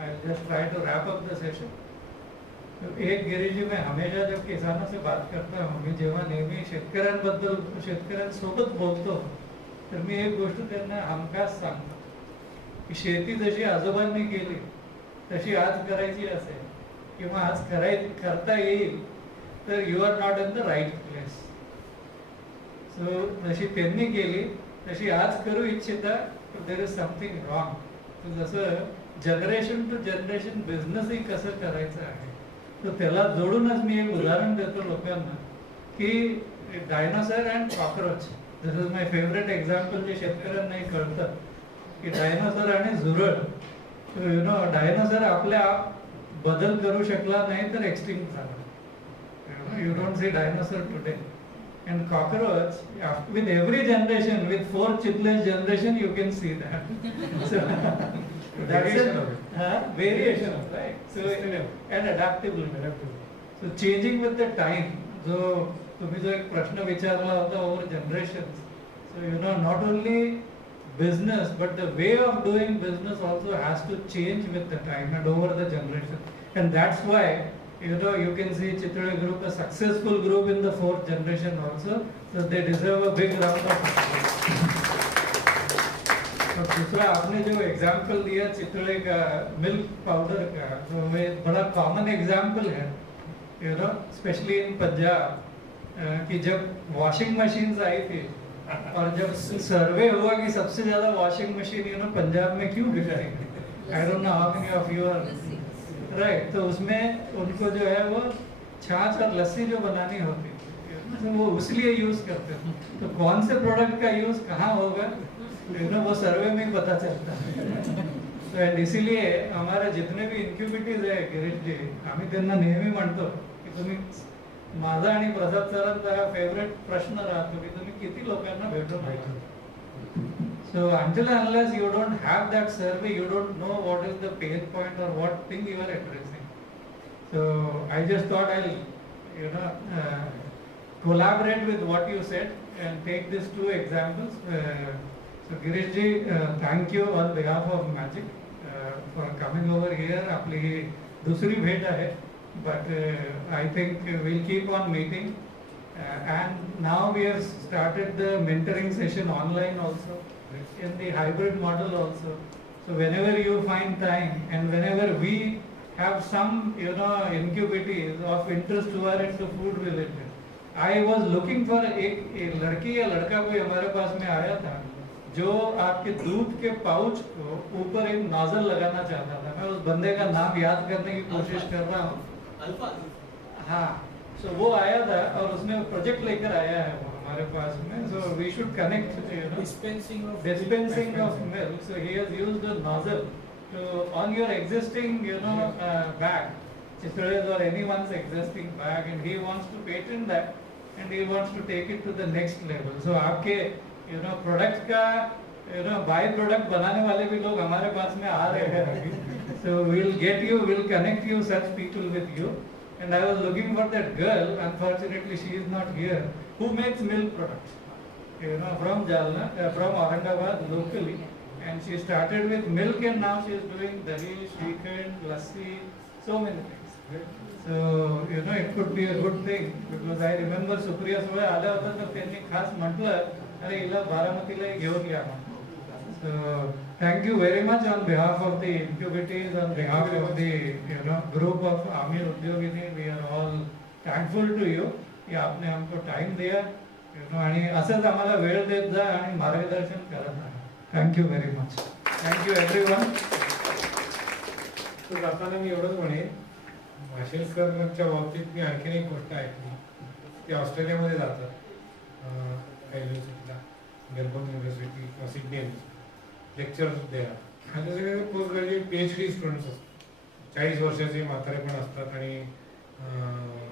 I just try to wrap up the session. तो एक गिरीश जी मैं हमेशा जब किसानों से बात करता हूँ मी जेव्हा नेहमी शेतकऱ्यांबद्दल शेतकऱ्यांसोबत बोलतो तर मी एक गोष्ट त्यांना हमखास सांगतो की शेती जशी आजोबांनी केली तशी आज करायची असेल किंवा आज करता येईल तर you are not in the right place. So जशी त्यांनी केली तशी आज करू इच्छिता देर इज समथिंग रॉंग. जसं जनरेशन टू जनरेशन बिझनेसही कसं करायचं आहे तर त्याला जोडूनच मी एक उदाहरण देतो लोकांना की dinosaur and cockroach. This is my favourite example जे शेतकऱ्यांनाही कळतं की डायनोसॉर आणि झुरळ यु नो डायनोसॉर आपल्या आप बदल करू शकला नाही तर एक्सटिंक्ट झाला. You don't see dinosaur today. And cockroach, with every generation, with 4 chitless generation, you can see that. So that's a variation, right? So and adaptable. So changing with the time. जो तुम्ही जो एक प्रश्न विचारला होता over generations. So you know not only business but the way of doing business also has to change with the time and over the generation. And that's why you know you can see Chitra Group a successful group in the 4th generation also, so they deserve a big round of applause. और दूसरा आपने जो example दिया चितड़े का milk powder का, तो वो बड़ा common example है, you know, specially in Punjab, कि जब वॉशिंग मशीन्स आई थी और जब सर्वे हुआ कि सबसे ज्यादा washing machine you know Punjab में क्यों बिकती है, I don't know how many of you are right, तो उसमें उनको जो है वो छाछ और लस्सी जो बनानी होती है तो वो उसलिए यूज करते हैं। तो कौन से प्रोडक्ट का यूज कहाँ होगा यू नो वो सर्वे में ही पता चलता है। तो एंड इसीलिए हमारे जितने भी इन्क्युबिटीज आहे गिरीश जी, आम्ही त्यांना नेहमी म्हणतो की तुम्ही, माझा आणि प्रसाद सरांचा फेवरेट प्रश्न राहतो की तुम्ही किती लोकांना भेटून राहिला. So until and unless you don't have that survey, you don't know what is the pain point or what thing you are addressing. So I just thought I'll, you know, collaborate with what you said and take these two examples. So Girish ji, thank you on behalf of Magic for coming over here. आपली ही दूसरी भेट आहे, but I think we'll keep on meeting. And now we have started the mentoring session online also, in the hybrid model also. So whenever you find time and whenever we have some, you know, incubatees of interest who are into food related. I was looking for एक लड़की या लड़का कोई हमारे pass में आया था जो आपके दूध के पाउच को ऊपर एक नोजल लगाना चाहता था. मैं उस बंदे का नाम याद करने की कोशिश कर रहा हूँ. हाँ, so वो आया था और उसने प्रोजेक्ट लेकर आया है वो हमारे पास में. So we should connect, you know, dispensing of milk. So he has used a nozzle to on your existing, you know, bag, Chitre's or anyone's existing bag, and he wants to patent that and he wants to take it to the next level. So आपके, you know, product का, you know, by product बनाने वाले भी लोग हमारे pass में आ रहे हैं अभी. So we'll get you, we'll connect you such people with you. And I was looking for that girl. Unfortunately, she is not here. Who makes milk products? You know, from Jalna, from Aurangabad locally. And she started with milk, and now she is doing dahi, shrikhand, lassi, so many things. So you know, it could be a good thing, because I remember Supriya Subha आल्या होत्या तर त्यांनी खास म्हटलं, अरे हिला बारामतीला घेऊन या. So thank you very much on behalf of the incubatees, on behalf of the, you know, group of Amir Udyogini. We are all thankful to you कि आपने हमको टाइम दिया, you know, आणि असंच आम्हाला वेळ देत जा आणि मार्गदर्शन करत राहा. Thank you very much. Thank you everyone. तर जाताना मी एवढंच म्हणेन, माशेलकरच्या बाबतीत मी आणखीन एक गोष्ट ऐकली. ते ऑस्ट्रेलियामध्ये जातात काही युनिव्हर्सिटीला, मेलबर्न युनिव्हर्सिटी किंवा सिडनी लेक्चर्स द्यायला. आणि सगळे पोस्ट ग्रॅज्युएट PhD स्टुडंट्स असतात. 40 वर्षाचे म्हातारे पण असतात आणि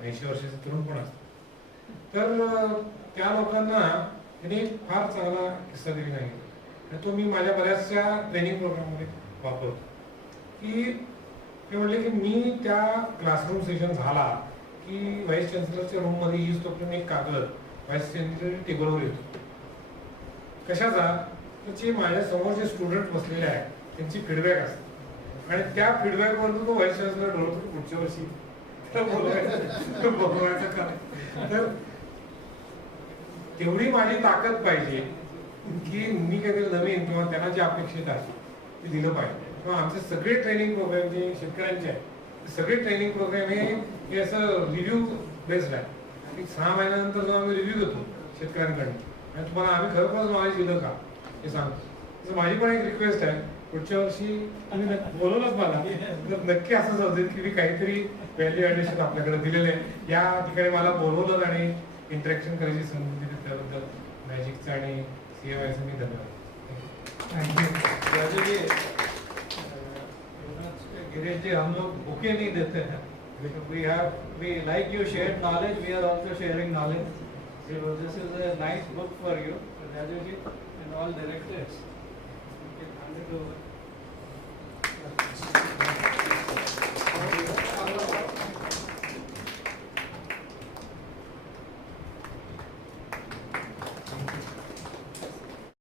80 वर्षाचे तरुण पण असतात. तर त्या लोकांना त्यांनी एक फार चांगला किस्सा दिला नाही, तो मी माझ्या बऱ्याचशा ट्रेनिंग प्रोग्राममध्ये वापरतो. की ते म्हणले की मी त्या क्लासरूम सेशन झाला की व्हाईस चान्सलरच्या रूममध्ये यूज तोपर्यंत एक कागद व्हाईस चान्सलर टेबलवर येतो. कशाचा? त्याची माझ्या समोर जे स्टुडंट बसलेले आहेत त्यांची फीडबॅक असते आणि त्या फीडबॅकवर तो व्हाईस चान्सलर ठरवतो पुढच्या वर्षी बोलवायचं काय. तर तेवढी माझी ताकद पाहिजे की मी काहीतरी नवीन किंवा त्यांना जे अपेक्षित आहे ते दिलं पाहिजे. किंवा आमचे सगळे ट्रेनिंग प्रोग्राम जे शेतकऱ्यांचे आहेत सगळे ट्रेनिंग प्रोग्राम हे असं रिव्ह्यू बेस्ड आहे. 6 महिन्यानंतर जेव्हा आम्ही रिव्ह्यू घेतो शेतकऱ्यांकडे आणि तुम्हाला आम्ही खरोखरच नॉलेज दिलं का हे सांगतो. तर माझी पण एक रिक्वेस्ट आहे, पुढच्या वर्षी तुम्ही बोलवलंच मला तर नक्की असं समजेल की मी काहीतरी व्हॅल्यू ॲडिशन आपल्याकडे दिलेलं आहे. या ठिकाणी मला बोलवलं आणि इंटरॅक्शन करायची संधी दिली त्याबद्दल मॅजिकचं आणि CMIचं मी धन्यवाद. Thank you. गिरीश जी, हम लोग बुके नहीं देते हैं. We like you shared knowledge. We are also sharing knowledge. So this is a nice book for you, Raju ji, and all directors. You can hand it over.